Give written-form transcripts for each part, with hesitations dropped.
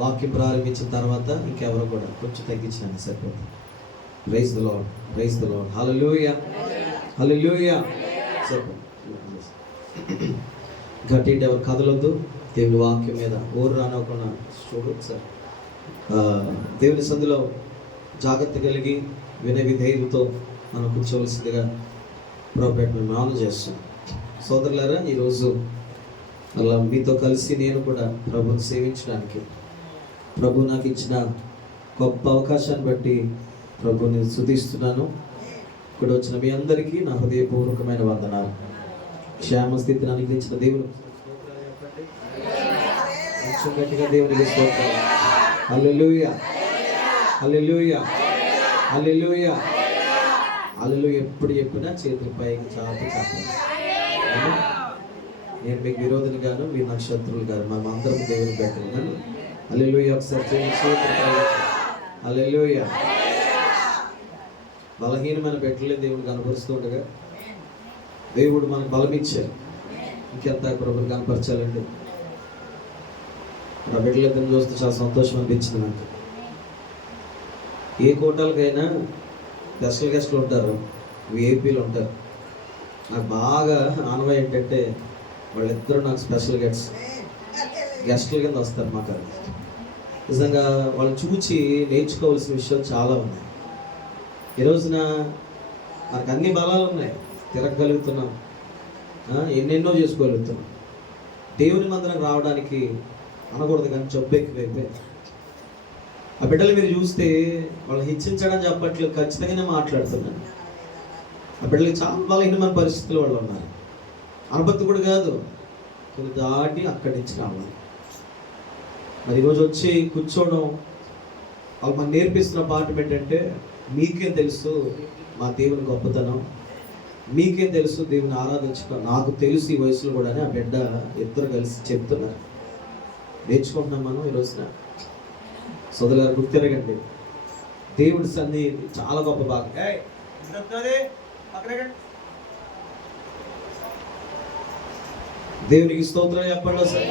వాక్యం ప్రారంభించిన తర్వాత ఇంకెవరో కూడా కొంచెం తగ్గించండి, సరిపోతుంది. Praise the Lord, praise the Lord. Hallelujah, hallelujah. గట్టిగా ఎవరు కదలొద్దు. దేవుని వాక్యం మీద ఊరు రానకుండా చూడు సార్. దేవుని సందులో జాగ్రత్త కలిగి వినయ విధేయులతో మనం కూర్చోవలసిందిగా ప్రభుపేట మేము ఆలోచన చేస్తాం. సోదరులారా, ఈరోజు అలా మీతో కలిసి నేను కూడా ప్రభుని సేవించడానికి ప్రభు నాకు ఇచ్చిన గొప్ప అవకాశాన్ని బట్టి ప్రభుని స్తుతిస్తున్నాను. ఇక్కడ వచ్చిన మీ అందరికీ నా హృదయపూర్వకమైన వందనాలు. క్షేమ స్థితిని అనుగ్రహించిన దేవుడు గట్టిగా దేవునికి స్తోత్రం. హల్లెలూయా, హల్లెలూయా, హల్లెలూయా, హల్లెలూయా. ఎప్పుడు చెప్పినా చేతుల పైకి చాపి చాపాలి. నేను మీకు విరోధులు గాను, మీరు నాకు శత్రువులు గాను, మనం అందరం దేవుని పెట్టాను. హల్లెలూయా. ఒకసారి హల్లెలూయా. బలహీనమైన పెట్టలే దేవుడు కనపరుస్తూ ఉండగా దేవుడు మనకు బలం ఇచ్చారు. ఇంకెంత ప్రభుని కనపరచాలండి. నా బిడ్డలిద్దరిని చూస్తే చాలా సంతోషం అనిపించింది నాకు. ఏ కోటాలకైనా గెస్టులు ఉంటారు, విఐపీలు ఉంటారు. నాకు బాగా ఆనవాయి ఏంటంటే వాళ్ళిద్దరూ నాకు స్పెషల్ గెస్టుల కింద వస్తారు. మాకు నిజంగా వాళ్ళు చూచి నేర్చుకోవాల్సిన విషయాలు చాలా ఉన్నాయి. ఈ రోజున మనకు అన్ని బలాలు ఉన్నాయి, తిరగగలుగుతున్నాం, ఎన్నెన్నో చేసుకోగలుగుతున్నాం. దేవుని మందిరం రావడానికి అనకూడదు కానీ జబ్బు ఎక్కువైపోయి ఆ బిడ్డలు మీరు చూస్తే వాళ్ళు హెచ్చించడం చెప్పట్లేదు, ఖచ్చితంగానే మాట్లాడుతున్నాను. ఆ బిడ్డలకి చాలా బలహీనమైన పరిస్థితులు వాళ్ళు ఉన్నారు. అనుభూతి కూడా కాదు, కొన్ని దాటి అక్కడి నుంచి రావాలి. మరి ఈరోజు వచ్చి కూర్చోవడం వాళ్ళు మనకు నేర్పిస్తున్న పాఠం ఏంటంటే, మీకేం తెలుసు మా దేవుని గొప్పతనం, మీకేం తెలుసు దేవుని ఆరాధించుకో, నాకు తెలుసు ఈ వయసులో కూడా ఆ బిడ్డ ఇద్దరు కలిసి చెప్తున్నారు. నేర్చుకుంటున్నాం మనం ఈ రోజున. సోదరులారా, గుర్తిరగండి, దేవుడి సన్నిధి చాలా గొప్ప భాగం. దేవునికి స్తోత్రం చెప్పండి సార్.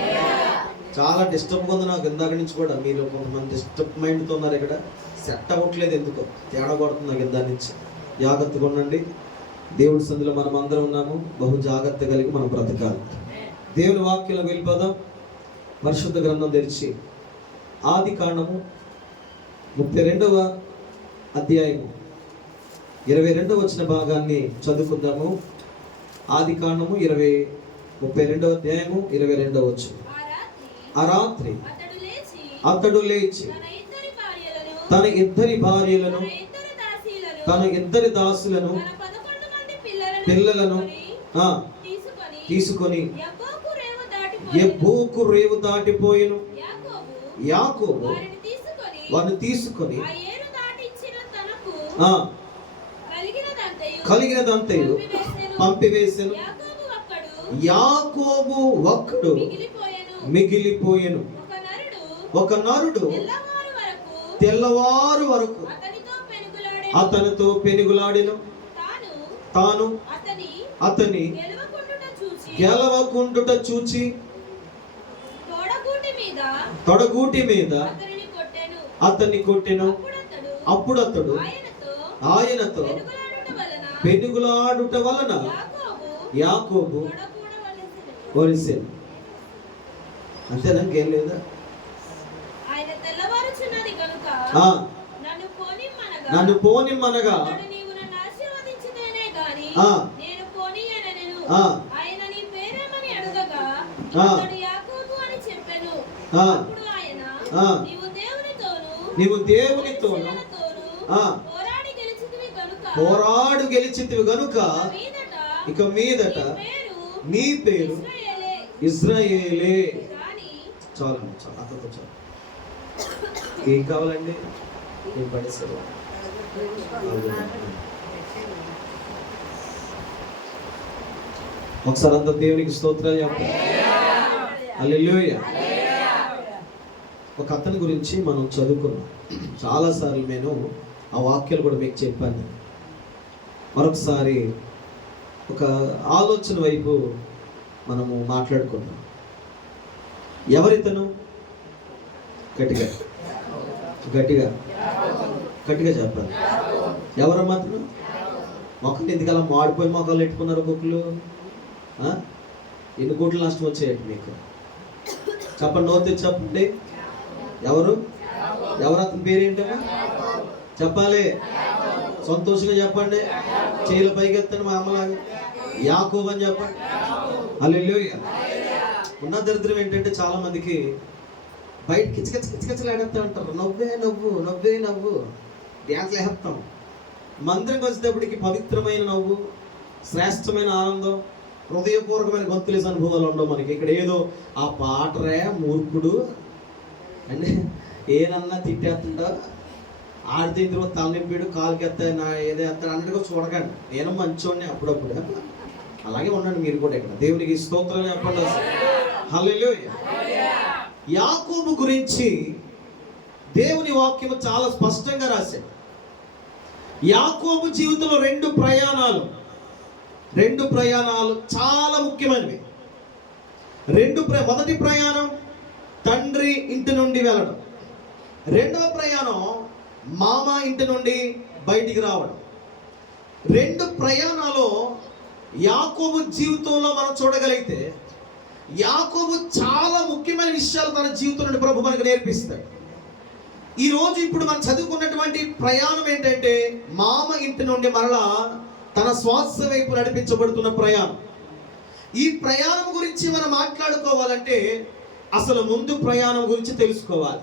చాలా డిస్టర్బ్ ఉంది నాకు ఇందాక నుంచి కూడా. మీరు కొంతమంది డిస్టర్బ్ మైండ్తో ఉన్నారు, ఇక్కడ సెట్ అవ్వట్లేదు, ఎందుకో తేడా కొడుతుంది నాకు ఇందా నుంచి. జాగ్రత్తగా ఉండండి. దేవుడి సందులో మనం అందరం ఉన్నాము, బహు జాగ్రత్త కలిగి మనం బ్రతకాలి. దేవుని వాక్యంలో వెళ్ళిపోదాం. పరిశుద్ధ గ్రంథం తెరిచి ఆది కాండము 32వ అధ్యాయము 22వ వచ్చిన భాగాన్ని చదువుకుందాము. ఆది కాండము 32వ అధ్యాయము 22వ వచ్చిన. ఆ రాత్రి అతడు లేచి తన ఇద్దరి భార్యలను, తన ఇద్దరి దాసులను, పిల్లలను తీసుకొని యబ్బోకు రేవు దాటిపోయెను. యాకోబు వారిని తీసుకొని కలిగినదంతయు పంపివేసెను. యాకోబు ఒక్కడు మిగిలిపోయెను. ఒక నరుడు తెల్లవారు వరకు అతనితో పెనుగులాడెను. తాను అతని గెలవకుండుట చూచి తొడగూటి మీద అతన్ని కొట్టెను. అప్పుడు అతడు ఆయనతో పెనుగులాడుట వలన యాకోబు వలిసెను. అంతేనా, ఇంకేం లేదా? నన్ను పోనిమ్మనగా నీవు దేవునితోను పోరాడు గెలిచితివి గనుక ఇక మీదట నీ పేరు ఇజ్రాయేలే. చాలండి, చాలు, అతనితో చాలు. ఏం కావాలండి? ఏం పడేస్తారు? ఒకసారి అంత దేవునికి స్తోత్రాలు చెప్పండి. హల్లెలూయా. ఒక అతని గురించి మనం చదువుకున్నాం చాలాసార్లు. నేను ఆ వాక్యాలు కూడా మీకు చెప్పాను. మరొకసారి ఒక ఆలోచన వైపు మనము మాట్లాడుకున్నాం. ఎవరితను? గట్టిగా గట్టిగా గట్టిగా చెప్పాలి. ఎవరమ్మా అతను? మొక్కలు ఎందుకలా మాడిపోయి మొక్కలు పెట్టుకున్నారు కుక్కలు? ఎన్ని కోట్లు నష్టం వచ్చాయండి మీకు? చెప్పండి, నోరు తెచ్చి చెప్పండి. ఎవరు అతని పేరేంటమ్మా? చెప్పాలి, సంతోషంగా చెప్పండి. చేతుల పైకి ఎత్తండి మా అమ్మలాగా. యాకోబు అని చెప్పండి. హల్లెలూయా. ఉన్న దరిద్రం ఏంటంటే చాలా మందికి బయట కిచకిచలాడేస్తా అంటారు. నవ్వు డ్యాన్స్లు వేస్తాం. మందిరంకి వచ్చేటప్పటికి పవిత్రమైన నవ్వు, శ్రేష్టమైన ఆనందం, హృదయపూర్వకమైన గొంతులేసే అనుభవాలు ఉండవు మనకి. ఇక్కడ ఏదో ఆ పాటరే మూర్ఖుడు అంటే ఏనన్నా తిట్టేస్తుంటా, ఆడితే ఇందులో తలనింపాడు, కాలుకి ఎత్తాడు, నా ఏదో ఎత్తాడు అన్నట్టుగా చూడకండి. నేను మంచోడిని అప్పుడప్పుడు. అలాగే ఉండండి మీరు కూడా. ఇక్కడ దేవునికి స్తోత్రం చెప్పండి. హల్లెలూయా. యాకోబు గురించి దేవుని వాక్యము చాలా స్పష్టంగా రాశాడు. యాకోబు జీవితంలో రెండు ప్రయాణాలు చాలా ముఖ్యమైనవి. మొదటి ప్రయాణం తండ్రి ఇంటి నుండి వెళ్ళడం. రెండవ ప్రయాణం మామ ఇంటి నుండి బయటికి రావడం. రెండు ప్రయాణాలు యాకోబు జీవితంలో మనం చూడగలిగితే, యాకోబు చాలా ముఖ్యమైన విషయాలు తన జీవితం నుండి ప్రభు మనకు నేర్పిస్తాడు. ఈరోజు ఇప్పుడు మనం చదువుకున్నటువంటి ప్రయాణం ఏంటంటే మామ ఇంటి నుండి మరలా తన శ్వాస వైపు నడిపించబడుతున్న ప్రయాణం. ఈ ప్రయాణం గురించి మనం మాట్లాడుకోవాలంటే అసలు ముందు ప్రయాణం గురించి తెలుసుకోవాలి.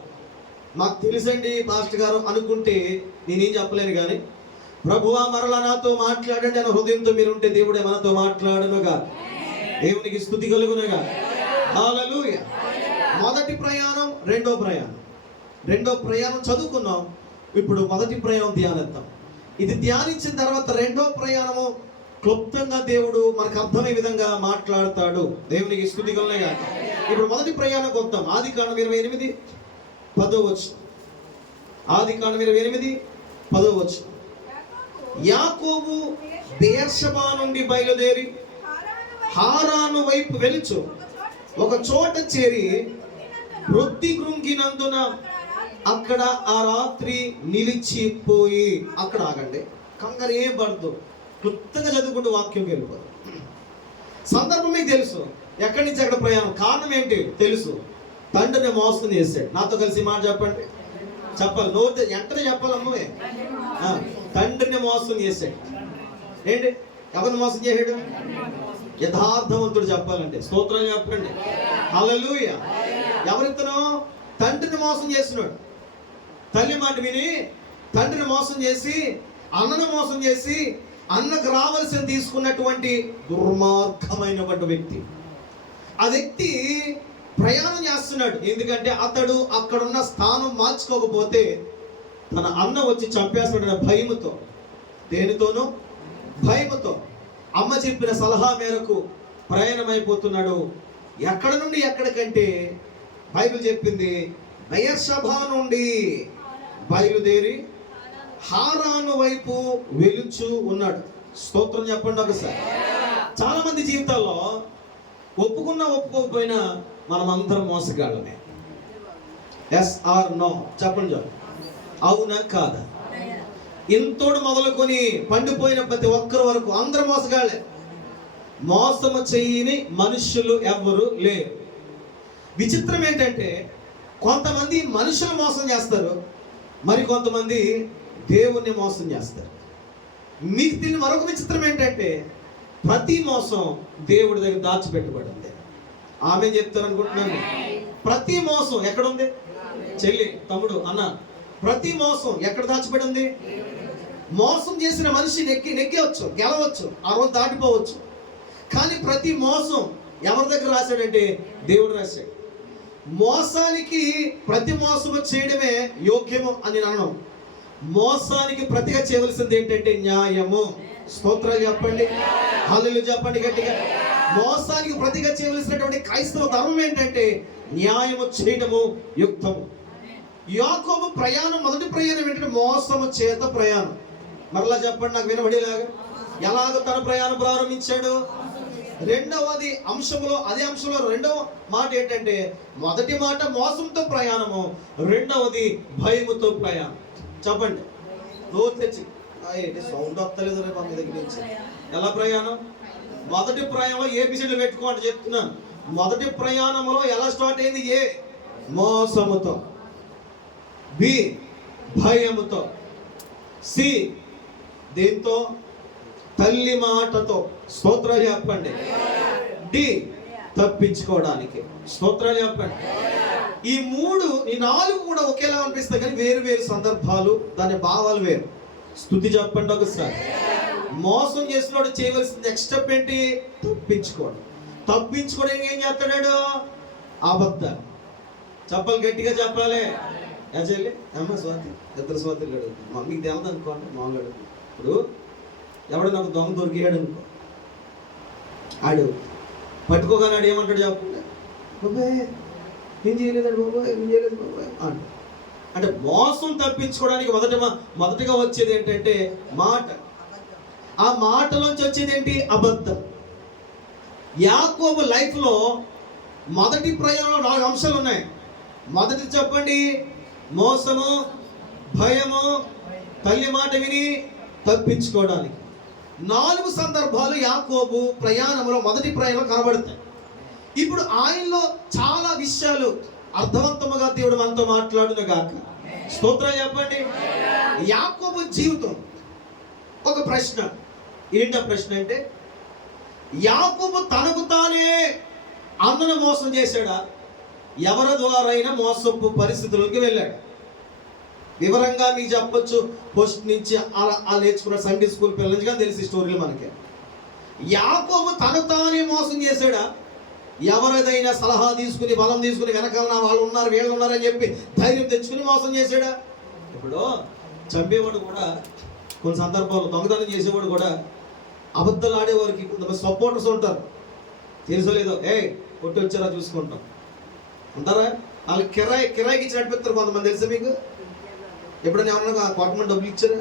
మాకు తెలుసండి పాస్టర్ గారు అనుకుంటే నేనేం చెప్పలేను, కానీ ప్రభువా మరలా నాతో మాట్లాడండి అన్న హృదయంతో మీరుంటే దేవుడే మనతో మాట్లాడునుగా. దేవునికి స్తుతి కలుగునుగా. హల్లెలూయా. మొదటి ప్రయాణం, రెండో ప్రయాణం చదువుకున్నాం. ఇప్పుడు మొదటి ప్రయాణం ధ్యానిద్దాం. ఇది ధ్యానించిన తర్వాత రెండో ప్రయాణము క్లుప్తంగా దేవుడు మనకు అర్థమయ్యే విధంగా మాట్లాడతాడు. దేవునికి స్తుతి కలుగునుగా. ఇప్పుడు మొదటి ప్రయాణం కొద్దాం. ఆదికాండం 28:10. ఆదికాండం 28:10. యాకోబు బెయేర్షెబా నుండి బయలుదేరి హారాను వైపు వెలుచు ఒక చోట చేరి వృద్ధి కృంగినందున అక్కడ ఆ రాత్రి నిలిచిపోయి. అక్కడ ఆగండి, కంగారు ఏం పడదు, క్లుప్తంగా చదువుకుంటూ వాక్యంకి వెళ్ళిపోదు. సందర్భం మీకు తెలుసు, ఎక్కడి నుంచి అక్కడ ప్రయాణం, కారణం ఏంటి తెలుసు. తండ్రిని మోసం చేశాడు. నాతో కలిసి మాట చెప్పండి, చెప్పాలి, నోరు వెంటనే చెప్పాలమ్మే. తండ్రిని మోసం చేశాడు. ఏంటి, ఎవరిని మోసం చేశాడు? యథార్థవంతుడు చెప్పాలంటే స్తోత్రం చెప్పండి. హల్లెలూయా. ఎవరితనో తండ్రిని మోసం చేస్తున్నాడు. తల్లి మాట విని తండ్రిని మోసం చేసి, అన్నను మోసం చేసి, అన్నకు రావాల్సిన తీసుకున్నటువంటి దుర్మార్గమైనటువంటి వ్యక్తి. ఆ వ్యక్తి ప్రయాణం చేస్తున్నాడు. ఎందుకంటే అతడు అక్కడున్న స్థానం మార్చుకోకపోతే తన అన్న వచ్చి చంపేస్తాడన్న భయముతో. దేనితోనూ? భయముతో. అమ్మ చెప్పిన సలహా మేరకు ప్రయాణమైపోతున్నాడు. ఎక్కడ నుండి ఎక్కడికంటే బైబిల్ చెప్పింది బెయేర్షెబా నుండి బయలుదేరి హారాను వైపు వెలుచు ఉన్నాడు. స్తోత్రం చెప్పండి ఒకసారి. చాలా మంది జీవితాల్లో ఒప్పుకున్నా ఒప్పుకోకపోయినా మనం అందరం మోసగాళ్ళమే. ఎస్ ఆర్ నో చెప్పండి. అవునా కాదా? ఇంతోడు మొదలుకొని పండిపోయిన ప్రతి ఒక్కరి వరకు అందరూ మోసగాళ్ళే. మోసము చేయని మనుషులు ఎవ్వరు లేరు. విచిత్రం ఏంటంటే కొంతమంది మనుషులు మోసం చేస్తారు, మరి కొంతమంది దేవుణ్ణి మోసం చేస్తారు. మీకు దీని మరొక విచిత్రం ఏంటంటే ప్రతి మోసం దేవుడి దగ్గర దాచిపెట్టబడింది. ఆమె చెప్తారు అనుకుంటున్నాను. ప్రతి మోసం ఎక్కడుంది? చెల్లి, తమ్ముడు, అన్న, ప్రతి మోసం ఎక్కడ దాచిపెడింది? మోసం చేసిన మనిషి నెగ్గవచ్చు, గెలవచ్చు, ఆ రోజు దాటిపోవచ్చు. కానీ ప్రతి మోసం ఎవరి దగ్గర రాశాడంటే దేవుడు రాశాడు. మోసానికి ప్రతి మోసము చేయడమే యోగ్యము అని అనడం. మోసానికి ప్రతిగా చేయవలసింది ఏంటంటే న్యాయము. స్తోత్రాలు చెప్పండి, హల్లెలూయా చెప్పండి గట్టిగా. మోసానికి ప్రతిగా చేయవలసినటువంటి క్రైస్తవ ధర్మం ఏంటంటే న్యాయము చేయడము యుక్తము. యాకోబు ప్రయాణం, మొదటి ప్రయాణం ఏంటంటే మోసము చేత ప్రయాణం. మరలా చెప్పండి నాకు వినబడేలాగా. ఎలాగో తన ప్రయాణం ప్రారంభించాడు? రెండవది అంశంలో, అదే అంశంలో రెండవ మాట ఏంటంటే, మొదటి మాట మోసంతో ప్రయాణము, రెండవది భయముతో ప్రయాణం. చెప్పండి, నోరు తెచ్చి. ఏంటి సౌండ్ వస్తలేదు రేపు మీ దగ్గర నుంచి. ఎలా ప్రయాణం? మొదటి ప్రయాణంలో ఏబిసిడ్లు పెట్టుకోండి చెప్తున్నాను. మొదటి ప్రయాణంలో ఎలా స్టార్ట్ అయింది? ఏ మోసముతో, బి భయముతో, సి దీంతో తల్లి మాటతో. స్తోత్రాలు చెప్పండి. డి తప్పించుకోవడానికి. స్తోత్రాలు చెప్పండి. ఈ మూడు, ఈ నాలుగు కూడా ఒకేలా అనిపిస్తాయి కానీ వేరు వేరు సందర్భాలు, దాని భావాలు వేరు. స్తుతి చెప్పండి ఒకసారి. మోసం చేసినోడు చేయవలసిన నెక్స్ట్ స్టెప్ ఏంటి? తప్పించుకోవడం. తప్పించుకోవడానికి ఏం చేస్తాడు? అబద్ధాలు. చెప్పాలి, గట్టిగా చెప్పాలి. యాజల్లి అమ్మ స్వాతి, ఇద్దరు స్వాతిలు అడుగుతుంది. మీకు తెలదు అనుకోండి, మామూలు అడుగుతుంది. ఇప్పుడు ఎవడో నాకు దొంగ దొరికాడు అనుకో, ఆడు పట్టుకోగానే ఏమంటాడు చెప్పండి? బాబాయ్ ఏం చేయలేదండి బాబాయ్, ఏం చేయలేదు బాబాయ్ అంట. అంటే మోసం తప్పించుకోవడానికి మొదటగా వచ్చేది ఏంటంటే మాట. ఆ మాటలోంచి వచ్చేది ఏంటి? అబద్ధం. యాకోబు లైఫ్లో మొదటి ప్రయాణంలో 4 అంశాలు ఉన్నాయి. మొదటి చెప్పండి, మోసము, భయము, తల్లి మాట విని తప్పించుకోవడానికి. 4 సందర్భాలు యాకోబు ప్రయాణంలో, మొదటి ప్రయాణంలో కనబడతాయి. ఇప్పుడు ఆయనలో చాలా విషయాలు అర్థవంతముగా దేవుడు మనతో మాట్లాడును గాక. స్తోత్రం చెప్పండి. యాకోబు జీవితం ఒక ప్రశ్న. ఏంటి ఆ ప్రశ్న అంటే, యాకోబు తనకు తానే అన్నను మోసం చేశాడా? ఎవరి ద్వారా అయినా మోసపు పరిస్థితులకి వెళ్ళాడు. వివరంగా మీకు చెప్పొచ్చు. పోస్ట్ నుంచి అలా నేర్చుకున్న సండే స్కూల్ పిల్లల నుంచి కానీ తెలిసి స్టోరీలు మనకి. యాకోబు తను తానే మోసం చేశాడా? ఎవరిదైనా సలహా తీసుకుని, బలం తీసుకుని, వెనకాల వాళ్ళు ఉన్నారు, వీళ్ళు ఉన్నారని చెప్పి ధైర్యం తెచ్చుకుని మోసం చేశాడా? ఇప్పుడు చంపేవాడు కూడా కొన్ని సందర్భాల్లో, దొంగతనం చేసేవాడు కూడా అబద్ధాలు ఆడేవారికి కొంతమంది సపోర్టర్స్ ఉంటారు. తెలుసలేదో, కొట్టి వచ్చారా చూసుకుంటాం అంటారా? వాళ్ళు కిరాయికి ఇచ్చి నడిపిస్తారు కొంతమంది. తెలుసా మీకు? ఎప్పుడైనా ఎవరన్నా కోటమని డబ్బులు ఇచ్చారా?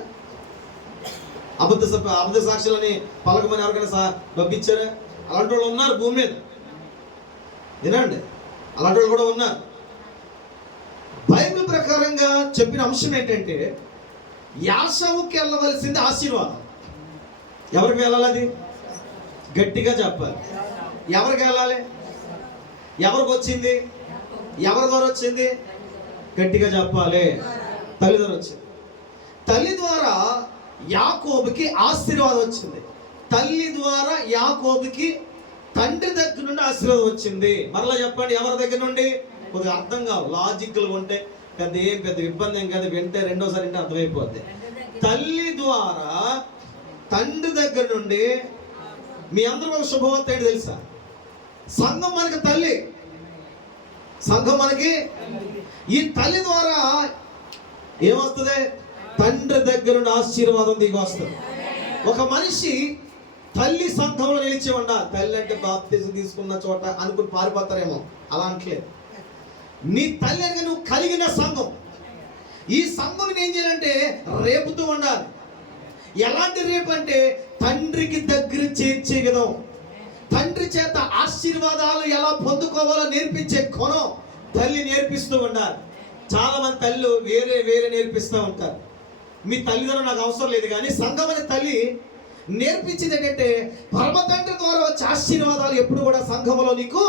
అబద్ధ సాక్షులని పలకమని ఎవరికైనా డబ్బు ఇచ్చారా? అలాంటి వాళ్ళు ఉన్నారు భూమి మీద. వినండి, అలాంటి వాళ్ళు కూడా ఉన్నారు. బైబిల్ ప్రకారంగా చెప్పిన అంశం ఏంటంటే, యాషావుకి వెళ్ళవలసింది ఆశీర్వాదం. ఎవరికి వెళ్ళాలి? అది గట్టిగా చెప్పాలి. ఎవరికి వెళ్ళాలి? ఎవరికి వచ్చింది? ఎవరి ద్వారా వచ్చింది? గట్టిగా చెప్పాలి. తల్లి ద్వారా వచ్చింది. తల్లి ద్వారా యాకోబుకి ఆశీర్వాదం వచ్చింది. తల్లి ద్వారా యాకోబుకి తండ్రి దగ్గర నుండి ఆశీర్వాదం వచ్చింది. మరలా చెప్పండి, ఎవరి దగ్గర నుండి? కొద్దిగా అర్థం కావు, లాజిక్లు ఉంటే పెద్ద ఇబ్బంది ఏం కాదు. వింటే రెండోసారి అంటే అర్థమైపోద్ది. తల్లి ద్వారా తండ్రి దగ్గర నుండి. మీ అందరూ ఒక శుభవార్త ఏంటి తెలుసా? సంఘం మనకి తల్లి. సంఘం మనకి. ఈ తల్లి ద్వారా ఏమొస్తుంది? తండ్రి దగ్గర నుండి ఆశీర్వాదం దిగి వస్తుంది. ఒక మనిషి తల్లి సంఘంలో నిలిచి ఉండాలి. తల్లి అంటే బాప్తిజం తీసుకున్న చోట అనుకుని పారిపోతారేమో, అలా అంటలేదు. నీ తల్లి అనగా నువ్వు కలిగిన సంఘం. ఈ సంఘం ఏం చేయాలంటే రేపుతూ ఉండాలి. ఎలాంటి రేపు అంటే తండ్రికి దగ్గర చేర్చే విధం, తండ్రి చేత ఆశీర్వాదాలు ఎలా పొందుకోవాలో నేర్పించే కోణం తల్లి నేర్పిస్తూ ఉండాలి. చాలా మంది తల్లు వేరే నేర్పిస్తూ ఉంటారు. మీ తల్లిదండ్రులు నాకు అవసరం లేదు, కానీ సంఘం అనే తల్లి నేర్పించేది ఏంటంటే పరమ తండ్రి ద్వారా వచ్చే ఆశీర్వాదాలు ఎప్పుడు కూడా సంఘంలో నీకు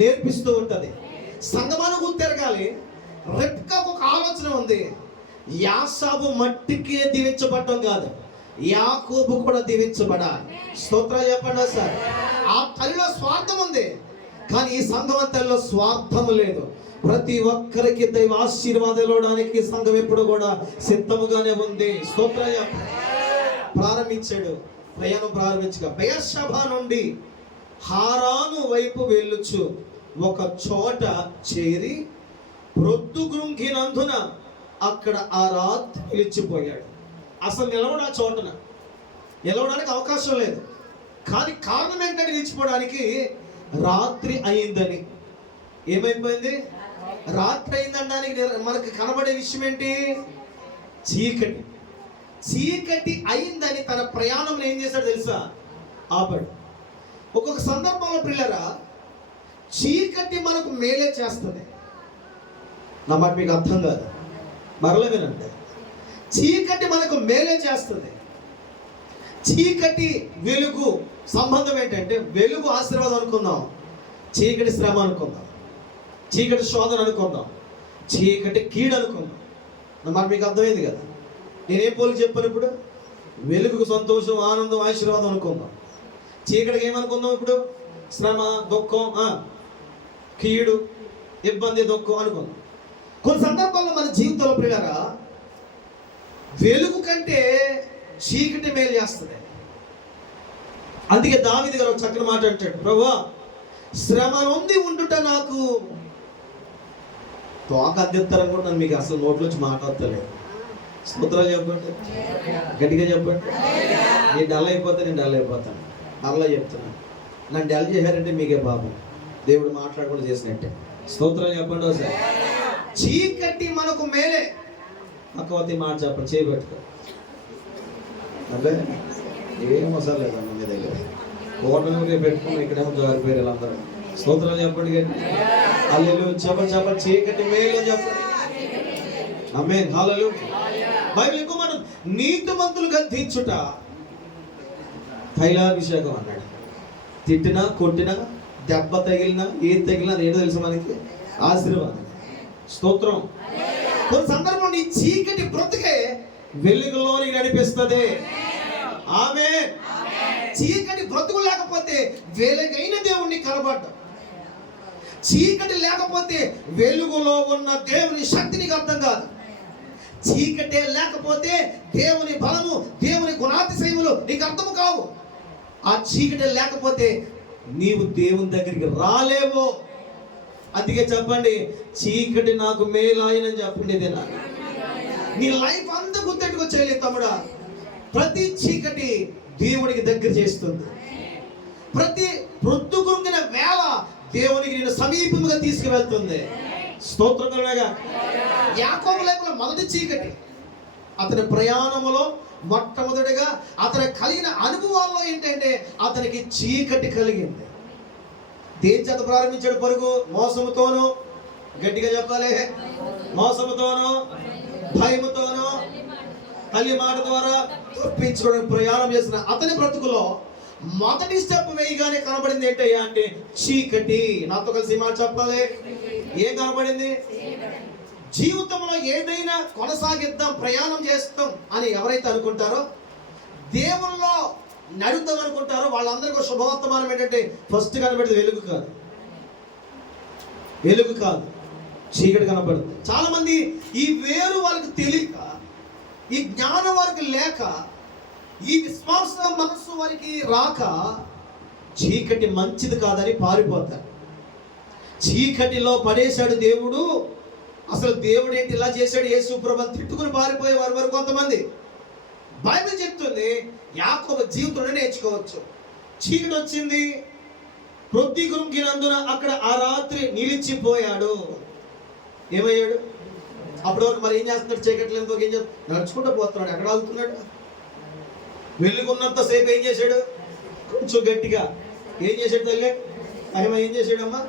నేర్పిస్తూ ఉంటుంది. సంఘమాను గుర్తెరగాలి. రెప్కాకు ఒక ఆలోచన ఉంది. యాసాబు మట్టికే దీవించబడటం కాదు, యాకోబు కూడా దీవించబడాలి. స్తోత్రాలు చెప్పండి సార్. ఆ తల్లిలో స్వార్థం ఉంది, కానీ ఈ సంఘం తల్లిలో స్వార్థము లేదు. ప్రతి ఒక్కరికి దైవ ఆశీర్వాదాలు ఇవ్వడానికి సంఘం ఎప్పుడు కూడా సిద్ధముగానే ఉంది. స్తోత్రాలు చెప్పండి. ప్రారంభించాడు ప్రయాణం. ప్రారంభించగా బెయర్షెబా నుండి హారాను వైపు వెళ్ళుచు ఒక చోట చేరి ప్రొద్దుగుంకినందున అక్కడ ఆ రాత్రి నిలిచిపోయాడు. అసలు నిలవడానికి అవకాశం లేదు. కానీ కారణం ఏంటంటే నిలిచిపోవడానికి రాత్రి అయిందని. ఏమైపోయింది? రాత్రి అయిందనడానికి మనకు కనబడే విషయం ఏంటి? చీకటి అయిందని తన ప్రయాణం ఏం చేశాడు తెలుసా? ఆపాడు. ఒక్కొక్క సందర్భంలో ప్రియులారా చీకటి మనకు మేలే చేస్తుంది. నా మాట మీకు అర్థం కాదు, మరల వినండి. చీకటి మనకు మేలే చేస్తుంది. చీకటి వెలుగు సంబంధం ఏంటంటే, వెలుగు ఆశీర్వాదం అనుకుందాం, చీకటి శ్రమ అనుకుందాం, చీకటి శోధన అనుకుందాం, చీకటి కీడు అనుకుందాం. నా మాట మీకు అర్థమైంది కదా. నేనేం పోలి చెప్పాను ఇప్పుడు? వెలుగుకు సంతోషం, ఆనందం, ఆశీర్వాదం అనుకుందాం. చీకటికి ఏమనుకుందాం ఇప్పుడు? శ్రమ, దుఃఖం, కీడు, ఇబ్బంది, దుఃఖం అనుకుందాం. కొన్ని సందర్భాల్లో మన జీవితంలో ప్రియులారా వెలుగు కంటే చీకటి మేలు చేస్తుంది. అందుకే దావీదు గారు ఒక చక్కని మాట అంటాడు, ప్రభువా శ్రమ నుండి ఉండుట నాకు తోక అందిస్తారనుకుంటున్నాను. మీకు అసలు నోట్లోంచి మాట వస్తలేదు. స్తోత్రాలు చెప్పండి, గట్టిగా చెప్పండి. నేను డల్ అయిపోతే నేను డల్ అయిపోతాను. మరలా చెప్తున్నాను, నన్ను డల్ చేశారంటే మీకే పాపం, దేవుడు మాట్లాడకుండా చేసినట్టే. స్తోత్రాలు చెప్పండి ఒకసారి. చీకటి మనకు మేలే. అక్కవతి మాట చెప్పండి, చేయబెట్టుకో. అబ్బే ఏం అవసరం లేదమ్మా మీ దగ్గర. కోటలు పెట్టుకుని ఇక్కడేమో జారిపోయారు వీళ్ళందరూ. స్తోత్రాలు చెప్పండి కానీ హల్లెలూయా చెప్పండి, చెప్పండి. చీకటి మేలు చెప్పండి. ఆమేన్, హల్లెలూయా. బైబిల్ ఇంకో మాట, నీతిమంతులు గద్దించుట తైలాభిషేకం అన్నాడు. తిట్టినా కొట్టినా దెబ్బ తగిలినా ఏది తగిలినా అది ఏంటో తెలుసు మనకి? ఆశీర్వాదం. స్తోత్రం. కొన్ని సందర్భంలో ఈ చీకటి బ్రతుకే వెలుగులోని నడిపిస్తుంది. ఆమేన్. చీకటి బ్రతుకు లేకపోతే వెలుగైన దేవుణ్ణి కనబడ్డం, చీకటి లేకపోతే వెలుగులో ఉన్న దేవుని శక్తి నీకు అర్థం కాదు. చీకటే లేకపోతే దేవుని బలము, దేవుని గుణాతిశయములు నీకు అర్థము కావు. ఆ చీకటి లేకపోతే నీవు దేవుని దగ్గరికి రాలేవు. అందుకే చెప్పండి, చీకటి నాకు మేలాయనని చెప్పండి. ఇదేనా నీ లైఫ్ అంతా గుర్తెట్టుకొచ్చేయాలి తమ్ముడా. ప్రతి చీకటి దేవునికి దగ్గర చేస్తుంది. ప్రతి ప్రొద్దుగురుంగిన వేళ దేవునికి నేను సమీపంగా తీసుకువెళ్తుంది. స్తోత్రంగా. యాకోబు లైఫ్లో మొదటి చీకటి, అతని ప్రయాణములో మొట్టమొదటిగా అతను కలిగిన అనుభవాల్లో ఏంటంటే అతనికి చీకటి కలిగింది. దేని చేత ప్రారంభించాడు పరుగు? మోసముతోనూ, గట్టిగా చెప్పాలి, మోసముతోనూ, భయముతోనూ, తల్లి మాట ద్వారా తప్పించుకోవడానికి ప్రయాణం చేసిన అతని బ్రతుకులో మొదటి స్టెప్ వేయగానే కనబడింది ఏంటయ్యా అంటే చీకటి. నాతో కలిసి మాట చెప్పాలి. ఏం కనబడింది? జీవితంలో ఏదైనా కొనసాగిద్దాం, ప్రయాణం చేస్తాం అని ఎవరైతే అనుకుంటారో, దేవుల్లో నడుద్దాం అనుకుంటారో వాళ్ళందరికీ శుభవర్తమానం ఏంటంటే ఫస్ట్ కనబడేది వెలుగు కాదు, వెలుగు కాదు, చీకటి కనబడుతుంది. చాలా మంది ఈ వేరు వాళ్ళకి తెలియక, ఈ జ్ఞానం వారికి లేక, ఈ విశ్వాస మనస్సు వారికి రాక చీకటి మంచిది కాదని పారిపోతారు. చీకటిలో పడేశాడు దేవుడు. అసలు దేవుడు ఏంటి ఇలా చేశాడు, యేసు ప్రభువుని తిట్టుకుని పారిపోయే వారి వరకు కొంతమంది. బైబిల్ చెప్తుంది యాకోబు జీవితంలో నేర్చుకోవచ్చు. చీకటి వచ్చింది, ప్రొద్దుగురుంగినందున అక్కడ ఆ రాత్రి నిలిచిపోయాడు. ఏమయ్యాడు? అప్పటి వరకు మరి ఏం చేస్తున్నాడు? చీకటి లేని ఏం చేస్తాడు? నడుచుకుంటూ పోతున్నాడు. ఎక్కడ ఆగుతున్నాడు? వెలుగున్నంత సేపు ఏం చేశాడు? కొంచెం గట్టిగా ఏం చేశాడు తల్లి? ఆయన ఏం చేశాడమ్మా?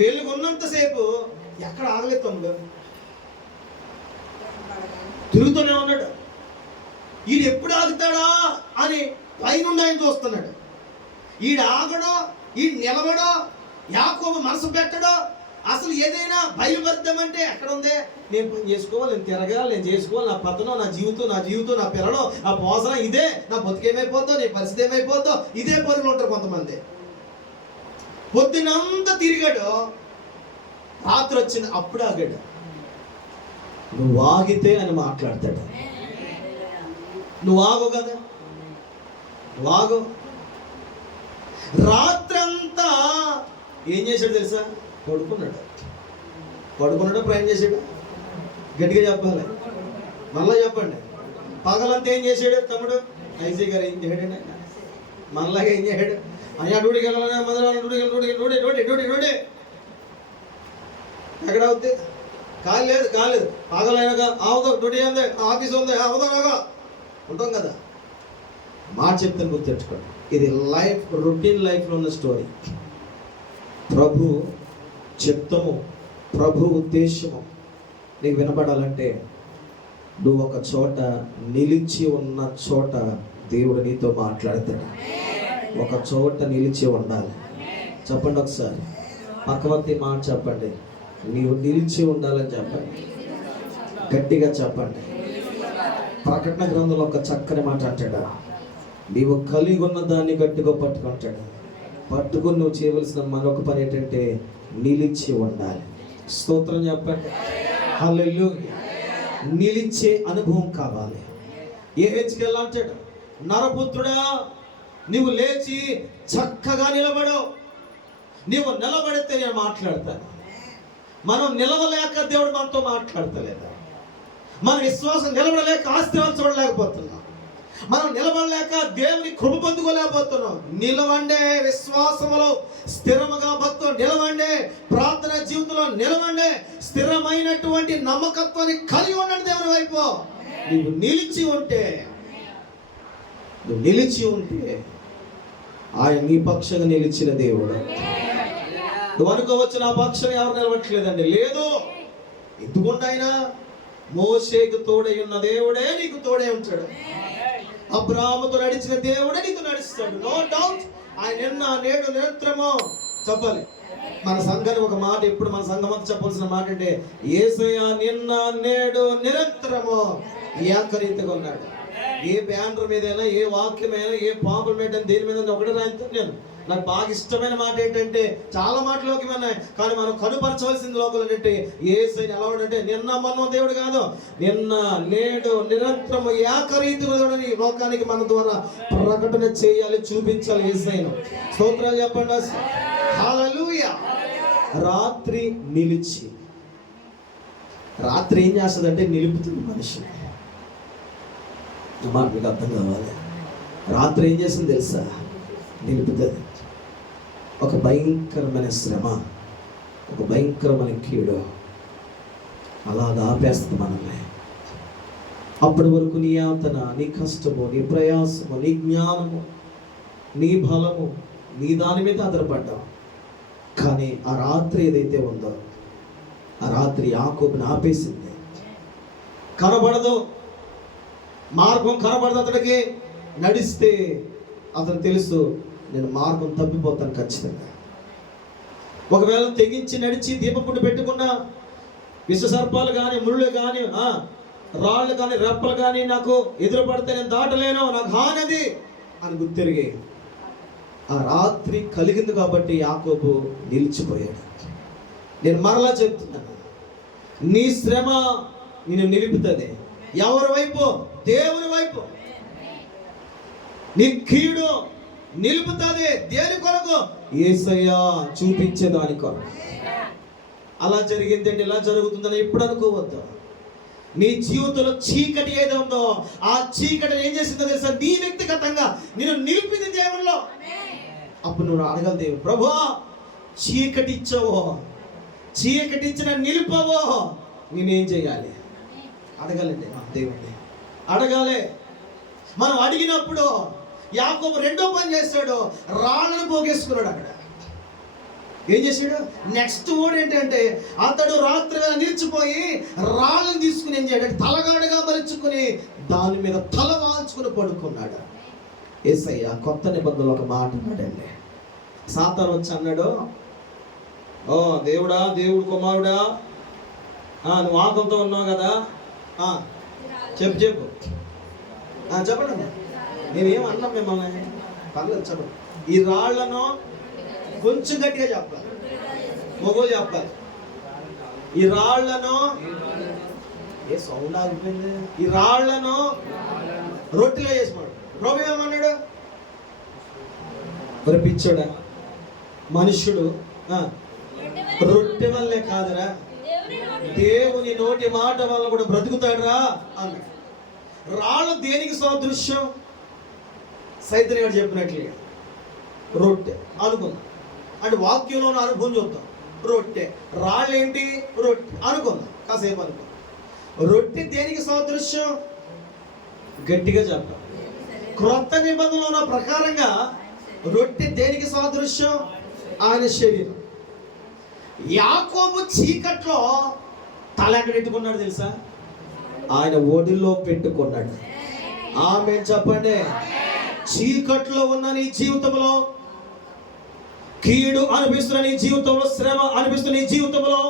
వెలుగున్నంత సేపు ఎక్కడ ఆగలేదు తమ్ముడు, తిరుగుతూనే ఉన్నాడు. ఈడు ఎప్పుడు ఆగుతాడా అని పైనుండి ఆయన చూస్తున్నాడు. ఈడు ఆగడో, ఈడు నిలబడో, యాకోబు మనసు పెట్టడో. అసలు ఏదైనా బయలుపడదామంటే ఎక్కడ ఉందే? నేను పని చేసుకోవాలి, నేను తిరగాలి, నేను చేసుకోవాలి, నా పతనం, నా జీవితం, నా పిల్లలు, నా పోసన ఇదే, నా బతుకేమైపోద్దో, నీ పరిస్థితి ఏమైపోద్దో, ఇదే పనులు ఉంటారు కొంతమంది. పొద్దునంతా తిరిగాడు, రాత్రి వచ్చింది అప్పుడు ఆగాడు. నువ్వు ఆగితే అని మాట్లాడతాడు. నువ్వు ఆగు కదా, నువ్వు ఆగు. రాత్రంతా ఏం చేశాడు తెలుసా? పడుకున్నాడు. ప్రయాణం చేశాడు. గట్టిగా చెప్పాలి, మళ్ళా చెప్పండి. పగలంతా ఏం చేశాడు తమ్ముడు? ఐసీ గారు ఏం చేయడండి? మనలాగా ఏం చేశాడు? అయ్యా డ్యూటీకి వెళ్ళాలని డ్యూటీ ఎక్కడ అవుద్ది? కాలేదు. పగలైనాక అవదో డ్యూటీ ఉంది, ఆఫీస్ ఉంది, అవదో ఉంటాం కదా. మాట చెప్తాను, గుర్తెట్టుకోండి. ఇది లైఫ్, రొటీన్ లైఫ్లో ఉన్న స్టోరీ. ప్రభు చిత్తము, ప్రభు ఉద్దేశము నీకు వినపడాలంటే నువ్వు ఒక చోట నిలిచి ఉన్న చోట దేవుడు నీతో మాట్లాడతాడు. ఒక చోట నిలిచి ఉండాలి. చెప్పండి ఒకసారి, పక్కవర్తి మాట చెప్పండి. నీవు నిలిచి ఉండాలని చెప్పండి, గట్టిగా చెప్పండి. ప్రకటన గ్రంథంలో ఒక చక్కని మాట అంటాడు, నీవు కలిగి ఉన్న దాన్ని గట్టిగా పట్టుకుంటాడు. పట్టుకుని నువ్వు చేయవలసిన మరొక పని ఏంటంటే నిలిచి ఉండాలి. స్తోత్రం చెప్పండి. హల్లెలూయా. నిలిచే అనుభవం కావాలి. ఏ హెచ్కెళ్ళ అంటాడు, నరపుత్రుడా నీవు లేచి చక్కగా నిలబడు. నీవు నిలబడితే నేను మాట్లాడతాను. మనం నిలవలేక దేవుడు మనతో మాట్లాడతలేదా? మన విశ్వాసం నిలబడలేక ఆశీర్వదించబడలేకపోతున్నాం. మనం నిలబడలేక దేవుని కృప పొందుకోలేకపోతున్నాం. నిలవండే, విశ్వాసములో స్థిరముగా భక్తులు నిలవండే, ప్రార్థన జీవితంలో నిలవండే, స్థిరమైనటువంటి నమ్మకత్వాన్ని కలిగి ఉండండి. దేవుని వైపు నువ్వు నిలిచి ఉంటే, ఆయన నీ పక్షంగా నిలిచిన దేవుడు. నువ్వు అనుకోవచ్చు, నా పక్షం ఎవరు నిలబట్టలేదండి. లేదు, ఎందుకుంటే ఆయన మోషేకు తోడై ఉన్న దేవుడే నీకు తోడే ఉంటాడు. అబ్రాహాముతో నడిచిన దేవుడే నీతో నడుస్తాడు. No doubt. ఆయన నిన్న నేడు నిరంతరము చెప్పాలి. మన సంఘానికి ఒక మాట, ఎప్పుడు మన సంఘం అంతా చెప్పాల్సిన మాట అంటే, యేసయ్య నిన్న నేడు నిరంతరము ఏకరీతిగా ఉన్నాడు. ఏ బ్యానర్ మీదైనా, ఏ వాక్యమైనా, ఏ పాపుల మీద, దేని మీద ఒకటే రాయిస్తాను నేను. నాకు బాగా ఇష్టమైన మాట ఏంటంటే, చాలా మాటలోకి ఉన్నాయి, కానీ మనం కనుపరచవలసిన లోకలు ఏంటంటే, యేసయ్యని ఎలా ఉండంటే నిన్న మన దేవుడు కాదు, నిన్న నేడు నిరంతరము ఏకరీతిగా లోకానికి మన ద్వారా ప్రకటన చేయాలి, చూపించాలి యేసయ్యను. స్తోత్రాలు చెప్పండి. హల్లెలూయా. రాత్రి నిలిచి, రాత్రి ఏం చేస్తుందంటే నిలుపుతుంది మనిషి. మాట మీకు అర్థం కావాలి. రాత్రి ఏం చేస్తుంది తెలుసా? నిలుపుతుంది. ఒక భయంకరమైన శ్రమ, ఒక భయంకరమైన కీడు అలాగా ఆపేస్తుంది మనల్ని. అప్పటి వరకు నీ యాతన, నీ కష్టము, నీ ప్రయాసము, నీ జ్ఞానము, నీ బలము, నీ దాని మీద ఆధారపడ్డావు. కానీ ఆ రాత్రి ఏదైతే ఉందో, ఆ రాత్రి యాకోబుని ఆపేసింది. కనబడదు, మార్గం కనబడదు అతడికి. నడిస్తే అతను తెలుసు, నేను మార్గం తప్పిపోతాను ఖచ్చితంగా. ఒకవేళ తెగించి నడిచి దీపపుట్టు పెట్టుకున్న విషసర్పాలు కానీ, ముళ్ళు కానీ, రాళ్ళు కానీ, రెప్పలు కానీ నాకు ఎదురు పడితే నేను దాటలేను, నాకు హానది అని గుర్తిరిగి ఆ రాత్రి కలిగింది కాబట్టి యాకోబు నిలిచిపోయాడు. నేను మరలా చెప్తున్నాను, నీ శ్రమ నిన్ను నిలుపుతుంది. ఎవరి వైపు? దేవుని వైపు. నీ కీడు నిలుపుతుంది. దేని కొరకు? యేసయ్య చూపించే దాని కొరకు. అలా జరిగిందంటే ఇలా జరుగుతుందని ఎప్పుడు అనుకోవద్దు. నీ జీవితంలో చీకటి ఏదో ఉందో, ఆ చీకటిని ఏం చేసిందో తెలుసా? నీ వ్యక్తిగతంగా నేను నిలిపింది దేవుల్లో. అప్పుడు నువ్వు అడగాలి, దేవుడు ప్రభువా చీకటి ఇచ్చావో, చీకటి ఇచ్చిన నిలిపవో, నేనేం చేయాలి? అడగాలండి దేవుడిని, అడగాలి. మనం అడిగినప్పుడు యాకోబు రెండో పని చేస్తాడు, రాళ్ళను పోగేసుకున్నాడు. అక్కడ ఏం చేశాడు? నెక్స్ట్ వర్డ్ ఏంటంటే, అతడు రాత్రి నిలిచిపోయి రాళ్ళను తీసుకుని ఏం చేయడం, తలగాడుగా మలుచుకుని దాని మీద తల వాల్చుకుని పడుకున్నాడు. యేసయ్య కొత్త నిబంధనలో ఒక మాట అన్నాడండి. సాతాను వచ్చి అన్నాడు, ఓ దేవుడా, దేవుడు కుమారుడా, నువ్వు ఆకలితో ఉన్నావు కదా, చెప్పు చెప్పండి. నేనేం అన్నా మిమ్మల్ని? పర్లేదు చెప్పండి. ఈ రాళ్లను కొంచెం గట్టిగా చెప్పాలి, మొగోలు చెప్పాలి. ఈ రాళ్లను, ఏ సౌండ్ ఆగిపోయింది, ఈ రాళ్లను రొట్టెలో చేసినాడు. ప్రభు ఏమన్నాడు? పిచ్చోడా, మనుష్యుడు రొట్టె వల్లే కాదురా, దేవుని నోటి మాట వల్ల కూడా బ్రతుకుతాడురా అన్నాడు. రాళ్ళు దేనికి సాదృశ్యం? సైతం గారు చెప్పినట్లుగా రొట్టె అనుకుందాం. అంటే వాక్యంలో అనుభవం చూద్దాం. రొట్టె, రాళ్ళు ఏంటి? రొట్టె అనుకుందాం, కాసేపు అనుకుందాం. రొట్టె దేనికి సాదృశ్యం? గట్టిగా చెప్పాలి. క్రొత్త నిబంధనలో ఉన్న ప్రకారంగా రొట్టె దేనికి సాదృశ్యం? ఆయన శరీరం. యాకోబు చీకట్లో తల ఎక్కడ పెట్టుకున్నాడు తెలుసా? ఆయన ఒడిలో పెట్టుకున్నాడు. ఆమె చెప్పండి. చీకట్లో ఉన్న నీ జీవితంలో, కీడు అనిపిస్తున్న నీ జీవితంలో, శ్రమ అనిపిస్తున్న నీ జీవితంలో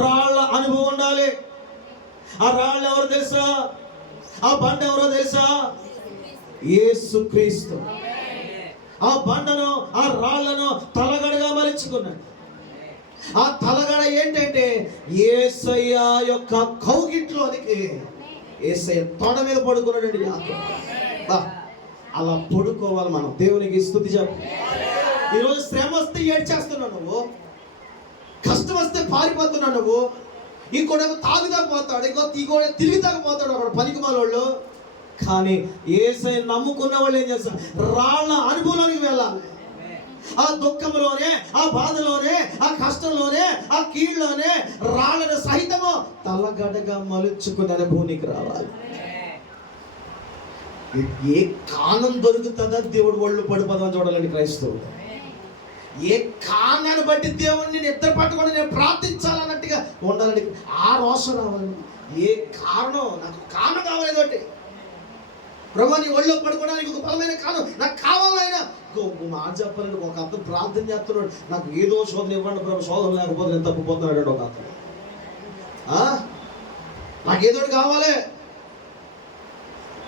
రాళ్ల అనుభవం ఉండాలి. ఆ రాళ్ళు ఎవరు తెలుసా? ఆ బండ ఎవరో తెలుసా? యేసుక్రీస్తు. ఆ బండను, ఆ రాళ్లను తలగడగా మలుచుకున్నాడు. ఆ తలగడ ఏంటంటే యేసయ్య యొక్క కౌగిట్లోనికి యేసయ్య తొడ మీద పడుకున్నాడండి యాకోబు. అలా పడుకోవాలి మనం. దేవునికి స్తుతి చెప్పు. ఈరోజు శ్రమ వస్తే ఏడ్చేస్తున్నావు నువ్వు, కష్టం వస్తే పారిపోతున్నావు నువ్వు. ఇంకోటేమో తాగుతాకపోతాడు, ఇంకోటి తిరిగితాకపోతాడు అక్కడ పనికి మాలోళ్ళు. కానీ యేసయ్య నమ్ముకున్న వాళ్ళు ఏం చేస్తారు? రాళ్ళ అనుభవంలోనికి వెళ్ళాలి. ఆ దుఃఖంలోనే, ఆ బాధలోనే, ఆ కష్టంలోనే, ఆ కీళ్ళలోనే రాళ్ళను సహితము తలగడగా మలుచుకుని అనుభూనికి రావాలి. ఏ కాలం దొరుకుతుందా దేవుడు ఒళ్ళు పడిపోదామని చూడాలండి క్రైస్తవుడు. ఏ కారణాన్ని బట్టి దేవుడిని నిద్ర పట్టుకొని నేను ప్రార్థించాలన్నట్టుగా ఉండాలండి. ఆ రోషం రావాలి. ఏ కారణం? నాకు కారణం కావాలి. ఏదోటి ప్రభు నీ ఒళ్ళో పడుకోవడానికి ఒక బలమైన కారణం నాకు కావాలైనా మాట చెప్పాలండి. ఒక అర్థం ప్రార్థన చేస్తున్నాడు, నాకు ఏదో శోధన ఇవ్వండి ప్రభు, శోధన లేకపోతే నేను తప్పిపోతున్నాడు ఒక అర్థం. నాకేదోటి కావాలి.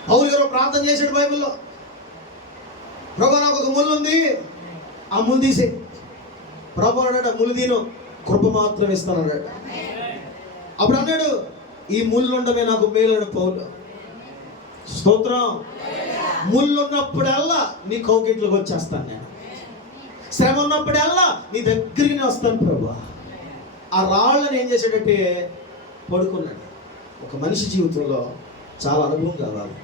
పౌలు గారు ప్రార్థన చేశాడు బైబిల్లో, ప్రభు నాకు ఒక ముళ్ళు ఉంది, ఆ ముళ్ళు తీసే. ప్రభు అన్నాడు, ముళ్ళు తీను, కృప మాత్రం ఇస్తాను అన్నాడు. అప్పుడు అన్నాడు, ఈ ముళ్ళు ఉండమే నాకు మేలు పౌలు. స్తోత్రం. ముళ్ళు ఉన్నప్పుడల్లా నీ కౌగిట్లోకి వచ్చేస్తాను నేను. శ్రమ ఉన్నప్పుడల్లా నీ దగ్గరికి నేను వస్తాను ప్రభు. ఆ రాళ్ళని ఏం చేశాడంటే పడుకున్నాడు. ఒక మనిషి జీవితంలో చాలా అనుభవం కావాలి.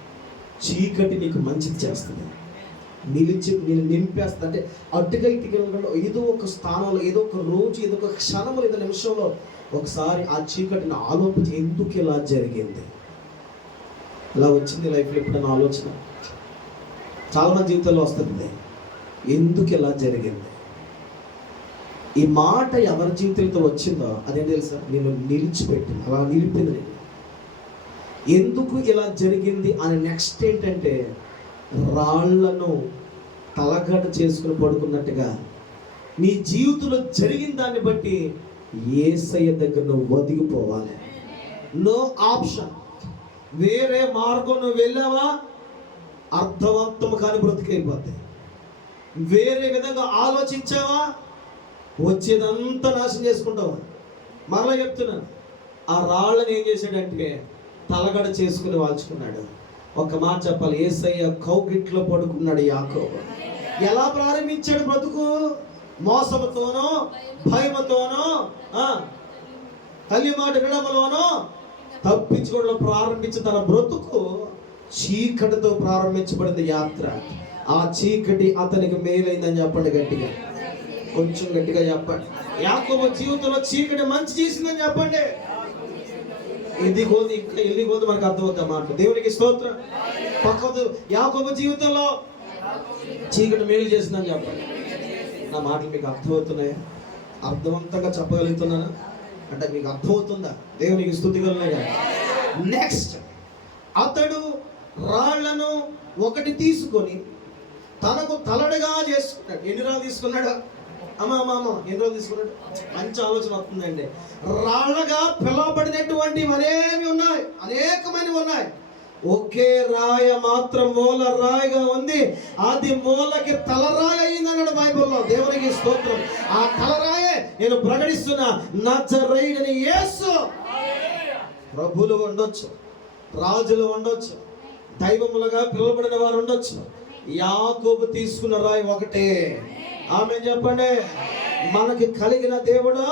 చీకటి నీకు మంచిది చేస్తుంది, నేను నింపేస్తా. అంటే అడ్డుగా ఇటుకలో ఏదో ఒక స్థానంలో, ఏదో ఒక రోజు, ఏదో ఒక క్షణంలో, ఏదో నిమిషంలో ఒకసారి ఆ చీకటిని ఆలోచించి ఎందుకు ఇలా జరిగింది, ఇలా వచ్చింది లైఫ్లో ఎప్పుడైనా ఆలోచన చాలామంది జీవితంలో వస్తుంది. ఎందుకు ఇలా జరిగింది? ఈ మాట ఎవరి జీవితంతో వచ్చిందో అదేం తెలుసా? నేను నిలిచిపెట్టింది, అలా నిలిపింది నేను. ఎందుకు ఇలా జరిగింది అని నెక్స్ట్ ఏంటంటే రాళ్లను తలగడ చేసుకుని పడుకున్నట్టుగా నీ జీవితంలో జరిగిన దాన్ని బట్టి యేసయ్య దగ్గర నువ్వు ఒదిగిపోవాలి. No option. వేరే మార్గం నువ్వు వెళ్ళావా అర్థవంతం కాని బ్రతికైపోతాయి. వేరే విధంగా ఆలోచించావా వచ్చేదంతా నాశనం చేసుకుంటావా. మరలా చెప్తున్నాను, ఆ రాళ్ళని ఏం చేశాడంటే తలగడ చేసుకుని వాల్చుకున్నాడు. ఒక మాట చెప్పాలి, యేసయ్య కౌగిట్లో పడుకున్నాడు యాకోబు. ఎలా ప్రారంభించాడు బ్రతుకు? మోసముతోనో, భయముతోనో, తల్లి మాట విడమలోనో తప్పించుకోవడం ప్రారంభించి తన బ్రతుకు చీకటితో ప్రారంభించబడింది యాత్ర. ఆ చీకటి అతనికి మేలైందని చెప్పండి గట్టిగా, కొంచెం గట్టిగా చెప్పండి. యాకోబు జీవితంలో చీకటి మంచి చేసిందని చెప్పండి. ఇది కోది ఇంకా ఎల్లి కోది మనకు అర్థమవుతా మాట. దేవునికి స్తోత్రం. పక్కదు యాకోబు జీవితంలో చీకటి మేలు చేసిందని చెప్పండి. నా మాటలు మీకు అర్థమవుతున్నాయా? అర్థవంతంగా చెప్పగలుగుతున్నానా అంటే మీకు అర్థమవుతుందా? దేవునికి స్తుతి కలుగునుగా. నెక్స్ట్, అతడు రాళ్లను ఒకటి తీసుకొని తనకు తలడగా చేసుకున్నాడు. ఎన్ని రాళ్ళు తీసుకున్నాడు? అమ్మ ఎన్ని రోజులు తీసుకున్నాడు? మంచి ఆలోచన వస్తుందండి. రాళ్ళగా పిలవబడినటువంటి మరేమి ఉన్నాయి, అనేకమైనవి ఉన్నాయి. ఒకే రాయ మాత్రం మూల రాయిగా ఉంది, అది మూలకి తలరాయి అయిందన్నాడు బైబిల్లో. దేవునికి స్తోత్రం. ఆ తలరాయే నేను ప్రకటిస్తున్నా, నజరేయుడైన యేసు. ప్రభువులు ఉండొచ్చు, రాజులు ఉండొచ్చు, దైవములుగా పిలువబడిన వారు ఉండొచ్చు. యాకోబు తీసుకున్న రాయి ఒకటే. ఆమె చెప్పండి. మనకి కలిగిన దేవుడు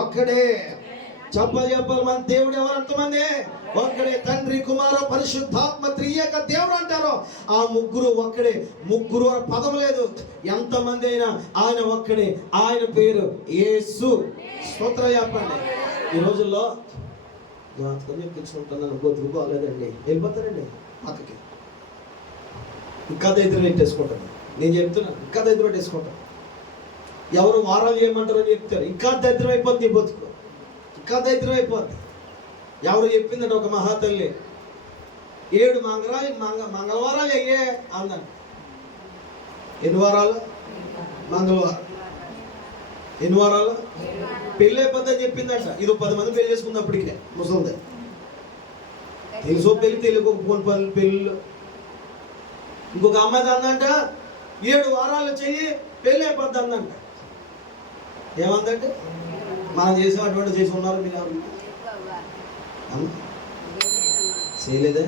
ఒక్కడే. చెప్పాలి. మన దేవుడు ఎవరు? అంతమంది ఒక్కడే. తండ్రి, కుమార, పరిశుద్ధాత్మ త్రియేక దేవుడు అంటారు. ఆ ముగ్గురు ఒక్కడే. ముగ్గురు పదం లేదు. ఎంతమంది అయినా ఆయన ఒక్కడే. ఆయన పేరు యేసు. స్తోత్రం చెప్పండి. ఈ రోజుల్లో తెచ్చుకుంటున్నాను, బతుకు బాగాలేదండి, వెళ్ళిపోతారండి పక్కకి. ఇంకా దరిద్రం పెట్టేసుకుంటాను. నేను చెప్తున్నా, ఇంకా దరిద్రం పెట్టేసుకుంటాను. ఎవరు వారాలు చేయమంటారని చెప్తారు, ఇంకా దరిద్రం అయిపోద్ది నీ బతుకు, ఇంకా దరిద్రం అయిపోద్ది. ఎవరు చెప్పిందంటే ఒక మహాతల్లి 7 మంగళవారాలు అయ్యే అందండి. ఎన్ని వారాలు? మంగళవారం. ఎన్ని వారాలు? పెళ్ళి అయిపోద్దని చెప్పిందంట. ఇది 10 మంది పెళ్లి చేసుకున్నప్పటికే ముసలిదే. తెలుసో పెళ్ళి, తెలియక పోని పెళ్ళిళ్ళు. ఇంకొక అమ్మాయి అందంట 7 వారాలు చెయ్యి పెళ్ళి అయిపోద్ది అందంట. ఏమందంటే మనం చేసే అటువంటి చేసి ఉన్నారు మీరు చేయలేదా?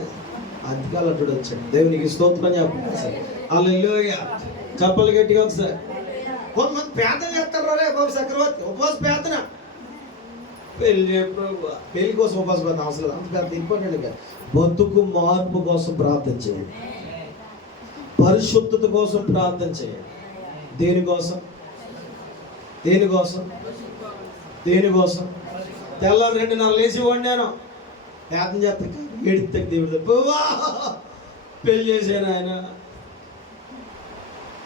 అధికారులు అటు వచ్చాడు. దేవునికి స్తోత్రం చెప్పండి. హల్లెలూయా. చెప్పలు గట్టిగా ఒకసారి. కొంతమంది ప్రార్థన చేస్తారు రే బాబు, చక్రవర్తి ఉపవాస ప్రార్థన. పెళ్లి కోసం ఉపవాస ప్రార్థన అవసరం లేదు, అంత పెద్ద ఇంపార్టెంట్ కాదు. బతుకు మార్పు కోసం ప్రార్థన చేయండి, పరిశుద్ధత కోసం ప్రార్థన చేయండి. దేనికోసం? దేనికోసం? దేనికోసం? తెల్లారి 2:30 లేచి వండాను, ప్రార్థన చేస్తాను, ఏడితే దేవుడు పెళ్లి చేశాను. ఆయన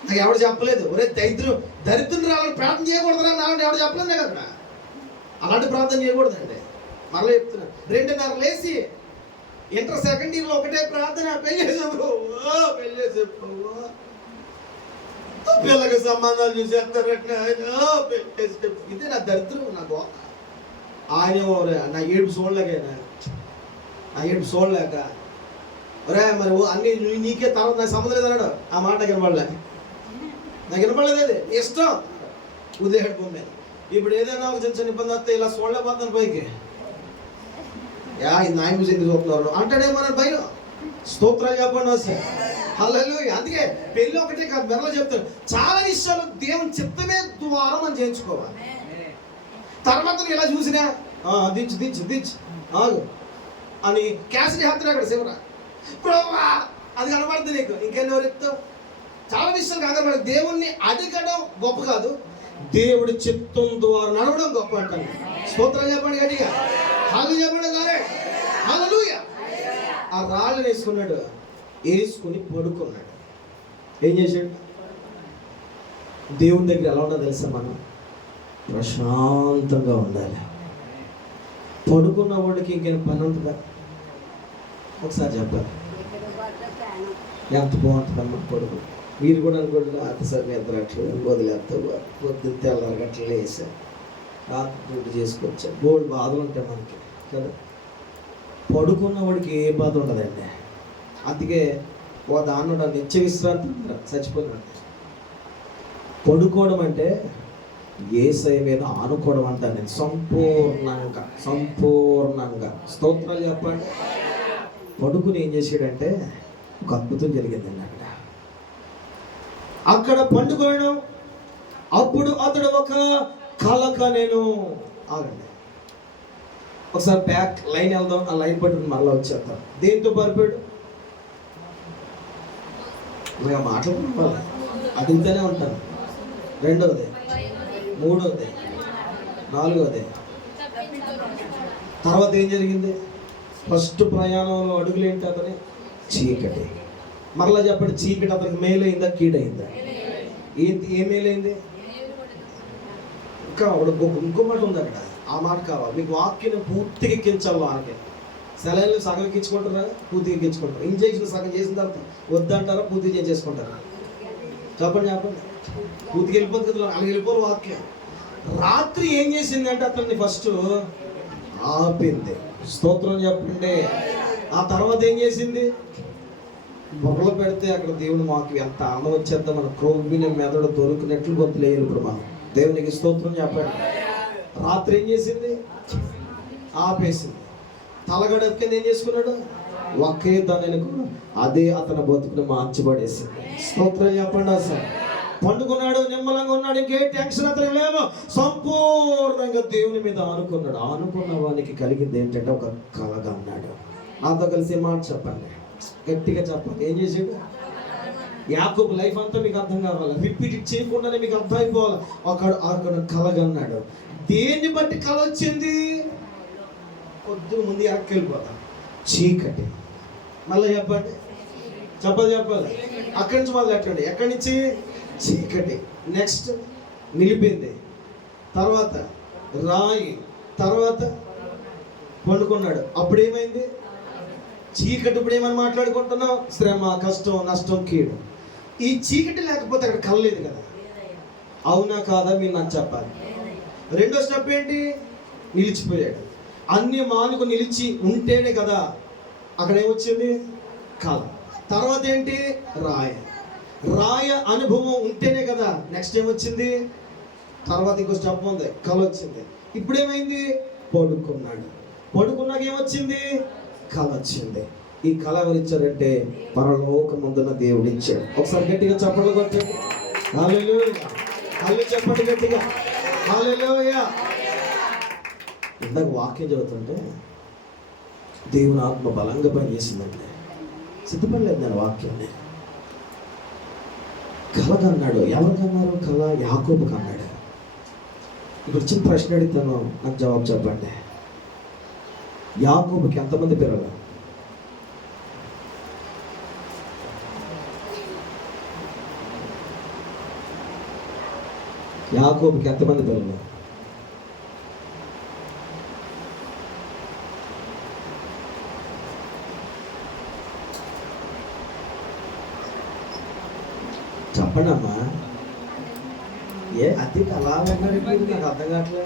నాకు ఎవడు చెప్పలేదు, ఒరే దరిద్రం రావాలని ప్రార్థన చేయకూడదురా నాలంటే ఎవడు చెప్పలేదు నాకు అక్కడ. అలాంటి ప్రార్థన చేయకూడదండి. మరలా చెప్తున్నా, 2:30 లేచి ఇంటర్ సెకండ్ ఇయర్లో ఒకటే ప్రార్థన, పెళ్లి చేసావు పెళ్లి చేసేప్పుడు పిల్లకి సంబంధాలు చూసేస్తారంటే ఆయన పెళ్లి చేసే. ఇదే నా దరిద్రం, నా గోత. ఆయన నా ఏడుపు చూడలేక, నా ఏడుపు చూడలేక ఒరే మరి అన్ని నీకే తర్వాత నాకు సంబంధం లేదన్నాడు. ఆ మాట వినపడలే, నాకు వినపడలేదు. అది ఇష్టం ఉదయం భూమి. ఇప్పుడు ఏదైనా ఒక చిన్న చిన్న ఇబ్బంది వస్తే ఇలా చూడలేకపోతాను పైకి. ఇది నాయన చూసి ఎందుకు చూస్తున్నారు అంటాడేమో అని భయం. స్తోత్రాలు చెప్పండి వస్తే. హల్లెలూయా. అందుకే పెళ్ళి ఒకటే కాదు, మెరలో చెప్తాను, చాలా విషయాలు దేవుని చిత్తమే ద్వారా మనం చేయించుకోవాలి. తర్వాత ఇలా చూసినా దించు దించు దించు ఆగు అని క్యాసిడి హత్తున్నా అక్కడ శివరా ప్రభా అది కనబడుతుంది నీకు, ఇంకెన్ని ఎవరెత్తావు? చాలా విషయాలు కనబడదు. దేవుణ్ణి అడగడం గొప్ప కాదు, దేవుడి చిత్తం ద్వారా నడవడం గొప్ప అంటాను. స్తోత్రాలు చెప్పండి గట్టిగా, హల్లెలూయా చెప్పండి గారే. హల్లెలూయా. ఆ రాళ్ళు వేసుకున్నాడు, వేసుకుని పడుకున్నాడు. ఏం చేశాడు? దేవుని దగ్గర ఎలా ఉందో తెలుసా? మనం ప్రశాంతంగా ఉండాలి. పడుకున్న వాడికి ఇంకేం పని ఉంటుందా? ఒకసారి చెప్పాలి, ఎంత బాగుంటుందమ్మా పడుకు. మీరు కూడా అనుకుంటున్నారు అంతసారి నిద్ర అట్లా వదిలేస్తావు, పొద్దున్న తెల్లారి గట్ల వేసా, రాత్రి పూట చేసుకొచ్చా, బోల్డ్ బాధలు ఉంటాయి మనకి కదా. పడుకున్న వాడికి ఏ బాధ ఉండదండి. అందుకే ఓ దాన్ని నిత్య విశ్రాంతి చచ్చిపోయినాడు. పడుకోవడం అంటే యేసయ్య మీద ఆనుకోవడం అంటాను నేను. సంపూర్ణంగా సంపూర్ణంగా. స్తోత్రాలు చెప్పండి. పడుకుని ఏం చేశాడంటే ఒక అద్భుతం జరిగిందండి అక్కడ పండుకోవడం. అప్పుడు అతడు ఒక కలక నేను ఆగండి ఒకసారి బ్యాక్ లైన్ వెళ్దాం. ఆ లైన్ పట్టుకుని మళ్ళీ వచ్చేద్దాం. దేంతో పరిపాడు? మాట్లాడుకోవాలి, అడుగుతూనే ఉంటాను. రెండవది, మూడవది, నాలుగవది. తర్వాత ఏం జరిగింది? ఫస్ట్ ప్రయాణంలో అడుగులేంటి అతని? చీకటి. మరలా చెప్పండి, చీకటి అతనికి మేలైందా కీడైందా? ఏం మేలైంది? ఇంకా ఇంకో మాట ఉంది అక్కడ, ఆ మాట కావాలి మీకు. వాక్యం పూర్తిగా ఎక్కించాలి. వారికి సెలవులు సగం ఎక్కించుకుంటారా? పూర్తిగా ఎక్కించుకుంటారు. ఇంజెక్షన్ సగం చేసిన తర్వాత వద్దంటారా? పూర్తిగా చేసేసుకుంటారా? చెప్పండి చెప్పండి. పూర్తిగా వెళ్ళిపోతుంది కదా, అలా వెళ్ళిపోరు వాక్యం. రాత్రి ఏం చేసింది అంటే అతన్ని ఫస్ట్ ఆపింది. స్తోత్రం చెప్పండి. ఆ తర్వాత ఏం చేసింది? బొర్రలు పెడితే అక్కడ దేవుని మాకు ఎంత అన్నం వచ్చేద్దాం, మన క్రోగిన మెదడు దొరికినట్లు గొంతులేదు ఇప్పుడు మనం. దేవునికి స్తోత్రం చెప్పండి. రాత్రి ఏం చేసింది? ఆపేసింది. తలగడెత్తింది. ఏం చేసుకున్నాడు? ఒకే దాని అదే అతని బతుకుని మార్చిపడేసింది. స్తోత్రం చెప్పండి. అసలు పండుకున్నాడు, నిమ్మలంగా ఉన్నాడు, ఇంకే టెన్షన్ అతను లేవు. సంపూర్ణంగా దేవుని మీద ఆనుకున్నాడు. ఆనుకున్న వానికి కలిగింది ఏంటంటే ఒక కలగా అన్నాడు. నాతో కలిసి మాట చెప్పండి, గట్టిగా చెప్పండి. ఏం చేసాడు? యాకోబు లైఫ్ అంతా మీకు అర్థం కావాలి, రిపీట్ చేయకుండానే మీకు అర్థం అయిపోవాలి. అక్కడ కలగా అన్నాడు. దేన్ని బట్టి కల వచ్చింది? పొద్దున ముందు ఎక్కడికి వెళ్ళిపోతాం, చీకటి. మళ్ళీ చెప్పండి, చెప్పాలి చెప్పాలి. అక్కడి నుంచి మొదలెట్టండి. ఎక్కడి నుంచి? చీకటి. నెక్స్ట్ నిలిపింది, తర్వాత రాయి, తర్వాత పండుకున్నాడు. అప్పుడేమైంది? చీకటి. ఇప్పుడు ఏమని మాట్లాడుకుంటున్నాం? శ్రమ, కష్టం, నష్టం, కీడు. ఈ చీకటి లేకపోతే అక్కడ కలలేదు కదా. అవునా కాదా? మీరు నాకు చెప్పాలి. రెండో స్టెప్ ఏంటి? నిలిచిపోయాడు. అన్ని మానుకు నిలిచి ఉంటేనే కదా అక్కడ ఏమొచ్చింది? కళ. తర్వాత ఏంటి? రాయ అనుభవం ఉంటేనే కదా నెక్స్ట్ ఏమొచ్చింది? తర్వాత ఇంకో స్టెప్ ఉంది, కళ వచ్చింది. ఇప్పుడు ఏమైంది? పడుకున్నాక ఏమొచ్చింది? కళ వచ్చింది. ఈ కళ ఎవరిచ్చారంటే పరలోకమందున్న దేవుడు ఇచ్చాడు. ఒకసారి గట్టిగా చప్పట్లు కొట్టండి. హల్లెలూయా. హల్లెలూయా చెప్పండి గట్టిగా. హల్లెలూయా. ఇందాక వాక్యం చదువుతుంటే దేవుని ఆత్మ బలంగా పనిచేసిందంటే సిద్ధపడలేదు నేను వాక్యాన్ని. కలగన్నాడు. ఎవరికన్నారు కళ? యాకోబుకి అన్నాడు. ఇప్పుడు చిన్న ప్రశ్న అడుగుతాను, నాకు జవాబు చెప్పండి. యాకోబుకి ఎంతమంది పిల్లలు? యాకోబుకి ఎంతమంది పిల్లలు? చెప్పండి అమ్మా. అతి అలా ఉన్నాడు, నాకు అర్థం కావట్లే.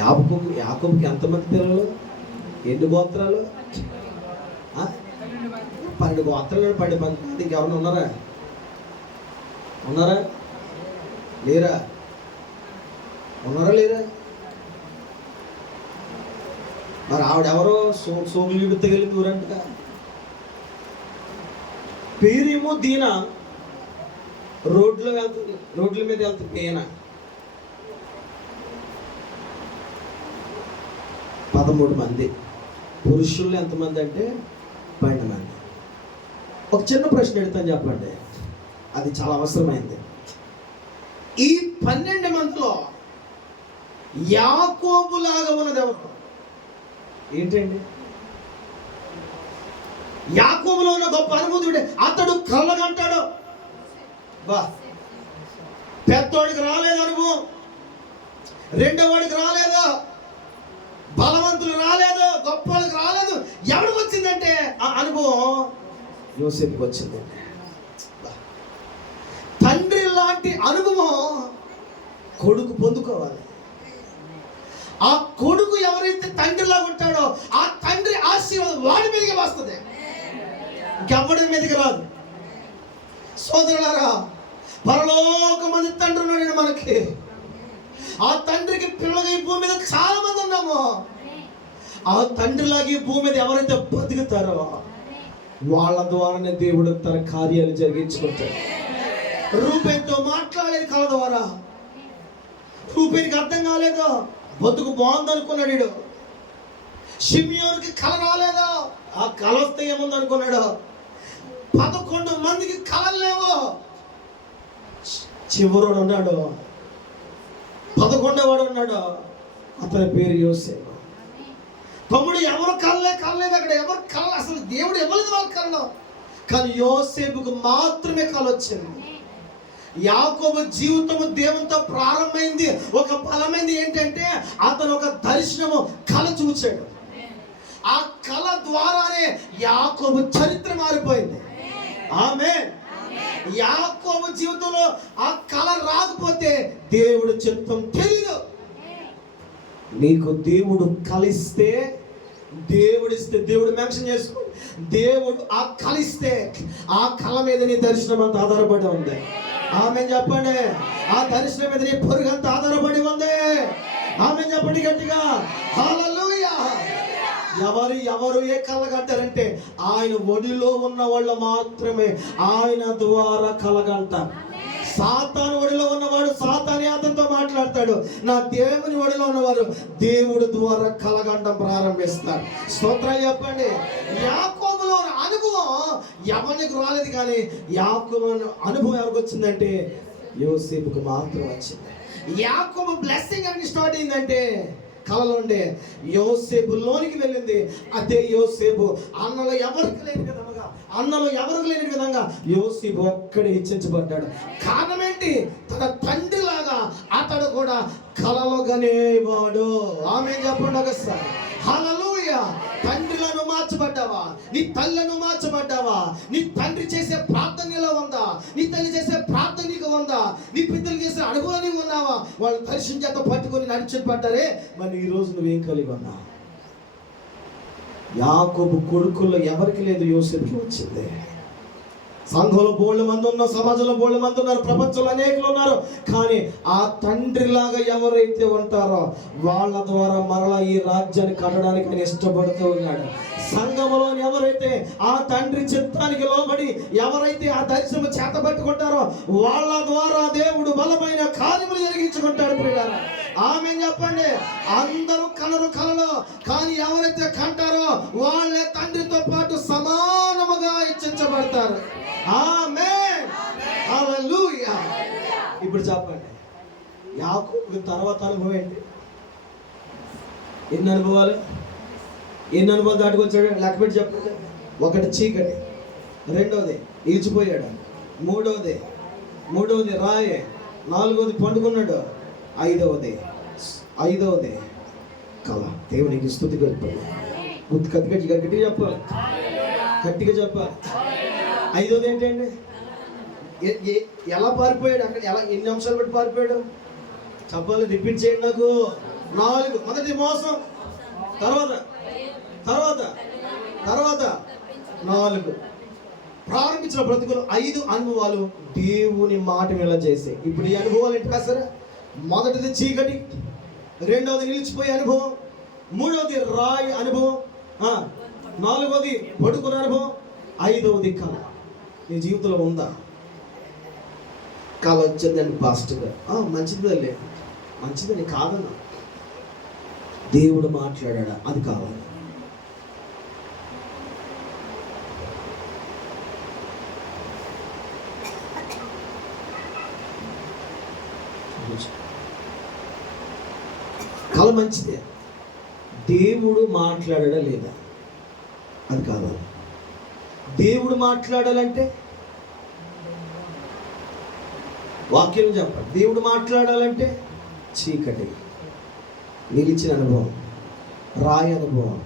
యాకోబుకి ఎంతమంది పిల్లలు? ఎన్ని గోత్రాలు? 12 గోత్రాలు. 12 మంది. ఇంకెవరైనా ఉన్నారా? లేరా? మరి ఆవిడెవరో సోగులు చూపిత్తగలిగింది ఊరంటగా. పేరేమో దీన, రోడ్ల మీద వెళ్తుంది పేన. 13 మంది. పురుషులు ఎంతమంది అంటే 12 మంది. ఒక చిన్న ప్రశ్న అడుగుతాను, చెప్పండి. అది చాలా అవసరమైంది. ఈ 12 మందిలో యాకోబులాగా ఉన్నది ఎవరు? ఏంటండి? యాకోబులో ఉన్న గొప్ప అనుభూతి. అతడు కళ్ళగంటాడు. పెద్దోడికి రాలేదు అనుభవం, రెండో వాడికి రాలేదు, బలవంతులు రాలేదు, గొప్ప వాళ్ళకి రాలేదు. ఎవరికి వచ్చిందంటే ఆ అనుభవం యోసేపుకి వచ్చింది. తండ్రి లాంటి అనుభవం కొడుకు పొందుకోవాలి. ఆ కొడుకు ఎవరైతే తండ్రిలాగా ఉంటాడో ఆ తండ్రి ఆశీర్వాదం వాడి మీదకి వస్తుంది, ఇంకెవ్వడి మీదకి రాదు. సోదరులారా, పరలోకమంది తండ్రి ఉన్నాడు మనకి. ఆ తండ్రికి పిల్లలుగా ఈ భూమి మీద చాలా మంది ఉన్నాము. ఆ తండ్రిలాగా ఈ భూమి మీద ఎవరైతే బతుకుతారో వాళ్ళ ద్వారానే దేవుడు తన కార్యాలు జరిగించుకుంటాడు. రూపేన్తో మాట్లాడేది కళ ద్వారా. రూపేన్కి అర్థం కాలేదు, బతుకు బాగుందనుకున్నాడు వీడు. షిమియోనికి కళ రాలేదు, ఆ కళ వస్తే ఏముందనుకున్నాడు. 11 మందికి కళలు లేవు. చివరోడు ఉన్నాడు, 11వ వాడు ఉన్నాడు, అతని పేరు యోసేపు. తమ్ముడు ఎవరు కళ్ళలేదు అక్కడ, ఎవరు కళ అసలు దేవుడు ఇవ్వలేదు వాళ్ళ కళలో. కానీ యోసేపుకు మాత్రమే కళ వచ్చింది. యాకోబు జీవితము దేవునితో ప్రారంభమైంది. ఒక బలమైంది ఏంటంటే అతను ఒక దర్శనము కళ చూచాడు. ఆ కళ ద్వారానే యాకోబు చరిత్ర మారిపోయింది. ఆమేన్. యాకోబు జీవితంలో ఆ కళ రాకపోతే దేవుడు చిత్తం తెలియదు. నీకు దేవుడు కలిస్తే, దేవుడిస్తే, దేవుడు మెన్షన్ చేసుకో, దేవుడు ఆ కలిస్తే ఆ కళ మీద నీ దర్శనం అంతా ఆధారపడి ఉంది. ఆమె చెప్పండి. ఆ దర్శనం మీద నీ పొరుగంతా ఆధారపడి ఉంది. ఆమె చెప్పండి గట్టిగా. హల్లెలూయా. ఎవరు ఏ కలగంటారంటే ఆయన ఒడిలో ఉన్న వాళ్ళు మాత్రమే ఆయన ద్వారా కలగంటారు. సాతాను ఒడిలో ఉన్నవాడు సాతానే అతనితో మాట్లాడతాడు. నా దేవుని ఒడిలో ఉన్నవారు దేవుడి ద్వారా కలగంటం ప్రారంభిస్తారు. స్తోత్రం చెప్పండి. యాకోబులో అనుభవం ఎవరికి రాలేదు, కానీ యాకోబు అనుభవం ఎవరికి వచ్చిందంటే యోసేపుకు మాత్రం వచ్చింది. యాకోబు బ్లెస్సింగ్ అని స్టార్ట్ అయిందంటే కలలోండే యోసేపు లోనికి వెళ్ళింది. అదే యోసేపు అన్నలో ఎవరికి లేని విధంగా యోసేపు ఒక్కడే హెచ్చించబడ్డాడు. కారణం ఏంటి? తన తండ్రిలాగా అతడు కూడా కలలో కనేవాడు. ఆమె చెప్పండి ఒకసారి. హల్లెలూయా. తండ్రిలను మార్చబడ్డావా? నీ తల్లను మార్చబడ్డావా? నీ తండ్రి చేసే ప్రార్థనలో ఉందా? నీ తల్లి చేసే ప్రార్థన నీకు ఉందా? నీ పిల్లలు చేసే అనుభవం నీకు ఉన్నావా? వాళ్ళు దర్శనం చేత పట్టుకొని నడిచిపడ్డారే. మరి ఈ రోజు నువ్వేం కలిగి ఉన్నావు? యాకోబు కొడుకుల్లో ఎవరికి లేదు, యోసేపుకి వచ్చింది. సంఘంలో బోళ్ళు మంది ఉన్నారు, సమాజంలో బోళ్ళు మంది ఉన్నారు, ప్రపంచంలో అనేకులు ఉన్నారు. కానీ ఆ తండ్రిలాగా ఎవరైతే ఉంటారో వాళ్ళ ద్వారా మరలా ఈ రాజ్యాన్ని కట్టడానికి ఆయన ఇష్టపడుతూ ఉన్నాడు. సంఘంలో ఎవరైతే ఆ తండ్రి చిత్తానికి లోబడి ఎవరైతే ఆ దర్శనం చేత పట్టుకుంటారో వాళ్ళ ద్వారా దేవుడు బలమైన కార్యములు జరిగించుకుంటాడు. ప్రియులారా ఆమె చెప్పండి. అందరూ కలరు కలలు, కానీ ఎవరైతే కంటారో వాళ్ళే తండ్రితో పాటు సమానముగా హెచ్చించబడతారు. ఆమేన్. హల్లెలూయా. ఇప్పుడు చెప్పండి, యాకోబు తర్వాత అనుభవం ఏంటి? ఎన్ని అనుభవాలు దాటుకొచ్చాడు? లెక్క పెట్టి చెప్పండి. ఒకటి చీకటి, రెండవది నిలిచిపోయాడు, మూడవది రాయే, నాలుగవది పండుకున్నాడు, ఐదవది కళ. దేవునికి స్తుతి గొప్పది. గట్టిగా చెప్పాలి. ఐదవది ఏంటండి? ఎలా పారిపోయాడు? అక్కడ ఎన్ని అంశాలు బట్టి పారిపోయాడు చెప్పాలి. రిపీట్ చేయండి నాకు. 4. మొదటి మోసం, తర్వాత 4 ప్రారంభించిన బ్రతుకులు, 5 అనుభవాలు దేవుని మాట మీద చేసే. ఇప్పుడు ఈ అనుభవాలు ఏంటి కాస్తారా? మొదటిది చీకటి, రెండవది నిలిచిపోయే అనుభవం, మూడవది రాయి అనుభవం, 4వది పడుకున్న అనుభవం, 5వది కళ. నీ జీవితంలో ఉందా? కళ వచ్చిందండి పాస్టర్గా, మంచిదని కాదన్నా. దేవుడు మాట్లాడా, అది కావాలి. కళ మంచిదే, దేవుడు మాట్లాడా లేదా, అది కావాలి. దేవుడు మాట్లాడాలంటే వాక్యం చెప్పండి. దేవుడు మాట్లాడాలంటే చీకటి, నిలిచిన అనుభవం, రాయి అనుభవం,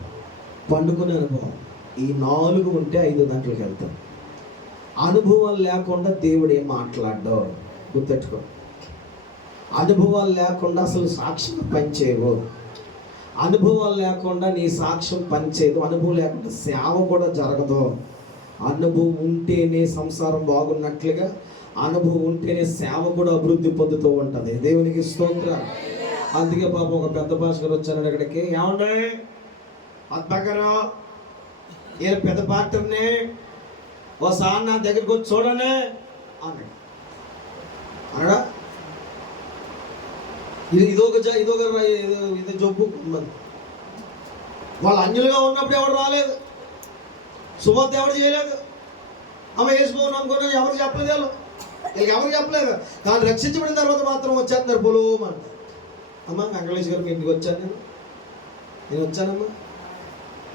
పండుకునే అనుభవం, ఈ 4 ఉంటే 5 దాంట్లోకి వెళ్తాం. అనుభవాలు లేకుండా దేవుడు ఏం మాట్లాడ్డో గుర్తెట్టుకో. అనుభవాలు లేకుండా అసలు సాక్ష్యం పనిచేయవు. అనుభవాలు లేకుండా నీ సాక్ష్యం పనిచేయదు. అనుభవం లేకుండా సేవ కూడా జరగదు. అనుభవం ఉంటేనే సంసారం బాగున్నట్లుగా అనుభవం ఉంటేనే సేవ కూడా అభివృద్ధి పొందుతూ ఉంటుంది. దేవునికి స్తోత్రం. అందుకే పాపం ఒక పెద్ద భాషగారు వచ్చాను ఇక్కడికి. ఏమండే పద్మగారు, ఏ పెద్ద పాత్రని ఓసారి నా దగ్గరికి వచ్చి చూడండి అన్నాడు. అనడా ఇదొక జబ్బు. వాళ్ళు అన్యులుగా ఉన్నప్పుడు ఎవరు రాలేదు, సుమత్ ఎవరు చేయలేదు, అమ్మ వేసుకోని అనుకున్నా ఎవరు చెప్పలేదు, వీళ్ళకి ఎవరు చెప్పలేదు. కానీ రక్షించబడిన తర్వాత మాత్రం వచ్చేస్తున్నారు పొలోమంట. అమ్మ వెంకటేష్ గారు మీ ఇంటికి వచ్చాను, నేను వచ్చానమ్మా,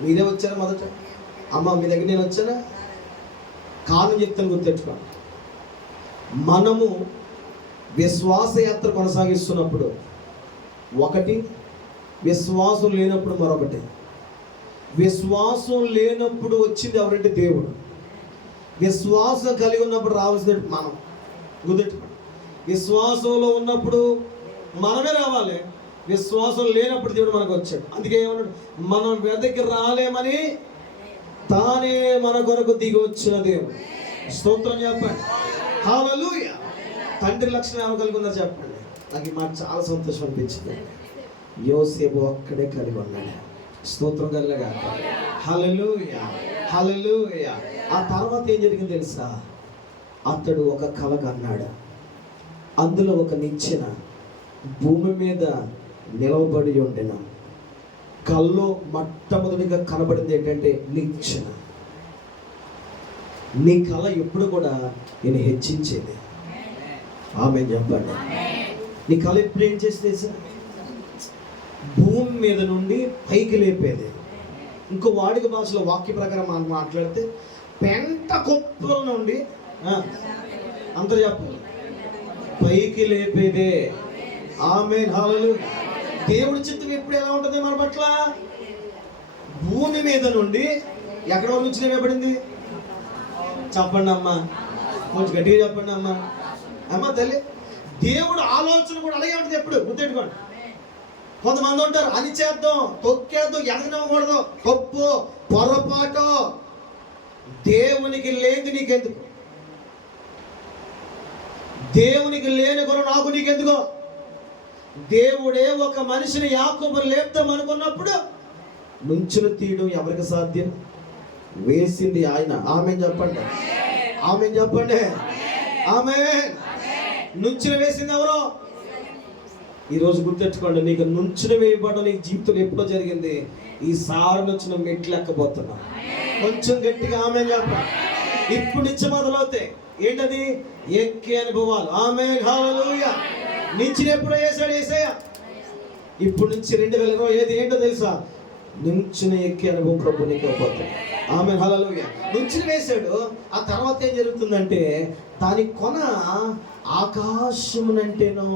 మీరే వచ్చాను మొదట, అమ్మ మీ దగ్గర నేను వచ్చానా? కారణం చెప్తాను, గుర్తెట్టుకోండి. మనము విశ్వాస యాత్ర కొనసాగిస్తున్నప్పుడు ఒకటి, విశ్వాసం లేనప్పుడు మరొకటి. విశ్వాసం లేనప్పుడు వచ్చింది ఎవరంటే దేవుడు. విశ్వాసం కలిగి ఉన్నప్పుడు రావాల్సిన మనం. గుర్తెట్టుకోండి, విశ్వాసంలో ఉన్నప్పుడు మనమే రావాలి, విశ్వాసం లేనప్పుడు దేవుడు మనకు వచ్చాడు. అందుకే ఏమన్నాడు, మనం వెదకి రాలేమని తానే మన కొరకు దిగి వచ్చిన దేవుడు. స్తోత్రం చెప్పండి. హల్లెలూయా. తండ్రి లక్షణం ఏమో కలిగి ఉందో చెప్పండి. నాకు ఈ మాట చాలా సంతోషం అనిపించింది. యోసేపు ఒక్కడే కలిగి ఉన్నాడు. స్తోత్రం కలగా. హల్లెలూయా, హల్లెలూయా. ఆ తర్వాత ఏం జరిగింది తెలుసా? అతడు ఒక కల కన్నాడు. అందులో ఒక నిచ్చెన భూమి మీద నిలవబడి ఉండిన కల్లో మొట్టమొదటిగా కనబడింది ఏంటంటే నిచ్చెన. నీ కళ ఎప్పుడు కూడా నేను హెచ్చించేది. ఆమె చెప్పండి. నీ కళ ఎప్పుడు ఏం చేస్తే సార్? భూమి మీద నుండి పైకి లేపేది. ఇంకో వాడుక భాషలో వాక్య ప్రకారం మనం మాట్లాడితే పెంట కుప్పల నుండి అందరూ చెప్పాలి పైకి లేపేదే. ఆమేన్ హల్లెలూయా. దేవుడి చిత్తం ఎప్పుడు ఎలా ఉంటుంది మన పట్ల? భూమి మీద నుండి ఎక్కడ వరకు నుంచి లేపబడింది? చెప్పండి అమ్మా, కొంచెం గట్టిగా చెప్పండి అమ్మా. అమ్మా తల్లి, దేవుడు ఆలోచన కూడా అలాగే ఉంటుంది ఎప్పుడు, గుర్తెట్టుకోండి. కొంతమంది ఉంటారు అని చేద్దాం, తొక్కేద్దాం, ఎదగనివ్వకూడదు, తప్పు, పొరపాటు. దేవునికి లేని నీకెందుకు? దేవునికి లేని గుణం నాకు నీకెందుకో? దేవుడే ఒక మనిషిని యాకోబుని లేపుతాం అనుకున్నప్పుడు నుంచుని తీయడం ఎవరికి సాధ్యం? వేసింది ఆయన. ఆమె చెప్పండి, ఆమె చెప్పండి, ఆమె. నుంచుని వేసింది ఎవరో? ఈరోజు గుర్తెట్టుకోండి, నీకు నుంచుని వేయబడడం నీ జీవితంలో ఎప్పుడో జరిగింది. ఈసారి వచ్చిన మెట్లు ఎక్కబోతున్నా. కొంచెం గట్టిగా ఆమె చెప్పండి. ఇప్పుడు నుంచి మొదలవుతాయి. ఏంటది? ఎక్కే అనుభవాలు. ఆమేన్ హల్లెలూయా. నుంచి ఎప్పుడో వేసాడు యేసయ్య. ఇప్పుడు నుంచి 2027 ఏంటో తెలుసా? నుంచుని ఎక్కే అనుభవం ప్రభు నీకు అయిపోతుంది. ఆమేన్ హల్లెలూయా. నుంచుని వేశాడు. ఆ తర్వాత ఏం జరుగుతుందంటే దాని కొన ఆకాశమునంటేనో.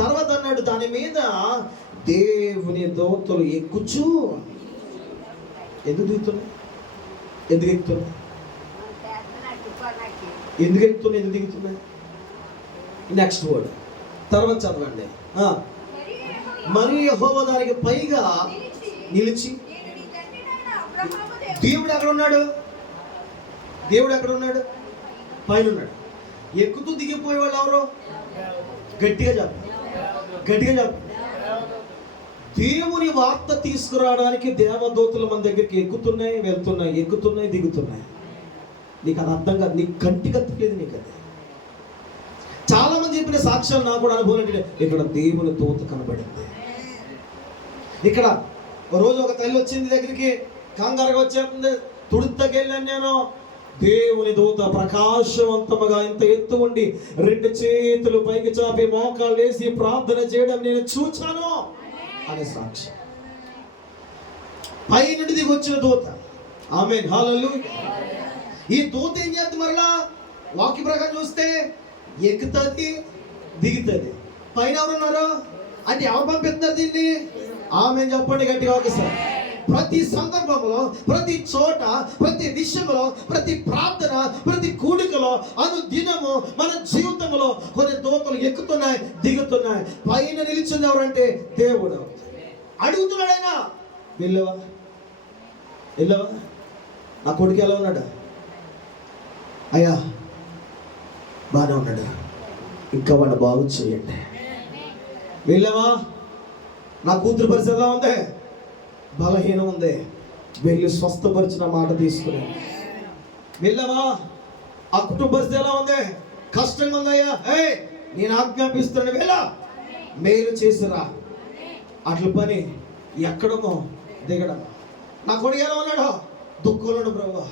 తర్వాత అన్నాడు దాని మీద దేవుని దూతలు ఎక్కుచూ. ఎందుకు దిగుతున్నాయి? ఎందుకు ఎక్కుతున్నాయి? ఎందుకు ఎక్కుతున్నాయి? ఎందుకు దిగుతున్నాయి? నెక్స్ట్ వర్డ్ తర్వాత చదవండి. మరియు యెహోవా దానికి పైగా నిలిచి. దేవుడు ఎక్కడ ఉన్నాడు? దేవుడు ఎక్కడ ఉన్నాడు? పైన ఉన్నాడు. ఎక్కుతూ దిగిపోయే వాళ్ళు ఎవరు? గట్టిగా చెప్పు, గట్టిగా చెప్పు. దేవుని వార్త తీసుకురావడానికి దేవదూతలు మన దగ్గరికి ఎక్కుతున్నాయి, వెళ్తున్నాయి, ఎక్కుతున్నాయి, దిగుతున్నాయి. నీకు అది అర్థం కాదు, నీకు కంటికి తెలియదు. నీకు అది చాలా మంది చెప్పిన సాక్ష్యాలు నాకు కూడా అనుభవం అంటే ఇక్కడ దేవుని దూత కనబడింది. ఇక్కడ రోజు ఒక తల్లి వచ్చింది దగ్గరికి, కంగారుగా వచ్చేస్తుంది. తుడితకెళ్ళాను నేను. దేవుని దూత ప్రకాశవంతముగా ఇంత ఎత్తు ఉండి 2 చేతులు పైకి చాపి మోకాలు వేసి ప్రార్థన చేయడం నేను చూచాను అనే సాక్ష్యం. పై నుండి దిగి వచ్చిన దూత. ఆమేన్ హల్లెలూయా. ఈ దూత ఏం చేస్తుంది? మరలా వాక్య ప్రకారం చూస్తే ఎక్కుతుంది, దిగుతుంది. పైన ఎవరున్నారు అంటే ఎవరు పంపిస్తున్నారు దీన్ని? ఆమేన్ చెప్పండి గట్టిగా ఒకసారి. ప్రతి సందర్భంలో, ప్రతి చోట, ప్రతి విషయంలో, ప్రతి ప్రార్థన, ప్రతి కూడికలో, అనుదినము మన జీవితంలో కొన్ని దూతలు ఎక్కుతున్నాయి, దిగుతున్నాయి. పైన నిలిచింది ఎవరంటే దేవుడు. అడుగుతున్నాడు ఆయన, వెళ్ళవా వెళ్ళవా? నా కొడుకు ఎలా ఉన్నాడు? అయ్యా బాగానే ఉన్నాడు, ఇంకా వాడు బాగు చేయండి. వెళ్ళవా? నా కూతురు పరిస్థితి ఎలా ఉంది? బలహీనం ఉంది, వెళ్ళి స్వస్థపరిచిన మాట తీసుకుని. వెళ్ళవా? ఆ కుటుంబ పరిస్థితి ఎలా ఉంది? కష్టంగా ఉందయ్యా, నేను ఆజ్ఞాపిస్తున్నాను, వెళ్ళా మేలు చేసిరా. అట్ల పని ఎక్కడమో దిగడం. నా కొడుకు ఎలా ఉన్నాడో? దుఃఖంలో ప్రభు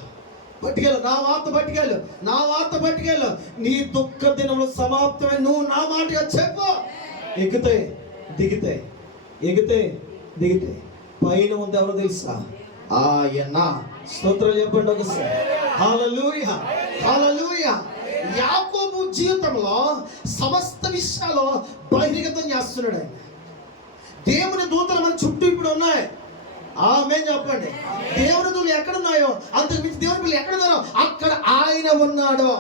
పట్టుకెళ్ళు, నా వార్త పట్టుకెళ్ళు, నా వార్త పట్టుకెళ్ళు. నీ దుఃఖ దినములు సమాప్తమై నువ్వు నా మాటగా చెప్పు. ఎగుతాయి, దిగుతాయి, ఎగుతాయి, దిగుతాయి. పైన ఉంది ఎవరో తెలుసా? ఆయన. స్తోత్రం చెప్పండి ఒకసారి. హల్లెలూయా, హల్లెలూయా. యాకోబు జీవితంలో సమస్త విషయాలు బహిర్గతం చేస్తున్నాడు ఆయన. దేవుని దూతలు మన చుట్టూ ఇప్పుడు ఉన్నాయి. ఆమేన్ చెప్పండి. దేవుని దూతలు ఎక్కడున్నాయో, అంతకు మించి దేవుని పిల్లలు ఎక్కడున్నారో అక్కడ ఆయన ఉన్నాడు.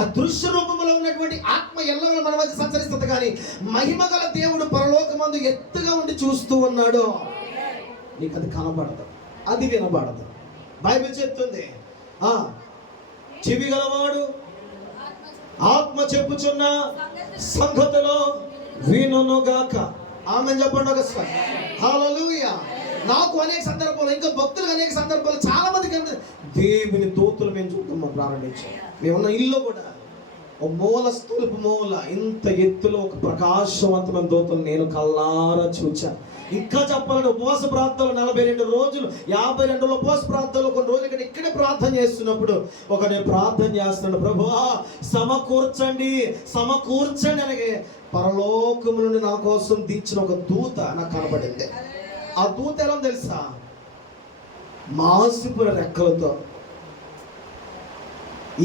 అదృశ్య రూపంలో ఉన్నటువంటి ఆత్మ ఎల్లవేళ మన మధ్య సంచరిస్తుంది. కానీ మహిమ గల దేవుడు పరలోకమందు ఎత్తుగా ఉండి చూస్తూ ఉన్నాడు. నీకు అది కనబడదు, అది వినబడదు. బైబిల్ చెప్తుంది, చెవి గలవాడు ఆత్మ చెప్పుచున్న సంగతిలో వినుగాక. ఆమేన్ చెప్పండి ఒకసారి. హల్లెలూయా. నాకు అనేక సందర్భాలు, ఇంకా భక్తులకు అనేక సందర్భాలు, చాలా మందికి దేవుని దూతలు మేము చూద్దాం ప్రారంభించాం. మేమున్న ఇల్లు కూడా ఓ మూల స్థూలపు మూల ఇంత ఎత్తులో ఒక ప్రకాశవంతమైన దూతను నేను కల్లారా చూచాను. ఇంకా చెప్పాలంటే ఉపవాస ప్రార్థనలు 42 రోజులు 52 ఉపవాస ప్రార్థనలు కొన్ని రోజులు ఇక్కడ ఇక్కడే ప్రార్థన చేస్తున్నప్పుడు నేను ప్రార్థన చేస్తున్నాను, ప్రభువా సమకూర్చండి అనగే పరలోకము నుండి నా కోసం దించిన ఒక దూత నాకు కనబడింది. ఆ దూత ఎలా తెలుసా? మాసిపుర రెక్కలతో,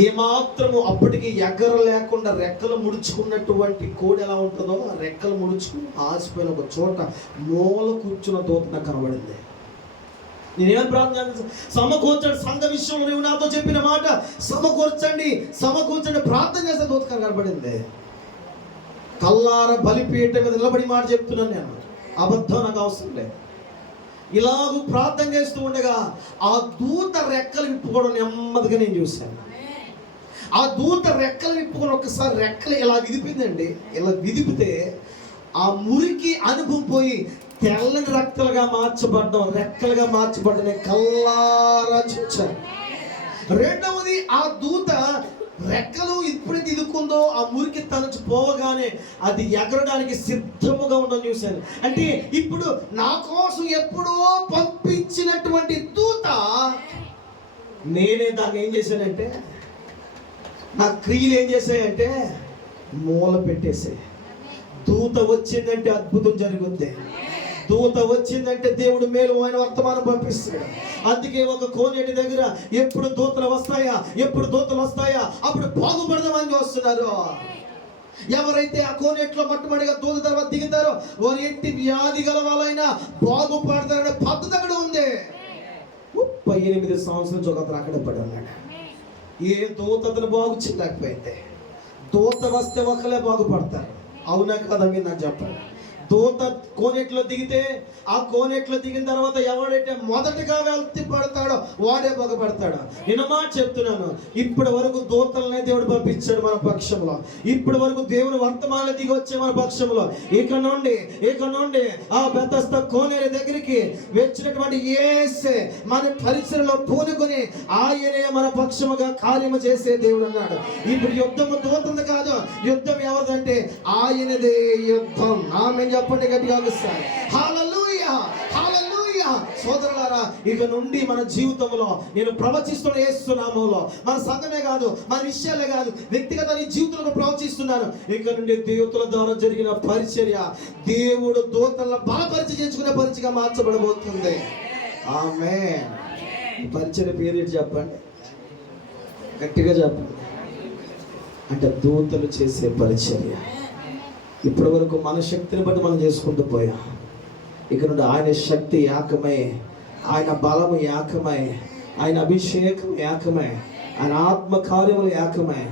ఏమాత్రము అప్పటికి ఎగర లేకుండా రెక్కలు ముడుచుకున్నటువంటి కోడి ఎలా ఉంటుందో ఆ రెక్కలు ముడుచుకుని ఆసిపోయిన ఒక చోట మూల కూర్చున్న దూత నాకు కనబడింది. నేనేమని ప్రార్థన, సమకూర్చండి, సంఘ విషయంలో నువ్వు నాతో చెప్పిన మాట సమకూర్చండి ప్రార్థన చేస్తే దూత కనబడింది. కల్లార బలిపీఠ మీద నిలబడి మాట చెప్తున్నాను నేను, అబద్ధం నాకు అవసరం లేదు. ఇలాగూ ప్రార్థన చేస్తూ ఉండగా ఆ దూత రెక్కలు విప్పుకోవడం నెమ్మదిగా నేను చూశాను. ఆ దూత రెక్కలు విప్పుకొని ఒకసారి రెక్కలు ఇలా విదిపిందండి. ఇలా విదిపితే ఆ మురికి అనుభవం పోయి తెల్లని రెక్కలుగా మార్చబడ్డం కల్లారా చూచాను. రెండవది, ఆ దూత రెక్కలు ఎప్పుడైతే ఇదుకుందో ఆ మురికి తనచి పోవగానే అది ఎగరడానికి సిద్ధముగా ఉండడం చూశాను. అంటే ఇప్పుడు నా కోసం ఎప్పుడో పంపించినటువంటి దూత నేనే దాన్ని ఏం చేశానంటే, నా క్రియలు ఏం చేశాయంటే మూల పెట్టేసాయి. దూత వచ్చిందంటే అద్భుతం జరుగుద్ది. దూత వచ్చిందంటే దేవుడు మేలు ఆయన వర్తమానం పంపిస్తాడు. అందుకే ఒక కోనేటి దగ్గర ఎప్పుడు దూతలు వస్తాయా అప్పుడు బాగుపడదామని చూస్తున్నారు. ఎవరైతే ఆ కోనేట్లో మొట్టమొదటిగా దూత తర్వాత దిగుతారో వారి ఎట్టి వ్యాధి గల వాళ్ళైనా బాగుపడతారనే పద్ధతి అక్కడ ఉంది. 38 సంవత్సరాల నుంచి ఒకతను అక్కడ పడి ఉన్నాడు. ఏ దూత అతను బాగు చేయలేకపోయింది. దూత వస్తే ఒకలే బాగుపడతారు. అవునా కదా? మీరు నాకు చెప్పండి. దూత కోనేట్లో దిగితే ఆ కోనేట్లో దిగిన తర్వాత ఎవడైతే మొదటగా వెళ్తి పడతాడో వాడే బాగుపడతాడు. నేను మాట చెప్తున్నాను, ఇప్పటి వరకు దూతలనే దేవుడు పంపించాడు మన పక్షంలో. ఇప్పటి వరకు దేవుడు వర్తమానాలు దిగి వచ్చే మన పక్షంలో. ఇక నుండి ఆ బెతస్తా కోనేరు దగ్గరికి వచ్చినటువంటి యేసే మన పరిసరలో పూనుకొని ఆయనే మన పక్షముగా కార్యము చేసే దేవుడు అన్నాడు. ఇప్పుడు యుద్ధము దూతంది కాదు, యుద్ధం ఎవరిదంటే ఆయనదే యుద్ధం. ఆమె చెప్పండి గట్టిగా ఒకసారి. హల్లెలూయా, హల్లెలూయా. సోదరులారా, ఇక నుండి మన జీవితంలో నేను ప్రవచిస్తున్న యేసు నామములో మన సంఘమే కాదు, మన విషయాలే కాదు, వ్యక్తిగత జీవితంలో ప్రవచిస్తున్నాను. ఇక నుండి దూతల ద్వారా జరిగిన పరిచర్య దేవుడు దూతలను బలపరిచి చేయించుకునే పరిచయగా మార్చబడబోతుంది. ఆమేన్. ఈ పరిచర్య పేరు చెప్పండి, గట్టిగా చెప్పండి. అంటే దూతలు చేసే పరిచర్య. ఇప్పటి వరకు మన శక్తిని బట్టి మనం చేసుకుంటూ పోయాం. ఇక నుండి ఆయన శక్తి ఏకమై, ఆయన బలము ఏకమై, ఆయన అభిషేకం ఏకమై, ఆయన ఆత్మ కార్యములు ఏకమై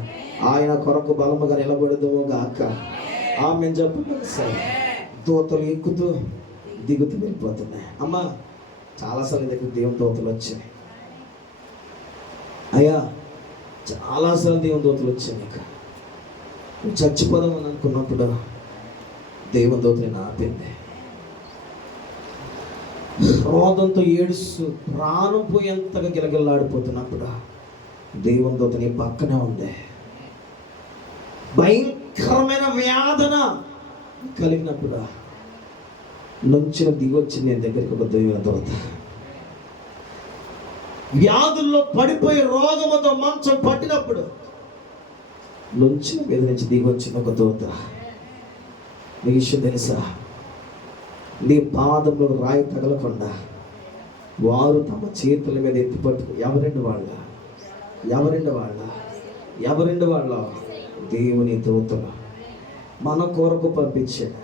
ఆయన కొరకు బలముగా నిలబడదుము గాక. ఆమేన్ చెప్పండి సార్. దూతలు ఎక్కుతూ దిగుతూ వెళ్ళిపోతున్నాయి. అమ్మా, చాలాసార్లు దగ్గర దేవుని దూతలు వచ్చాయి అయ్యా, చాలాసార్లు దేవుని దూతలు వచ్చాయి. నీకు చచ్చిపోదామని అనుకున్నప్పుడు దేవుని దూతని ఆపింది. క్రోధంతో ఏడుస్తూ ప్రాణం పోయేంతగా గిలగిల్లాడిపోతున్నప్పుడు దేవుని దూతని పక్కనే ఉంది. భయంకరమైన వేదన కలిగినప్పుడు నుంచి దిగొచ్చి నేను దగ్గరికి ఒక దేవుని దూత. వ్యాధుల్లో పడిపోయి రోగముతో మంచం పట్టినప్పుడు నుంచి మీద నుంచి దిగొచ్చిన ఒక దూత. నీ విషయం తెలుసా? నీ పాదంలో రాయి తగలకుండా వారు తమ చేతుల మీద ఎత్తిపట్టు. ఎవరండి వాళ్ళ దేవుని దూతలు మన కొరకు పంపించాడు.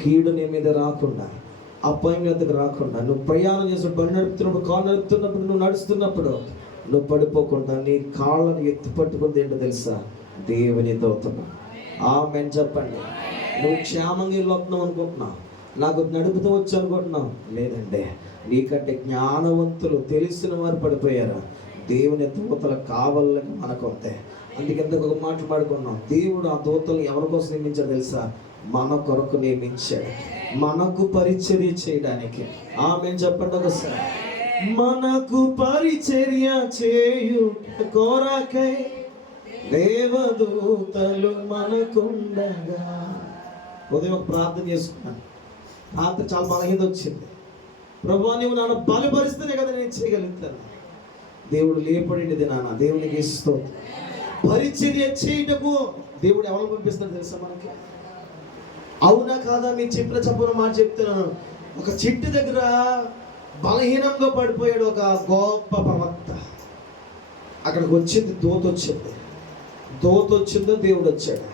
కీడు నీ మీద రాకుండా, అపాయం మీదకు రాకుండా, నువ్వు ప్రయాణం చేసినప్పుడు, బండి నడుపుతున్నప్పుడు, కాలు నడుపుతున్నప్పుడు, నువ్వు నడుస్తున్నప్పుడు నువ్వు పడిపోకుండా నీ కాళ్ళను ఎత్తిపట్టుకుంది ఏంటో తెలుసా? దేవుని దూతలు. ఆమేన్ చెప్పండి. నువ్వు క్షేమంగా వెళ్ళొస్తున్నావు అనుకుంటున్నావు, నాకు నడుపుతూ వచ్చు అనుకుంటున్నావు. లేదండి, నీకంటే జ్ఞానవంతులు తెలిసిన వారు పడిపోయారు. దేవుని దూతలు కావాలని మనకు ఉంటాయి. అందుకే ఒక మాట్లాడుకున్నాం. దేవుడు ఆ దూతలు ఎవరి కోసం నియమించాడు తెలుసా? మన కొరకు నియమించాడు, మనకు పరిచర్య చేయడానికి. ఆమేన్ చెప్పండి ఒకసారి. మనకు పరిచర్య చేయు కొరకై దేవదూతలు మనకుండగా. ఉదయం ఒక ప్రార్థన చేసుకున్నాను. ప్రార్థన చాలా బలహీనత వచ్చింది. ప్రభువా, నీవు నన్ను బలపరిస్తేనే కదా నేను చేయగలుగుతాను. దేవుడు లేపడింది నాన్న. దేవునికి ఇస్తూ పరిచర్య చేయటకు దేవుడు ఎవరు పంపిస్తాడు తెలుసా మనకి? అవునా కాదా? మీరు చెప్పిన చెప్పిన మాట చెప్తున్నాను. ఒక చెట్టు దగ్గర బలహీనంగా పడిపోయాడు ఒక గొప్ప ప్రవక్త. అక్కడికి వచ్చింది దూత వచ్చింది. దూత వచ్చిందో దేవుడు వచ్చాడు.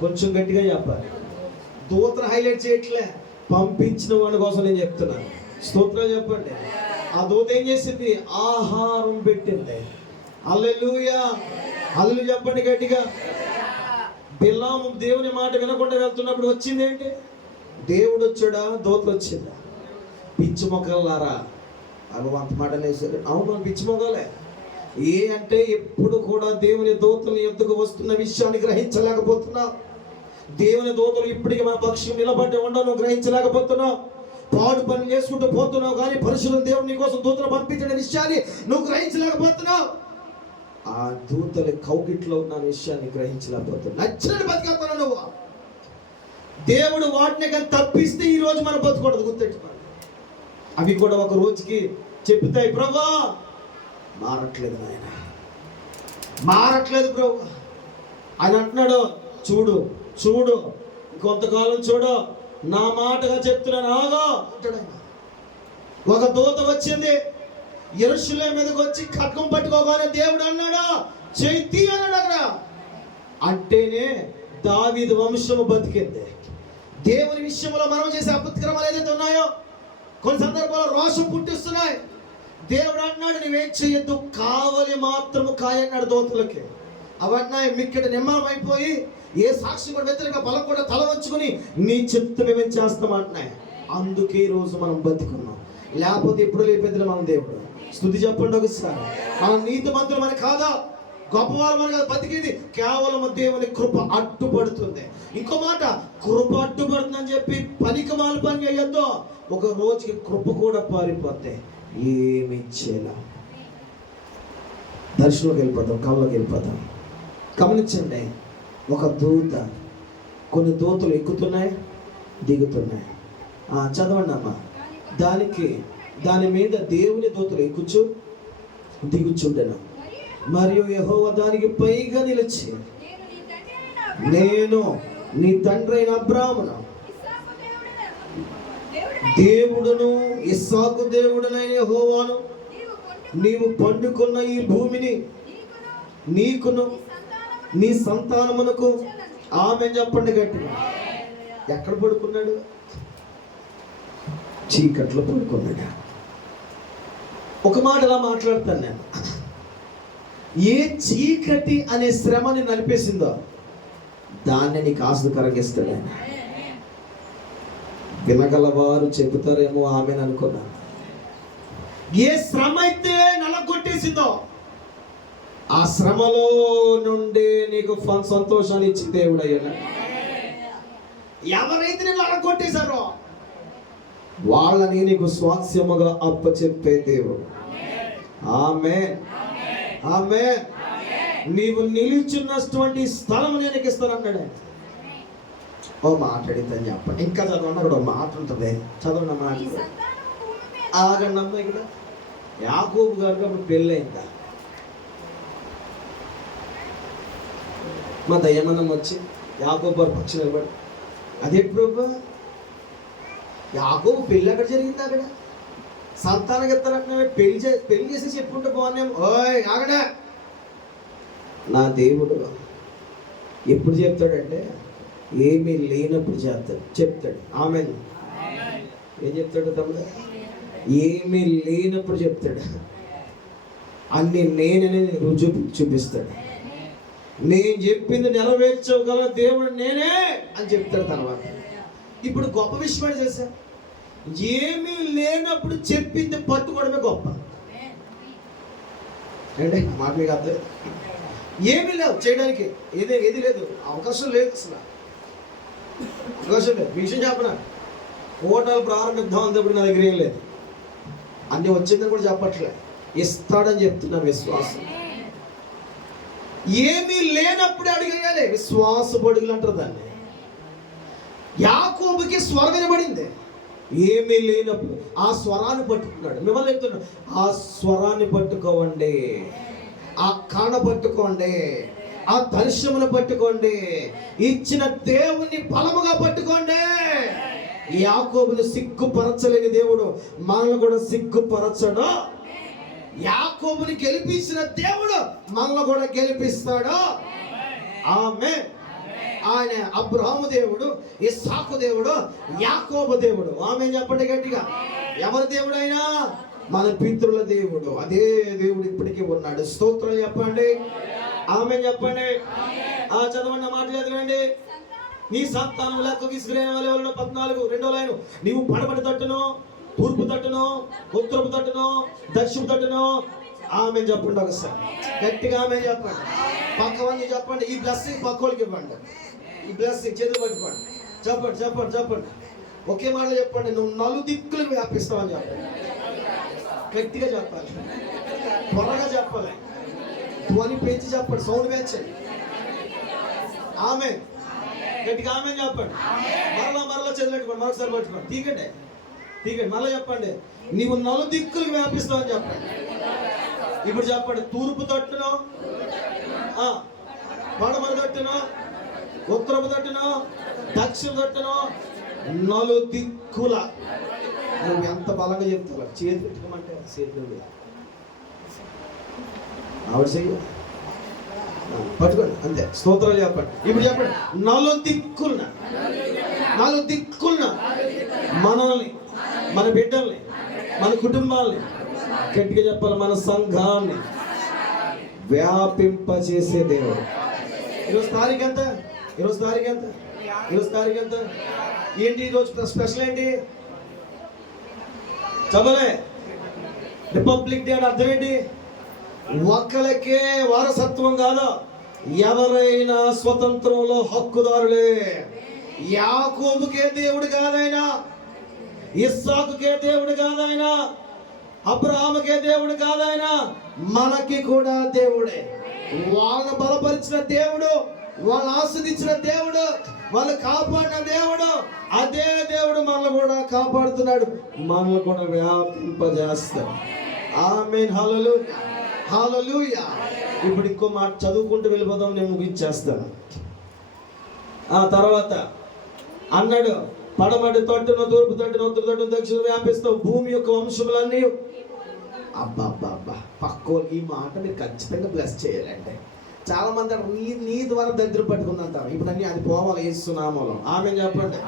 కొంచెం గట్టిగా చెప్పాలి. దూతను హైలైట్ చేయట్లే, పంపించిన వాడి కోసం నేను చెప్తున్నాను. స్తోత్రాలు చెప్పండి. ఆ దూత ఏం చేసింది? ఆహారం పెట్టింది. హల్లెలూయా, హల్లెలూయా చెప్పండి గట్టిగా. బిలాము దేవుని మాట వినకుండా వెళ్తున్నప్పుడు వచ్చింది ఏంటి? దేవుడు వచ్చాడా? దూత వచ్చిందా? పిచ్చి మొక్కలారా అవి అంత మాట వేసారు. అవును, పిచ్చి మొక్కలే. ఏ అంటే ఎప్పుడు కూడా దేవుని దూతలు ఎందుకు వస్తున్న విషయాన్ని గ్రహించలేకపోతున్నావు. దేవుని దూతలు ఇప్పటికీ మన పక్షం నిలబడి ఉండను గ్రహించలేకపోతున్నావు. పాడు పని చేసుకుంటూ పోతున్నావు, కానీ పరిశుద్ధ దేవుడు నీ కోసం దూతలు పంపించిన విషయాన్ని నువ్వు గ్రహించలేకపోతున్నావు. ఆ దూతల కౌగిట్లో ఉన్న విషయాన్ని గ్రహించలేకపోతున్నావు. నచ్చినట్టు బతికేస్తున్నావు నువ్వు. దేవుడు వాటిని కానీ తప్పిస్తే ఈ రోజు మనం బతుకూడదు, గుర్తెట్టుకోవాలి. అవి కూడా ఒక రోజుకి చెప్తాయి, ప్రభా మారట్లేదు నాయన, మారట్లేదు ప్రభు. ఆయన అంటున్నాడు, చూడు చూడు కొంతకాలం చూడు, నా మాటగా చెప్తున్నాను ఆగో అంటాడు ఆయన. ఒక దూత వచ్చింది, యెరూషలేము మీదకి వచ్చి ఖడ్గం పట్టుకోగానే దేవుడు అన్నాడు చైతి అన్నాడు. అక్కడ అంటేనే దావీదు వంశము బతికింది. దేవుని విషయంలో మనం చేసే అపత్క్రమాలు ఏదైతే ఉన్నాయో కొన్ని సందర్భాల్లో రోషం పుట్టిస్తున్నాయి. దేవుడు అన్నాడు నువ్వేం చెయ్యొద్దు, కావలి మాత్రము కాయన్నాడు దూతలకి. అవన్నా మిక్కడి నిమ్మలం అయిపోయి ఏ సాక్షి కూడా వ్యతిరేక బలం కూడా తల వంచుకుని నీ చిత్తం ఏమేం చేస్తామంటున్నాయి. అందుకే ఈ రోజు మనం బతికున్నాం. లేకపోతే ఎప్పుడు లేపేది మన దేవుడు. స్తుతి చెప్పండి ఒకసారి. మన నీతి మంత్రులు మనకి కాదా, గొప్పవాళ్ళు మనకి బతికేది కేవలం దేవుని కృప అడ్డుపడుతుంది. ఇంకో మాట, కృప అడ్డుపడుతుందని చెప్పి పనికి మాల పని చేయొద్దు. ఒక రోజుకి కృప కూడా పారిపోతే ఏమి చేయాల, దర్శనంలోకి వెళ్ళిపోతాం, కళ్ళలోకి వెళ్ళిపోతాం. గమనించండి, ఒక దూత, కొన్ని దూతలు ఎక్కుతున్నాయి దిగుతున్నాయి. చదవండి అమ్మా. దాని మీద దేవుని దూతలు ఎక్కుచు దిగుచుండెను. మరియు యెహోవా దానికి పైగా నిలిచి, నేను నీ తండ్రి అయిన అబ్రాహామును దేవుడును ఇస్సాకు దేవుడునైన యెహోవాను నీవు పండుకున్న ఈ భూమిని నీకును నీ సంతానమునకు ఆమె చెప్పండి గట్టిగా. ఎక్కడ పడుకున్నాడు? చీకట్లో పడుకున్నాడు. ఒక మాట ఇలా మాట్లాడతాను నేను. ఏ చీకటి అనే శ్రమని నలిపేసిందో దాన్ని నీకు ఆస్తికరంగా ఇస్తాడు ఆయన. వినగలవారు చెబుతారేమో ఆమెను అనుకున్నా. ఏ శ్రమ అయితే నలగొట్టేసిందో ఆ శ్రమలో నుండి నీకు సంతోషాన్ని ఇచ్చి దేవుడు అయ్యాడు. ఎవరైతే నేను నలగొట్టేశారో వాళ్ళని నీకు స్వాస్యముగా అప్పచెప్పే దేవుడు. ఆమేన్, ఆమేన్. నీవు నిలిచున్నటువంటి స్థలం నేను ఇస్తానన్నాడు. ఓ మాట్లాడిందని చెప్పండి. ఇంకా చదవండి, అక్కడ మాట ఉంటుంది, చదవండి మాట. ఆగండి అమ్మ. ఇక్కడ యాకోబు గారికి అప్పుడు పెళ్ళయిందా? మా దయ్యమన్నం వచ్చి యాకోబు గారు పక్షి నిలబడి, అదెప్పుడు యాకోబు పెళ్ళి అక్కడ జరిగింది? అక్కడ సంతానం ఎత్తారంటే పెళ్లి చేసి చెప్పుకుంటే బాగున్నాం. ఓయ్ ఆగడా, నా దేవుడు ఎప్పుడు చెప్తాడంటే ఏమీ లేనప్పుడు చెప్తాడు. ఆమెన్. ఏం చెప్తాడు తమ్ముడు? ఏమీ లేనప్పుడు చెప్తాడు. అన్ని నేననే రుజువు చూపిస్తాడు. నేను చెప్పింది నెరవేర్చగల దేవుడు నేనే అని చెప్తాడు. తర్వాత ఇప్పుడు గొప్ప విషయం ఏంటి తెలుసా? ఏమీ లేనప్పుడు చెప్పింది పట్టుకోవడమే గొప్ప. అంటే మాట మీకు అర్థం. ఏమీ లేవు చేయడానికి, ఏది లేదు, అవకాశం లేదు, అసలు అవకాశం లేదు. విషయం చెప్పనా, ఓటాలు ప్రారంభిద్దాం అంతప్పుడు నా దగ్గర ఏం లేదు. అన్ని వచ్చిందని కూడా చెప్పట్లే, ఇస్తాడని చెప్తున్నాను. విశ్వాసం ఏమీ లేనప్పుడే అడిగేయాలి. విశ్వాస బడుగులు అంటారు దాన్ని. యాకోబుకి స్వరం వినబడింది ఏమీ లేనప్పుడు. ఆ స్వరాన్ని పట్టుకున్నాడు. మిమ్మల్ని చెప్తున్నాడు, ఆ స్వరాన్ని పట్టుకోండి, ఆ కాణ పట్టుకోండి, ఆ దర్శనమును పట్టుకోండి, ఇచ్చిన దేవుని బలముగా పట్టుకోండి. యాకోబుని సిగ్గుపరచలేని దేవుడు మనల్ని కూడా సిగ్గుపరచడు. యాకోబుని గెలిపించిన దేవుడు మనల్ని కూడా గెలిపిస్తాడు. ఆమేన్. ఆయన అబ్రహాము దేవుడు, ఇస్సాకు దేవుడు, యాకోబు దేవుడు. ఆమేన్ చెప్పండి గట్టిగా. ఎవరి దేవుడు అయినా? మన పితరుల దేవుడు. అదే దేవుడు ఇప్పటికీ ఉన్నాడు. స్తోత్రం చెప్పండి. ఆమేన్ చెప్పండి. చదవండి, మాట చదవండి. నీ సంతానం లెక్క తీసుకునే వాళ్ళు 14 2వ లైన్. నీవు పడమటి తట్టును, తూర్పు తట్టును, ఉత్తరపు తట్టును, దక్షిణ తట్టును. ఆమేన్ చెప్పండి. ఒకసారి గట్టిగా ఆమేన్ చెప్పండి. పక్కవన్నీ చెప్పండి. ఈ బ్లెస్సింగ్ పక్కోళ్ళకి ఇవ్వండి. ఈ బ్లెస్సింగ్ చేతులు పట్టుకోండి. చెప్పండి చెప్పండి చెప్పండి. ఒకే మాటలో చెప్పండి. నువ్వు నలుదిక్కులకు వ్యాపిస్తావని చెప్పండి. గట్టిగా చెప్పాలి, త్వరగా చెప్పాలి, ధ్వని పెంచి చెప్పండి, సౌండ్ పెంచండి. ఆమేన్. గట్టిగా ఆమేన్ చెప్పండి. మరలా చేతులు పెట్టుకోండి. మరొకసారి పట్టుకోండి. తీగండి మరలా చెప్పండి. నీవు నలుదిక్కులకు వ్యాపిస్తావని చెప్పండి. ఇప్పుడు చెప్పండి. తూర్పు తట్టును, పడమర తట్టును, ఉత్తరపు తట్టును, దక్షిణ తట్టును, నలుదిక్కుల. నువ్వు ఎంత బలంగా చెప్తావు. చేతి పెట్టుకోమంటే చేతులు ఆవిడ చెయ్యి పట్టుకోండి, అంతే. స్తోత్రాలు చెప్పండి. ఇప్పుడు చెప్పండి. నలుదిక్కుల మనల్ని, మన బిడ్డల్ని, మన కుటుంబాలని, గట్టిగా చెప్పాలి, మన సంఘాన్ని వ్యాపింపజేసే దేవుడు. ఈరోజు తారీఖు ఎంత? ఏంటి ఈరోజు స్పెషల్ ఏంటి? చదవలే. రిపబ్లిక్ డే అంటే అర్థం ఏంటి? ఒక్కలకే వారసత్వం కాదు, ఎవరైనా స్వతంత్రంలో హక్కుదారులే. యాకోబుకే దేవుడు కాదైనా, ఇస్సాకుకే దేవుడు కాదైనా, అబ్రహాముకే దేవుడు కాదైనా, మనకి కూడా దేవుడే. వాళ్ళని బలపరిచిన దేవుడు, వాళ్ళని ఆస్వాదించిన దేవుడు, వాళ్ళు కాపాడిన దేవుడు, అదే దేవుడు మనల్ని కూడా కాపాడుతున్నాడు, మనల్ని కూడా వ్యాపింపజేస్తాడు. ఆమేన్. హల్లెలూయా, హల్లెలూయా. ఇప్పుడు ఇంకో మాట చదువుకుంటూ వెళ్ళిపోదాం, నేను ముగించేస్తాను. ఆ తర్వాత అన్నాడు, పడమటి తట్టును, తూర్పు తట్టును, ఉత్తర తట్టును, దక్షిణ వ్యాపిస్తావు భూమి యొక్క వంశములన్నీ. అబ్బా పక్కో ఈ మాట మీరు ఖచ్చితంగా బ్లెస్ చేయాలంటే. చాలా మంది నీ ద్వారా దరిద్రం పట్టుకుందంటారు. ఇప్పుడు అన్ని అది పోవాలి యేసునామములో. ఆమేన్ చెప్పండి.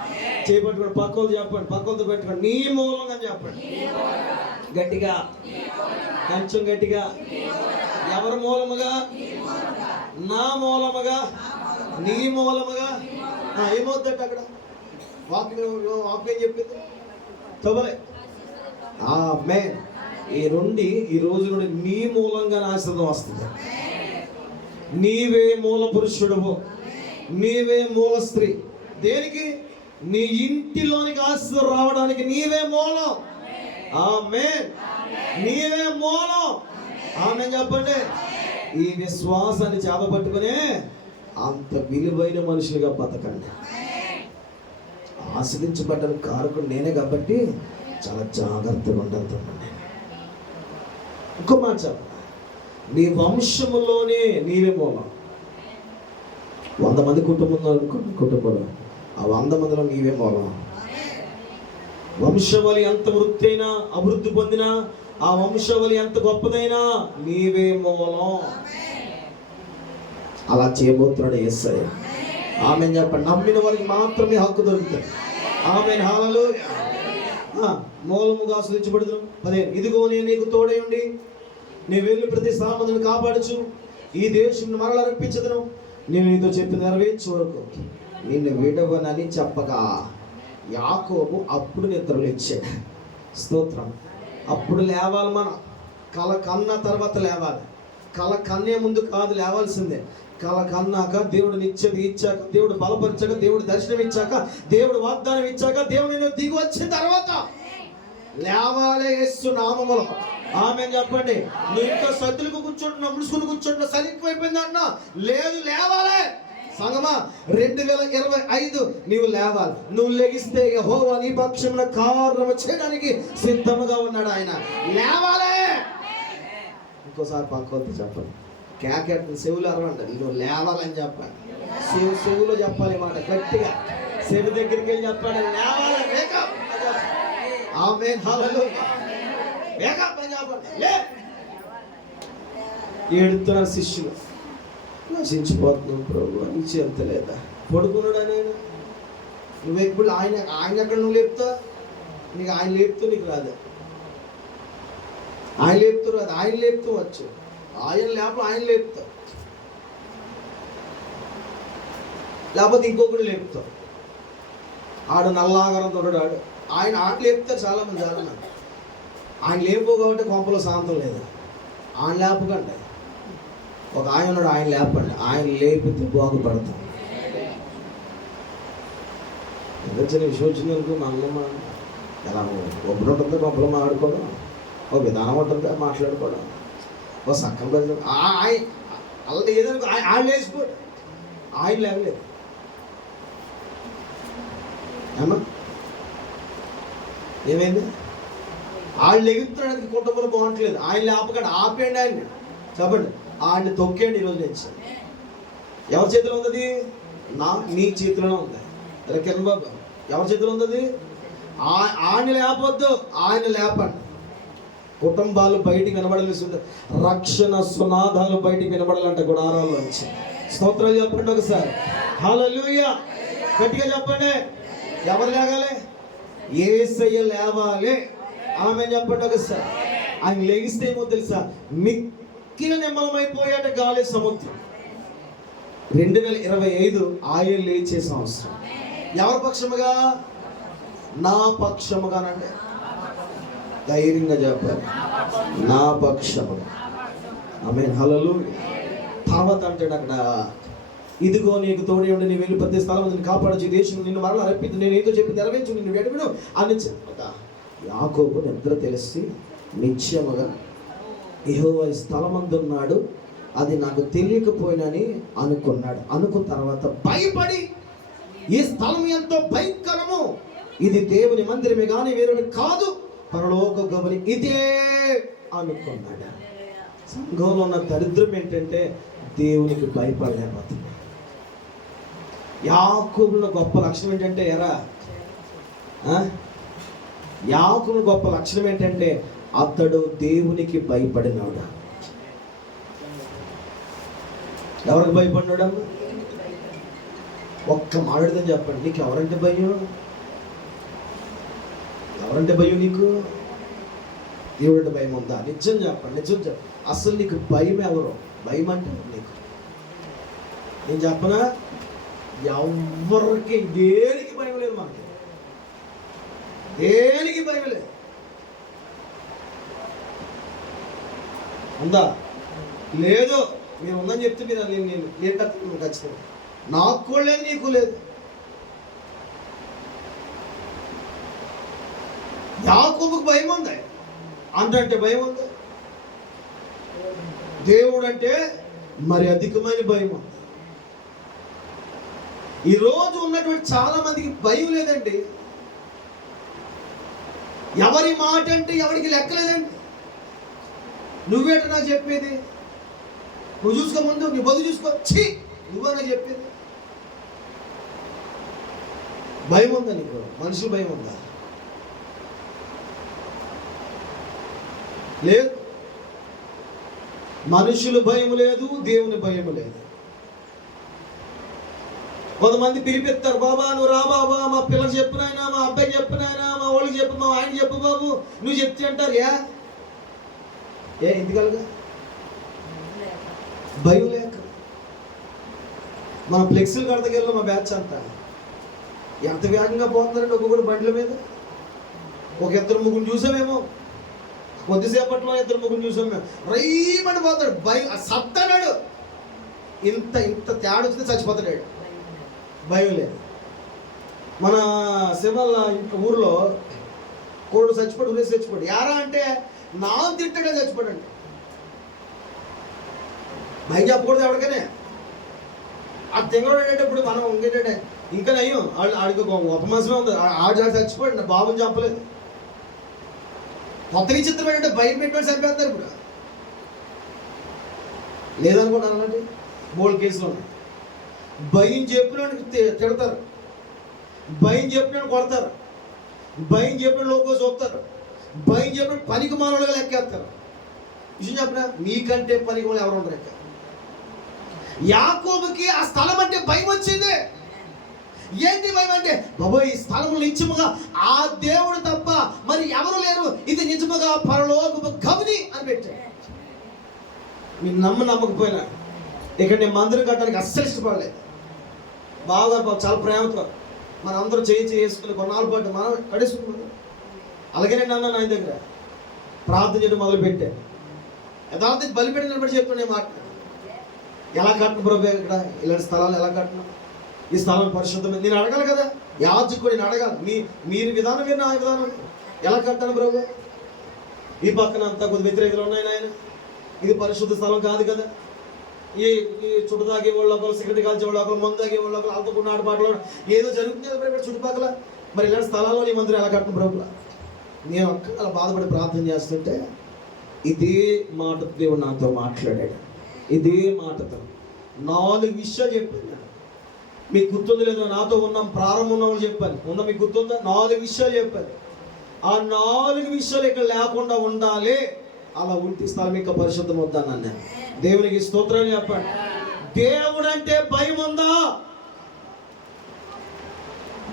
చేపట్టుకోండి, పక్కోళ్ళు చెప్పండి, పక్కోళ్ళతో పెట్టుకోండి. నీ మూలంగా చెప్పండి గట్టిగా, కొంచెం గట్టిగా. ఎవరి మూలముగా? నా మూలముగా, నీ మూలముగా. ఏమవుతుందంటే అక్కడ వాక్యం చెప్పింది చదవలే. ఆమేన్. ఈ రోజు నుండి నీ మూలంగా ఆశీర్వాదం వస్తుంది. నీవే మూల పురుషుడువు, నీవే మూల స్త్రీ. దేనికి? నీ ఇంటిలోనికి ఆశీర్వాదం రావడానికి నీవే మూలం. ఆమేన్. నీవే మూలం. ఆమేన్ చెప్పండి. ఈ విశ్వాసాన్ని చేతపట్టుకునే అంత విలువైన మనుషులుగా బతకండి. ఆశ్రయించబడ్డ కారకుడు నేనే కాబట్టి చాలా జాగ్రత్తగా ఉండాలి. ఇంకో మాట చెప్ప, నీ వంశములోనే నీవే మూలం. 100 మంది కుటుంబంలో అనుకోండి, కుటుంబంలో ఆ 100 మందిలో నీవే మూలం. వంశవలి ఎంత వృత్తి అయినా, అభివృద్ధి పొందినా, ఆ వంశవలి ఎంత గొప్పదైనా నీవే మూలం. అలా చేయబోతున్నాడు యేసయ్య. ఆమేన్ చెప్పండి. నమ్మిన వారికి మాత్రమే హక్కు దొరుకుతుంది. ఆమేన్. హల్లెలూయా. మూలముగా ఆశ్రయించబడుదును. 15 ఇదిగో నేను నీకు తోడై ఉండి నీ వెళ్ళి ప్రతి సామంతుని కాపాడుచు ఈ దేశం మరల రప్పించదును. నేను నీతో చెప్పిన నెరవేర్చే వరకు నిన్ను విడవనని చెప్పగా యాకోబు అప్పుడు నిద్రలేచాడు. స్తోత్రం. అప్పుడు లేవాలి మనం. కల కన్న తర్వాత లేవాలి. కల కన్నే ముందు కాదు లేవాల్సిందే. కల కన్నాక, దేవుడు నిత్యది ఇచ్చాక, దేవుడు బలపరిచాక, దేవుడు దర్శనం ఇచ్చాక, దేవుడు వాగ్దానం ఇచ్చాక, దేవుడు దిగి వచ్చిన తర్వాత లేవాలే యేసు నామములో. ఆమేన్ చెప్పండి. నువ్వు ఇంకా సద్దులకు కూర్చుంటున్నా, ముడుచుకుని కూర్చుంటున్నా, సరి ఎక్కువైపోయింది అన్నా, లేదు లేవాలే. సంగమా 2025 నీవు లేవాలి. నువ్వు లెగిస్తే యెహోవా నీ పక్షమున కార్యము చేయడానికి సిద్ధముగా ఉన్నాడు. ఆయన లేవాలే. ఇంకోసారి పక్కవద్దు చెప్పండి. కేకెట్టు చెవులు అరవండి. నువ్వు లేవాలని చెప్పండి. చెవులో చెప్పాలి మాట గట్టిగా. చెవి దగ్గరికి వెళ్ళి చెప్పండి, లేవాలి, వేకప్. ఆమేన్, హల్లెలూయా, వేకప్ అని చెప్పండి. లే. ఏడుతున్నారు శిష్యులు, నశించిపోతున్నాం ప్రభు, నుంచి ఎంత లేదా పడుకున్నాడు ఆయన. నువ్వు ఎప్పుడు ఆయన ఎక్కడ నువ్వు లేపుతా? నీకు ఆయన లేపుతూ నీకు రాదు. ఆయన లేపుతూ రాదు, ఆయన లేపుతూ వచ్చు. ఆయన లేప ఆయన లేపుతావు, లేకపోతే ఇంకొకటి లేపుతావు. ఆడు నల్లాగరంతో ఆడు ఆయన లేపుతారు చాలామంది. ఆయన లేపు కాబట్టి కొంపలో శాంతం లేదు. ఆయన లేపకండి. ఒక ఆయన ఉన్నాడు, ఆయన లేపండి. ఆయన లేపితే బాగుపడతాం. ఎంత చిన్న విషయం వచ్చింది అనుకో, మా అమ్మ ఎలా ఒప్పుడు ఉంటుందో కొంపలో మాట్లాడుకోవడం, ఒక విధానం ఉంటుందా మాట్లాడుకోవడం, ఒక సక్కం పెడతాం. అలా ఏదనుకో ఆయన లేచిపోడు, ఆయన లేవలేదు. ఏమా ఏమైంది? ఆయన లెగుతున్నాడానికి కుటుంబంలో బాగుంటలేదు. ఆయన లేపకండి, ఆపేయండి ఆయన్ని. చెప్పండి, ఆయన్ని తొక్కేయండి ఈరోజు నుంచి. ఎవరి చేతిలో ఉంది? నీ చేతిలోనే ఉంది. అరే కిరణ్ బాబు, ఎవరి చేతిలో ఉంది? ఆయన లేపొద్దు, ఆయన లేపండి. కుటుంబాలు బయటికి వినబడాల్సి ఉంటుంది. రక్షణ సునాదాలు బయటికి వినబడాలంటే గుడారాల్లోంచి. స్తోత్రాలు చెప్పండి ఒకసారి. హల్లెలూయా, గట్టిగా చెప్పండి. ఎవరు లేగాలి? యేసయ్య లేవాలి. ఆమేన్ చెప్పండి ఒకసారి. ఆయన లెగిస్తే ఏమో తెలుసా? మిక్కిన నిమ్మలమైపోయాట గాలి సముద్రం. 2025 ఆయన లేచే సంవత్సరం. ఎవరి పక్షముగా? నా పక్షముగానండి. ధైర్యంగా చెప్పాలి, నా పక్షముగా. ఆమేన్, హల్లెలూయా. తర్వాత అంటాడు అక్కడ, ఇదిగో నీకు తోడి ఉండి నీ వెళ్ళి ప్రతి స్థలం నిన్ను కాపాడచ్చు, దేశం నిన్ను మరలా రప్పించు, నేను ఏదో చెప్పి నెరవేర్చు, నిన్ను వెడవిను అని చెప్పగా యాకోబు నిద్ర తెలిసి నిశ్చయముగా యెహోవా ఈ స్థలమందున్నాడు, అది నాకు తెలియకపోయినని అనుకున్నాడు. అనుకున్న తర్వాత భయపడి, ఈ స్థలం ఎంతో భయంకరము, ఇది దేవుని మందిరమే కానీ వేరొకటి కాదు, పరలోక గమని ఇదే అనుకున్నాడు. సంఘంలో ఉన్న దరిద్రం ఏంటంటే దేవునికి భయపడలేకపోతుంది. యాకోబులో గొప్ప లక్షణం ఏంటంటే యాకోబు గొప్ప లక్షణం ఏంటంటే అతడు దేవునికి భయపడినాడు. ఎవరికి భయపడినాడు? ఒక్క మాట్లాడితే చెప్పండి, నీకు ఎవరంటే భయం? ఎవరంటే భయం నీకు? దేవుడంటే భయం ఉందా? నిజం చెప్పండి, నిజం చెప్పండి. అసలు నీకు భయం ఎవరు? భయం అంటే నీకు నేను చెప్పనా? ఎవరికి దేనికి భయం లేదు. మనకి దేనికి భయం లేదు. ఉందా? లేదు. మీరు ఉందని చెప్తే మీరు నేను ఖచ్చితంగా నాకు కూడా లేదు, నీకు లేదు. యాకోబుకు భయం ఉంది, అంటే భయం ఉంది. దేవుడు అంటే మరి అధికమైన భయం ఉంది. ఈరోజు ఉన్నటువంటి చాలా మందికి భయం లేదండి. ఎవరి మాట అంటే ఎవరికి లెక్కలేదండి. నువ్వేట నాకు చెప్పేది? నువ్వు చూసుకో, ముందు నీ బదులు చూసుకో. ఛీ, నువ్వే నాకు చెప్పేది. భయం ఉందా నీకు? మనుషులు భయం ఉందా? లేదు. మనుషులు భయం లేదు, దేవుని భయం లేదు. కొంతమంది పిలిపిస్తారు, బాబా నువ్వు రా బాబా, మా పిల్లలు చెప్పినాయనా, మా అబ్బాయి చెప్పినాయనా, మా వాళ్ళకి చెప్పు, మా ఆయన చెప్పు బాబు, నువ్వు చెప్తే అంటారు. ఎందుకలగా? భయం లేక. మన ఫ్లెక్సీలు కడతకెళ్ళిన మా బ్యాచ్ అంతా ఎంత వేగంగా పోతున్నారండి ఒక్కొక్కటి బండ్ల మీద. ఒక ఇద్దరు ముగ్గురు చూసామేమో, కొద్దిసేపట్లో ఇద్దరు ముగ్గురు చూసాం మేము. రైమని పోతాడు, భయం సత్తనాడు. ఇంత తేడా వచ్చితే చచ్చిపోతాడు, భయం లేదు. మన శివల్ల ఊర్లో కోడు చచ్చిపోడు, ఉరేసి చచ్చిపోడు. యారా అంటే నా తిట్టగా చచ్చిపోడండి. భయం చెప్పకూడదు ఎవరికనే. ఆ తెంగడు ఏంటంటే మనం ఇంకేంటంటే ఇంకా నయ్యం ఆడికి ఉపమాసమే ఉంది. ఆడు చచ్చిపోయాడు, బాబుని చంపలేదు. కొత్త విచిత్రం ఏంటంటే భయం పెట్టుబడి చంపేస్తారు ఇప్పుడు. లేదనుకున్నాను అలాంటి 3 కేసులు ఉన్నాయి. భయం చెప్పినాడు తిడతారు, భయం చెప్పినాడు కొడతారు, భయం చెప్పిన లోకో చూపుతారు, భయం చెప్పిన పనికి మానవులుగా లెక్కేస్తారు. విషయం చెప్పిన మీకంటే పనికి వాళ్ళు ఎవరు ఉండరు లెక్క. యాకోబుకి ఆ స్థలం అంటే భయం వచ్చింది. ఏంటి భయం అంటే, బాబోయ్ ఈ స్థలంలో నిజముగా ఆ దేవుడు తప్ప మరి ఎవరు లేరు, ఇది నిజముగా పరలోకపు గవిని అని పెట్టాడు. మీరు నమ్మకపోయినా ఇక్కడ నేను మందిరం కట్టడానికి అస్సలు ఇష్టపడలేదు. బాగా చాలా ప్రేమతో మన అందరూ చేసుకుని కొన్నాళ్ళు పాటు మనం కడేసుకున్నాం. అలాగే నేను అన్నాను ఆయన దగ్గర ప్రార్థన చేయడం మొదలుపెట్టాను. యథార్థ బలిపెట్టి నిలబడి చెప్తుండే మాట, ఎలా కట్టను ప్రభు, ఇక్కడ ఇలాంటి స్థలాలు ఎలా కట్టను, ఈ స్థలం పరిశుద్ధం నేను అడగాలి కదా. యాజకుడు నేను అడగాలి, మీరు విధానం మీరు నా విధానం ఎలా కట్టాను ప్రభు. ఈ పక్కన అంతా కొద్ది వ్యతిరేకలు ఉన్నాయి నాయన, ఇది పరిశుద్ధ స్థలం కాదు కదా. ఈ చుట్టు తాగే వాళ్ళు ఒకరు, సిగరెట్ కాల్చే వాళ్ళు ఒకరు, మందు తాగే వాళ్ళు ఒకరు, ఆడుకున్న ఆటపాటలు ఏదో జరుగుతుంది కదా ఇక్కడ చుట్టుపక్కల. మరి ఇలాంటి స్థలాల్లో ఈ మందిరం ఎలా కట్టను ప్రభు. నేను ఒక్క అలా బాధపడి ప్రార్థన చేస్తుంటే ఇదే మాట దేవుడు నాతో మాట్లాడాడు. ఇదే మాటతో 4 విషయాలు చెప్పాను. మీకు గుర్తుంది లేదు, నాతో ఉన్నాం ప్రారంభం ఉన్న వాళ్ళు చెప్పాను. ఉందా మీకు గుర్తుందా? 4 విషయాలు చెప్పాను. ఆ 4 విషయాలు ఇక్కడ లేకుండా ఉండాలి. అలా ఉంటే స్థలం ఇంకా పరిశుద్ధం వద్దన్నాను నేను. దేవునికి స్తోత్రాన్ని చెప్పండి. దేవుడు అంటే భయం ఉందా?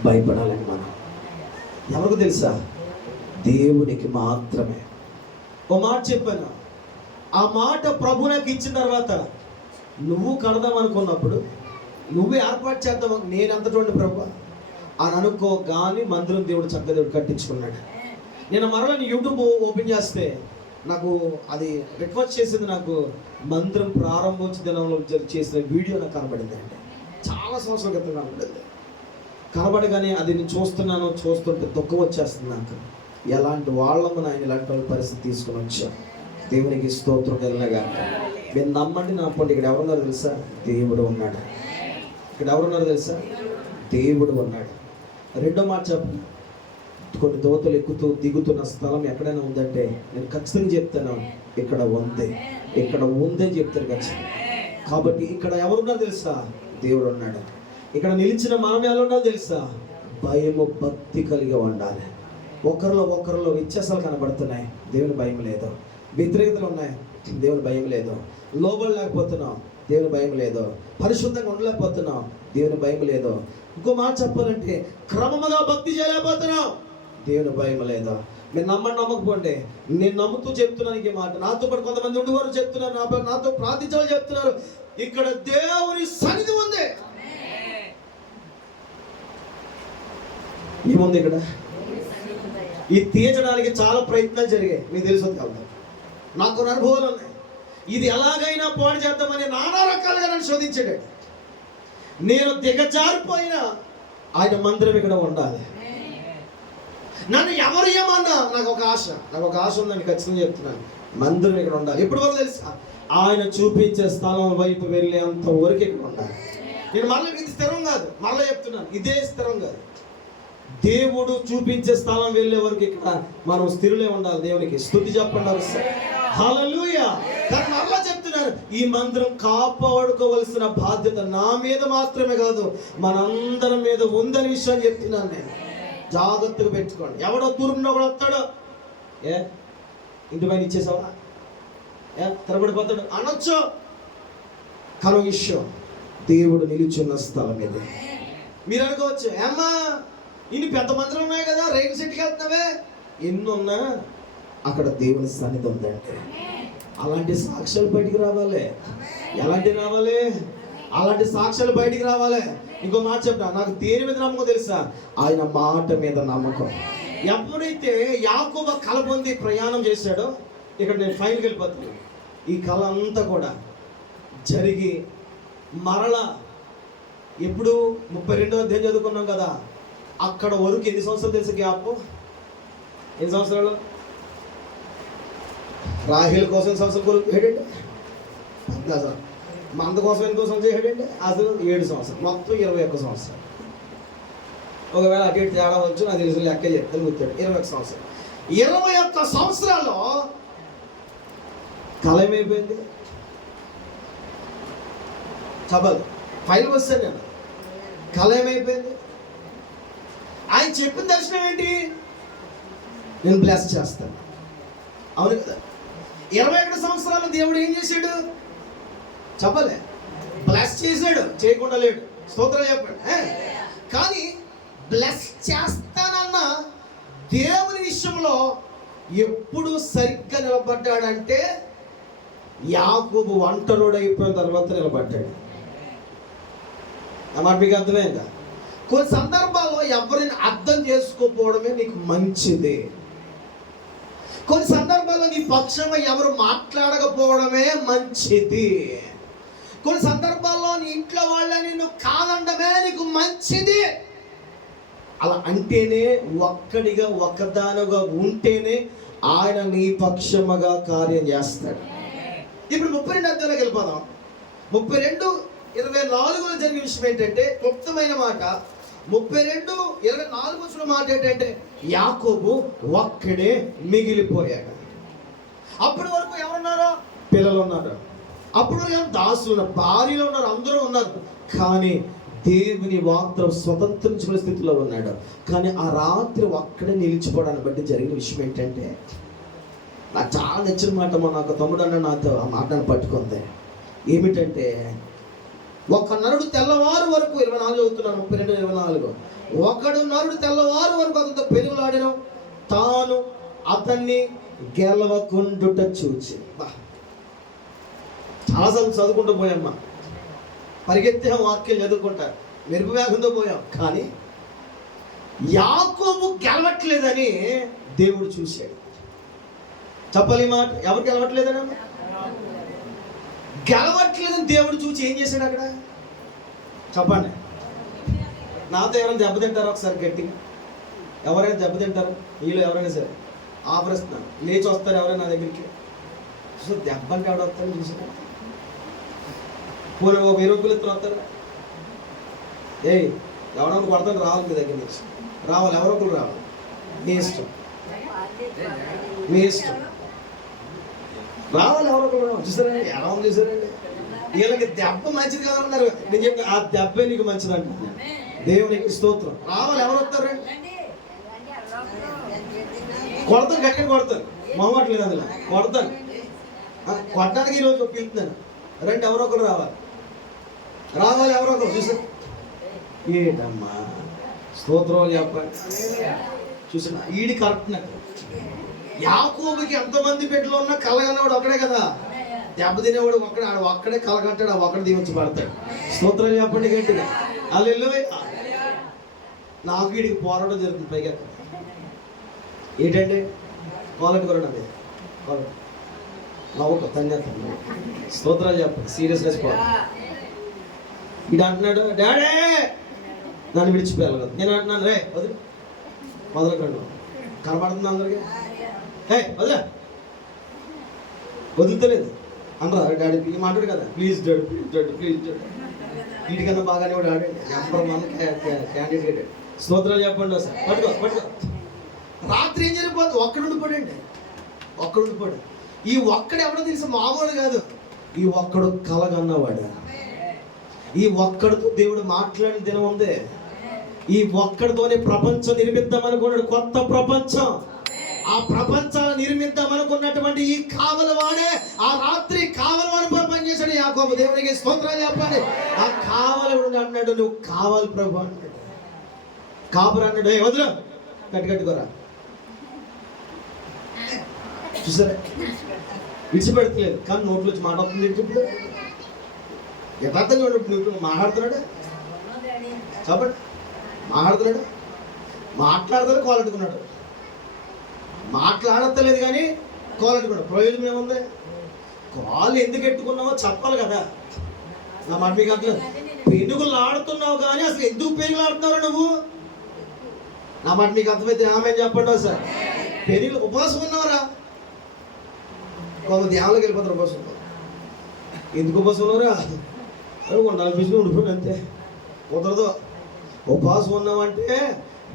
భయపడాలని మనం ఎవరికి తెలుసా? దేవునికి మాత్రమే. ఓ మాట చెప్పాను, ఆ మాట ప్రభు నాకు ఇచ్చిన తర్వాత నువ్వు కడదాం అనుకున్నప్పుడు, నువ్వే ఏర్పాటు చేద్దాం, నేను ఎంతటువంటి ప్రభు అని అనుకో. కానీ మందిరం దేవుడు చక్కగా దేవుడు కట్టించుకున్నాడు. నేను మరలా యూట్యూబ్ ఓపెన్ చేస్తే నాకు అది రిక్వెస్ట్ చేసింది, నాకు మందిరం ప్రారంభోత్సవ దినంలో చేసిన వీడియో నాకు కనబడింది. అంటే చాలా సంవత్సరాల క్రితం కనబడింది. కనబడగానే అది నేను చూస్తుంటే దుఃఖం వచ్చేస్తుంది నాకు. ఎలాంటి వాళ్ళము ఆయన ఇలాంటి వాళ్ళ పరిస్థితి తీసుకుని వచ్చాం. దేవునికి స్తోత్రం కలిగినగా. మీరు నమ్మండి నమ్మండి, ఇక్కడ ఎవరున్నారు తెలుసా? దేవుడు ఉన్నాడు. ఇక్కడ ఎవరున్నారు తెలుసా? దేవుడు ఉన్నాడు. రెండో మాట చెప్పండి, కొన్ని దోతలు ఎక్కుతూ దిగుతున్న స్థలం ఎక్కడైనా ఉందంటే నేను ఖచ్చితంగా చెప్తాను, ఇక్కడ ఉంది, ఇక్కడ ఉందని చెప్తాను ఖచ్చితంగా. కాబట్టి ఇక్కడ ఎవరున్నారు తెలుసా? దేవుడు ఉన్నాడు. ఇక్కడ నిలిచిన మనం ఎలా ఉండాలి తెలుసా? భయము భక్తి కలిగి ఉండాలి. ఒకరిలో వ్యత్యాసాలు కనబడుతున్నాయి, దేవుని భయం లేదు. వ్యతిరేకతలు ఉన్నాయి, దేవుని భయం లేదు. లోబడి లేకపోతున్నాం, దేవుని భయం లేదు. పరిశుద్ధంగా ఉండలేకపోతున్నాం, దేవుని భయం లేదు. ఇంకో మాట చెప్పాలంటే క్రమముగా భక్తి చేయలేకపోతున్నాం, దేవుని భయం లేదు. మీరు నమ్మకపోండి, నేను నమ్ముతూ చెప్తున్నాను ఈ మాట. నాతో పాటు కొంతమంది ఉండేవారు చెప్తున్నారు, నాతో ప్రార్థించే వాళ్ళు చెప్తున్నారు, ఇక్కడ దేవుని సన్నిధి ఉంది. ఏముంది ఇక్కడ? ఇది తీర్చడానికి చాలా ప్రయత్నాలు జరిగాయి, మీకు తెలుసు కదా. నాకు కొన్ని అనుభవాలు ఉన్నాయి. ఇది ఎలాగైనా పాడు చేద్దామని నానా రకాలుగా నన్ను శోధించాడు. నేను దిగజారిపోయినా ఆయన మందిరం ఇక్కడ ఉండాలి. నన్ను ఎవరు ఏమన్నా నాకు ఒక ఆశ ఉందని ఖచ్చితంగా చెప్తున్నాను, మందిరం ఇక్కడ ఉండాలి. ఎప్పటి వరకు తెలుసా? ఆయన చూపించే స్థలం వైపు వెళ్ళేంత వరకు ఇక్కడ ఉండాలి. నేను మరలా ఇది స్థిరం కాదు, మరలా చెప్తున్నాను, ఇదే స్థిరం కాదు. దేవుడు చూపించే స్థలం వెళ్ళే వరకు ఇక్కడ మనం స్థిరులే ఉండాలి. దేవునికి స్తుతి చెప్పండి. హల్లెలూయా. కానీ మరలా చెప్తున్నారు, ఈ మందిరం కాపాడుకోవలసిన బాధ్యత నా మీద మాత్రమే కాదు, మనందరం మీద ఉందని విషయాన్ని చెప్తున్నాను నేను. జాగ్రత్తగా పెట్టుకోండి. ఎవడో తూర్పున కూడా వస్తాడో, ఇంటి పైన ఇచ్చేసావా, తిరగబడిపోతాడు అనొచ్చు. కరో విషయం, దేవుడు నిలుచున్న స్థలం ఇది. మీరు అనుకోవచ్చు, ఏమ్మా ఇన్ని పెద్ద మందిరం ఉన్నాయి కదా, రైలు సెట్కి వెళ్తున్నావే. ఎన్ని ఉన్నా అక్కడ దేవుని సన్నిధి ఉందంటే అలాంటి సాక్ష్యాలు బయటికి రావాలి. అలాంటి సాక్ష్యాలు బయటికి రావాలి. ఇంకో మాట చెప్తా, నాకు దేని మీద నమ్మకం తెలుసా? ఆయన మాట మీద నమ్మకం. ఎప్పుడైతే యాకోబు కల పొంది ప్రయాణం చేశాడో, ఇక్కడ నేను ఫైనల్కి వెళ్ళిపోతున్నాను. ఈ కళ అంతా కూడా జరిగి మరలా ఎప్పుడు 32వ అధ్యాయం చదువుకున్నాం కదా, అక్కడ వరకు ఎన్ని సంవత్సరాలు తెలుసు గ్యాప్? ఎన్ని సంవత్సరాలు? రాహేల్ కోసం ఎన్ని సంవత్సరాలు కొలుపుతాడండి? అసలు మంద కోసం ఎన్ని సంవత్సరాలు చేయడండి? అసలు 7 సంవత్సరాలు, మొత్తం 21 సంవత్సరాలు. ఒకవేళ అటు ఇటు తేడా వచ్చు, నాకు తెలిసిన లెక్క చెప్తాను, గుర్తాడు. 21 సంవత్సరాలు. 21 సంవత్సరాల్లో కళ ఏమైపోయింది? చెప్పదు. ఫైల్ వస్తాను నేను. కళ ఏమైపోయింది? ఆయన చెప్పిన దర్శనం ఏంటి? నేను బ్లెస్ చేస్తాను. అవును కదా? 21 సంవత్సరాలు దేవుడు ఏం చేశాడు? చెప్పలే. బ్లెస్ చేశాడు, చేయకుండా లేడు. స్తోత్రం చెప్పండి. కానీ బ్లెస్ చేస్తానన్న దేవుని విషయంలో ఎప్పుడు సరిగ్గా నిలబడ్డాడంటే యాకోబు ఒంటరుడు అయిపోయిన తర్వాత నిలబడ్డాడు. ఆ మాట మీకు అర్థమైందా? కొన్ని సందర్భాల్లో ఎవరిని అర్థం చేసుకోకపోవడమే నీకు మంచిది. కొన్ని సందర్భాల్లో నీ పక్షంగా ఎవరు మాట్లాడకపోవడమే మంచిది. కొన్ని సందర్భాల్లో నీ ఇంట్లో వాళ్ళని నువ్వు కాదనడమే నీకు మంచిది. అలా అంటేనే ఒక్కడిగా ఒక్కదానుగా ఉంటేనే ఆయన నీ పక్షముగా కార్యం చేస్తాడు. ఇప్పుడు 32 అధ్యాయంలోకి వెళ్ళిపోదాం. 32:24 జరిగిన విషయం ఏంటంటే క్లుప్తమైన మాట. 32:24 వచ్చిన మాట ఏంటంటే యాకోబు ఒక్కడే మిగిలిపోయాడు. అప్పటి వరకు ఎవరున్నారో? పిల్లలు ఉన్నారు. అప్పుడు వరకు దాసులు ఉన్నారు, భార్యలు ఉన్నారు, అందరూ ఉన్నారు. కానీ దేవుని వాక్యం స్వతంత్రించుకునే స్థితిలో ఉన్నాడు. కానీ ఆ రాత్రి ఒక్కడే నిలిచిపోవడాన్ని బట్టి జరిగిన విషయం ఏంటంటే, నాకు చాలా నచ్చిన మాట. నాకు తమ్ముడు అన్న నాతో ఆ మాటను పట్టుకుంది. ఏమిటంటే, ఒక నరుడు తెల్లవారు వరకు 24 చదువుతున్నాను, 32:24. ఒకడు నరుడు తెల్లవారు వరకు అతనితో పెరుగులాడిన తాను అతన్ని గెలవకుండుట చూచి. చాలాసార్లు చదువుకుంటూ పోయామ్మా, పరిగెత్తే వాక్యం చదువుకుంటారు, మెరుపు వేగంతో పోయాం. కానీ యాకోబు గెలవట్లేదని దేవుడు చూశాడు. చెప్పాలి మాట. ఎవరు గెలవట్లేదని? గెలవట్లేదని దేవుడు చూసి ఏం చేశాడు అక్కడ? చెప్పండి. నాతో ఎవరైనా దెబ్బతింటారా? ఒకసారి గట్టిగా ఎవరైనా దెబ్బతింటారు? వీళ్ళు ఎవరైనా సరే ఆపరేస్తున్నాను లేచి వస్తారు ఎవరైనా నా దగ్గరికి. సో దెబ్బ అంటే ఎవడ వస్తారని చూసారా? పోనీ 1000 రూపాయలు వస్తారు. ఏయ్ ఎవడన్నా కొడతాను రావాలి మీ దగ్గర నుంచి. రావాలి, ఎవరో ఒకరు రావాలి. మీ ఇష్టం, మీ ఇష్టం. రావాలి, ఎవరో ఒకరు రావాలి. చూసారండి ఎలా ఉంది? చూసారండి, వీళ్ళకి దెబ్బ మంచిది కదా అన్నారు. నేను చెప్పి ఆ దెబ్బే నీకు మంచిది అంట. దేవునికి స్తోత్రం. రావాలి, ఎవరు వస్తారండి? కొడతాను, గట్టిగా కొడతాను, మొహమాట్లేదు అందులో కొడతాను. కొట్టడానికి ఈరోజు పిలుతున్నాను. రండి, ఎవరో ఒకరు రావాలి. రావాలి, ఎవరో ఒకరు. చూసారు ఏంటమ్మా స్తోత్రం చెప్పండి. చూసిన ఈడి కరెక్ట్. నాకు యాకోబుకి ఎంతమంది బిడ్డలు ఉన్నా కలగన్నవాడు ఒకడే కదా. దెబ్బ తినేవాడు ఒక్కడే. ఆడు ఒక్కడే కలగంటాడు, ఆ ఒక్కడే దీవించి పడతాడు. స్తోత్రం చెప్పండి గట్టిగా. హల్లెలూయా. నాకు వీడికి పోరాటం జరుగుతుంది. పైగా ఏంటంటే కాలెట్ కొరడం అది నవ్వుకో తన్నే. స్తోత్రాలు చెప్పండి. సీరియస్గా పోవాలి. వీడు అంటున్నాడు, డాడీ నన్ను విడిచిపోయాలి కదా. నేను అంటున్నాను, రే వదిలి వదలకండు. కనపడుతుంది అందరికీ. వదిలే, వదులుతలేదు అనరా డాడీ. ఈ మాట్లాడు కదా, please daddy, please daddy, please daddy. వీటికన్నా బాగానే కూడా ఆడండి. Number 1 candidate. స్తోత్రాలు చెప్పండి. సార్ పట్టుకో పట్టుకో. రాత్రి ఏం జరిగిపోతుంది? ఒక్కడుండిపోడండి, ఒక్కడుండిపోడు. ఈ ఒక్కడు ఎవడో తెలిసి మామూలు కాదు. ఈ ఒక్కడు కలగన్నవాడు. ఈ ఒక్కడితో దేవుడు మాట్లాడిన దినం ఉంది. ఈ ఒక్కడితోనే ప్రపంచం నిర్మిద్దామనుకున్నాడు, కొత్త ప్రపంచం. ఆ ప్రపంచాన్ని నిర్మిద్దామనుకున్నటువంటి ఈ కావలవాడే ఆ రాత్రి కావలవాడి పనిచేశాడు యాకోబు. దేవునికి స్తోత్రాలు చెప్పండి. ఆ కావలవాడు అన్నాడు, నువ్వు కావాలి ప్రభు అన్నాడు. కాపురు అన్నాడు, వదిలే కట్టుకోరా. చూసారా, విడిచిపెడతలేదు. కానీ నోట్లో వచ్చి మాట వస్తుంది. ఇప్పుడు యథార్థంగా నువ్వు మాట్లాడుతున్నాడు. చెప్పండి, మాట్లాడుతున్నాడు. మాట్లాడతాడు, కాలెట్టుకున్నాడు. మాట్లాడతలేదు కానీ కాలెట్టుకున్నాడు. ప్రయోజనం ఏముంది? కాలు ఎందుకు ఎట్టుకున్నావో చెప్పాలి కదా. నా మాట మీకు అర్థం. పెనుగులు ఆడుతున్నావు కానీ అసలు ఎందుకు పెనుగులు ఆడుతున్నావు నువ్వు? నా మాట మీకు అర్థమైతే ఆమె చెప్పండి సార్. పెళ్ళిళ్ళు ఉపవాసం ఉన్నారా? కొంత దేవుళ్ళకి వెళ్ళిపోతారు ఉపవాసం. ఎందుకు ఉపవాసం ఉన్నారా? ఉండాలనిపించి ఉండిపోయింది అంతే. కుదరదు. ఉపవాసం ఉన్నామంటే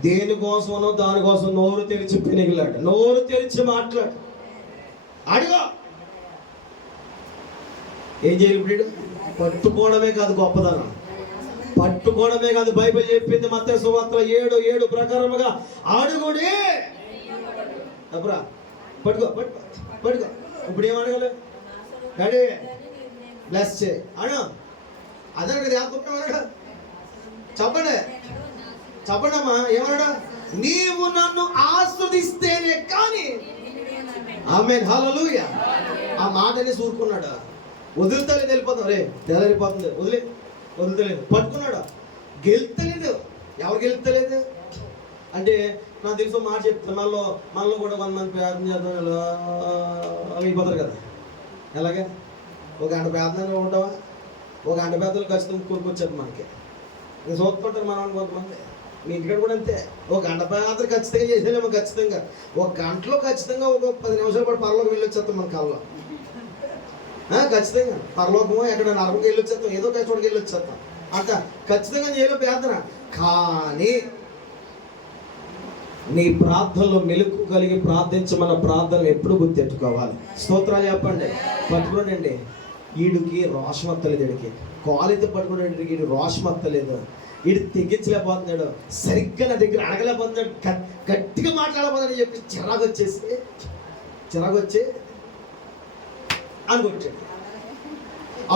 దేనికోసం ఉన్నావు దానికోసం నోరు తెరిచి పెనిగిలాడు, నోరు తెరిచి మాట్లాడు, అడిగో. ఏం చేయాలి ఇప్పుడు? పట్టుకోవడమే కాదు గొప్పదనం, పట్టుకోవడమే కాదు. బైబిల్ చెప్పింది మత్తయి సువార్త 7:7 ప్రకారముగా అడుగుడి. అప్పురా పట్టుకో పట్టుకో పట్టుకో. ఇప్పుడు ఏమడగలే? డాడీ బ్లెస్ చే అను. అదే కదా యాకోబు. చెప్పండి చెప్పండి అమ్మా, ఏమన్నాడా? నీవు నన్ను ఆస్వాదిస్తేనే కానీ. ఆమేన్, హల్లెలూయా. ఆ మాటని సూరుకున్నాడా? వదులుతలేదు, వెళ్ళిపోతాం. రే తెల్లారిపోతుంది, వదులుతలేదు. పట్టుకున్నాడా? గెలుతలేదు. ఎవరు గెలుతలేదు అంటే నాకు తెలుసు మాట చెప్తాను. మనలో కూడా 1 మంత్ ప్రార్థన చేద్దాం అయిపోతారు కదా. ఎలాగే ఒక గంట ప్రార్థన ఉంటావా? ఒక గంట ప్రార్థనలు ఖచ్చితంగా కొనుక్కొచ్చారు మనకి. నేను చూస్తుంటారు మనం కొంతమంది. మీ ఇంటికాడ కూడా అంతే. ఒక గంట ప్రార్థన ఖచ్చితంగా చేసేలేమో. ఖచ్చితంగా ఒక గంటలో ఖచ్చితంగా ఒక 10 నిమిషాల పాటు పరలోకి వెళ్ళొచ్చేస్తాం మన కాల్లో. ఖచ్చితంగా పరలోకమో ఎక్కడ నరకకి వెళ్ళొచ్చేస్తాం, ఏదో ఒక చోటుకి వెళ్ళొచ్చేస్తాం. అంత ఖచ్చితంగా చేయలేం ప్రార్థన. కానీ నీ ప్రార్థనలో మెలుకు కలిగి ప్రార్థించమన్న ప్రార్థనలు ఎప్పుడు గుర్తెట్టుకోవాలి. స్తోత్రాలు చెప్పండి. పట్టుకోండి. వీడికి రోషం వత్తలేదు. వీడికి కాలేజీ పట్టుకోండి. వీడు రోషం వత్తలేదు. వీడు తెగించలేకపోతున్నాడు. సరిగ్గా నా దగ్గర అడగలేకపోతున్నాడు. గట్టిగా మాట్లాడబోదని చెప్పి చిరాకు వచ్చి అనుకొచ్చాడు.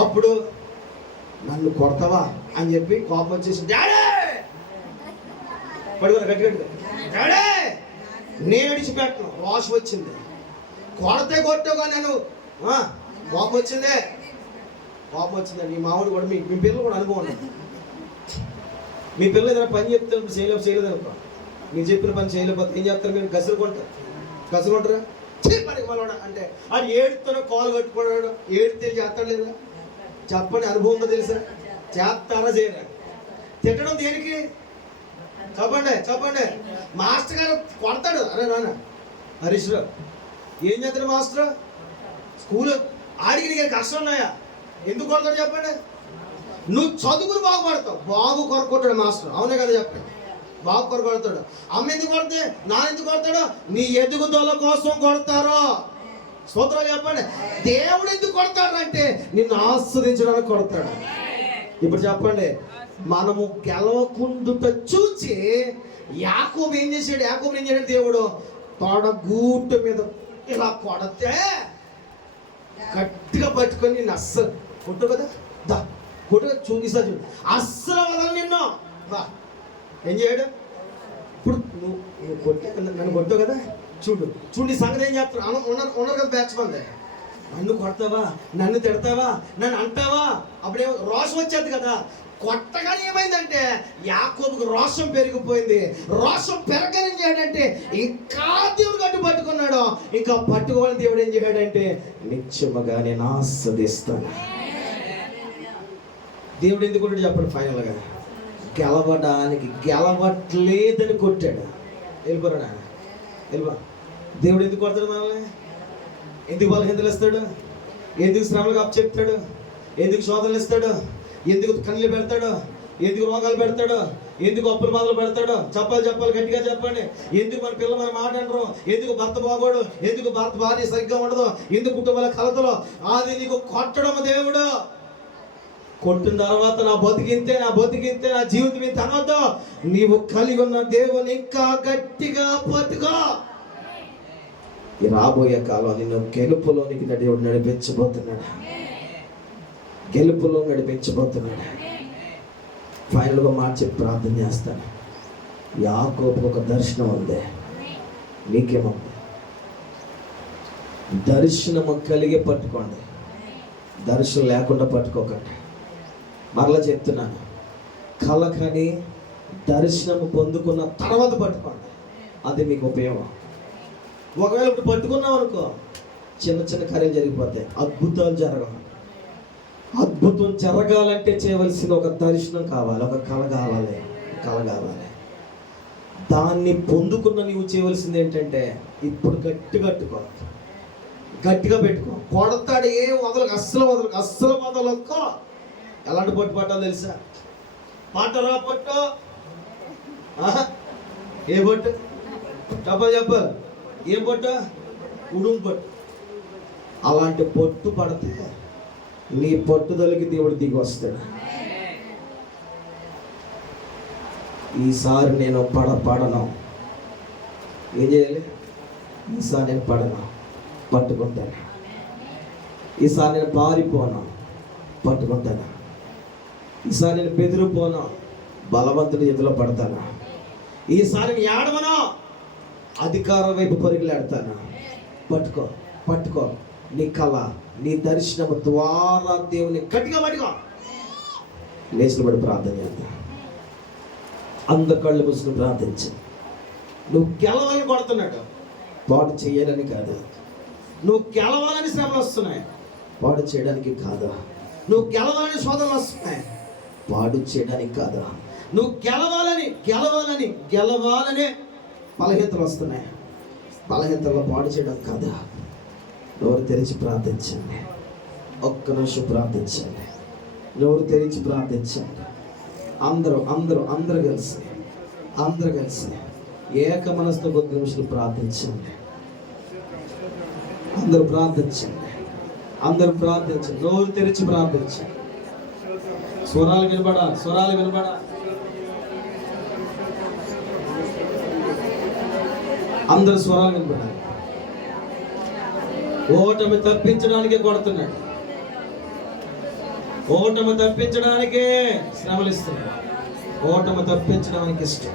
అప్పుడు నన్ను కొడతావా అని చెప్పి కోపం వచ్చేసి, డాడీ పడుకున్నా గట్టిగా, డాడీ నేను అడిచిపెట్టను. వాష్ వచ్చింది. కొట్టగా నేను కోపం వచ్చిందండి. ఈ మామిడి కూడా మీ పిల్లలు కూడా అనుభవం ఉండదు. మీ పిల్లలు ఏదైనా పని చెప్తే చేయలేదు అనుకో, మీరు చెప్పిన పని చేయలేకపోతే ఏం చేస్తారు? మీరు కసురుకుంటారా? పనికి మళ్ళీ అంటే అది ఏడుతూనే కాలు కట్టుకున్నాడు. ఏడితే చేస్తాడు లేదా? చెప్పండి, అనుభవం ఉందో తెలుసా? చేస్తారా చేయరా? తిట్టడం దేనికి? చెప్పండి. మాస్టర్ గారు కొడతాడు. అరే నాన్న హరీష్ రావు ఏం చేస్తాడు మాస్టర్? స్కూల్ ఆడికి నీకు కష్టం ఉన్నాయా? ఎందుకు కొడతాడు చెప్పండి? నువ్వు చదువుకుని బాగుపడతావు. బాగు కొరకొట్టాడు మాస్టర్. అవునే కదా చెప్పండి. బాగు కొరకొడతాడు. అమ్మ ఎందుకు కొడితే నాన్న ఎందుకు కొడతాడు? నీ ఎదుగుదల కోసం కొడతారు. స్తోత్రాలు చెప్పండి. దేవుడు ఎందుకు కొడతాడు అంటే నిన్ను ఆస్వాదించడానికి కొడతాడు. ఇప్పుడు చెప్పండి, మనము గెలవకుండుట చూచి యాకోబు ఏం చేశాడు? దేవుడు తొడగూటు మీద ఇలా కొడితే గట్టిగా పట్టుకొని నిన్ను అస్సలు కొట్టు కదా, కొట్టుగా చూపిస్తా చూడు, అస్సలు వదల నిన్ను. ఏం చేయడు? ఇప్పుడు నువ్వు నన్ను కొట్టావు కదా, చూడు ఈ సంగతి ఏం చెప్తాను. ఉన్నారు కదా బ్యాచ్ మంది. నన్ను కొడతావా, నన్ను తిడతావా, నన్ను అంటావా? అప్పుడే రోషం వచ్చేది కదా. కొట్టగానే ఏమైందంటే యాకోబుకు రోషం పెరిగిపోయింది. రోషం పెరగని ఏం చేయడంటే ఇంకా దేవుడు గట్టు పట్టుకున్నాడు. ఇంకా పట్టుకోవాలని దేవుడు ఏం చేయడంటే నిత్యముగా నేను ఆస్వాదిస్తాను. దేవుడు ఎందుకు కొట్టాడు చెప్పండి? ఫైనల్గా గెలవట్లేదని కొట్టాడు. వెళ్ళిపోరా నాన్న, వెళ్ళిపో. దేవుడు ఎందుకు కొడతాడు మనల్ని? ఎందుకు బలహీనతలు ఇస్తాడు? ఎందుకు శ్రమలకు అప్పచెప్తాడు? ఎందుకు శోధనలు ఇస్తాడు? ఎందుకు కళ్ళు పెడతాడు? ఎందుకు రోగాలు పెడతాడు? ఎందుకు అప్పుల బాధలు పెడతాడు? చెప్పాలి గట్టిగా చెప్పండి. ఎందుకు మన పిల్లలు మన మాట అంటారు? ఎందుకు భర్త బాగోడు? ఎందుకు భర్త భార్య సరిగ్గా ఉండదు? ఎందుకు కుటుంబాల కలతలు? అది నీకు కొట్టడం దేవుడు. కొట్టిన తర్వాత నా బతికింతే నా జీవితం ఇంత అనొద్దు. నీవు కలిగి ఉన్న దేవుని ఇంకా గట్టిగా పట్టుకో. ఈ రాబోయే కాలం నిన్ను గెలుపులోనికి దేవుడు నడిపించబోతున్నాడు. ఫైనల్గా మాట చెప్పి ప్రార్థన చేస్తాను. యాకోబుకు ఒక దర్శనం ఉంది, నీకేముంది? దర్శనము కలిగి పట్టుకోండి, దర్శనం లేకుండా పట్టుకోకండి. మరలా చెప్తున్నాను, కలకని దర్శనము పొందుకున్న తర్వాత పట్టుకోండి, అది మీకు ఉపయోగం. ఒకవేళ ఇప్పుడు పట్టుకున్నావు అనుకో, చిన్న కార్యాలు జరిగిపోతాయి, అద్భుతాలు జరగవు. అద్భుతం జరగాలంటే చేయవలసిన ఒక దర్శనం కావాలి, ఒక కళ కావాలి. దాన్ని పొందుకున్న నీవు చేయవలసింది ఏంటంటే ఇప్పుడు గట్టిగా పెట్టుకో. కొడతాడు, ఏ వదలకు, అస్సలు వదలకో. ఎలాంటి పట్టు పట్టాలో తెలుసా? పట్టరా పట్టు. ఏ పట్టు? చెప్ప ఏ పట్టు? ఉడుము పట్టు. అలాంటి పట్టు పడితే నీ పట్టుదలకి దేవుడు దిగి వస్తాడు. ఈసారి నేను పడను. ఏం చేయాలి? ఈసారి నేను పడను, పట్టుకుంటాను. ఈసారి నేను పారిపోను, పట్టుకుంటాను. ఈసారి నేను బెదిరిపోను, బలవంతుడి చేతిలో పడతాను. ఈసారి నేను ఏడవను, అధికారం వైపు పరుగులాడతాను. పట్టుకో. నీ కళ, నీ దర్శనము ద్వారా దేవుని గట్టిగా పట్టుకో. లేచినబడి ప్రార్థన చేద్దాం. అందరు కళ్ళు మూసుకుని ప్రార్థించు. నువ్వు గెలవాలని కొడుతున్నాడు, పాడు చేయాలని కాదు. నువ్వు గెలవాలని శ్రమలు వస్తున్నాయి, పాడు చేయడానికి కాదు. నువ్వు గెలవాలని శోధనలు వస్తున్నాయి, పాడు చేయడానికి కాదు. నువ్వు గెలవాలనే బలహీనతలు వస్తున్నాయి, బలహీనతల్లో పాడు చేయడం కాదు. నోరు తెరిచి ప్రార్థించండి. ఒక్క నిమిషం ప్రార్థించండి. నోరు తెరిచి ప్రార్థించండి. అందరూ కలిసి ఏక మనసుతో కొద్ది నిమిషాలు ప్రార్థించండి. అందరూ ప్రార్థించండి. నోరు తెరిచి ప్రార్థించండి. స్వరాలు వినబడా. అందరు స్వరాలు వినబడాలి. ఓటమి తప్పించడానికే కొడుతున్నాడు, ఓటమి తప్పించడానికే శ్రమలు ఇస్తున్నాడు, ఓటమి తప్పించడానికి ఇష్టం.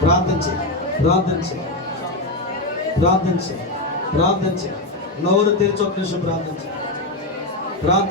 ప్రార్థించి నోరు తెరిచి ఒక్క నిమిషం ప్రార్థించి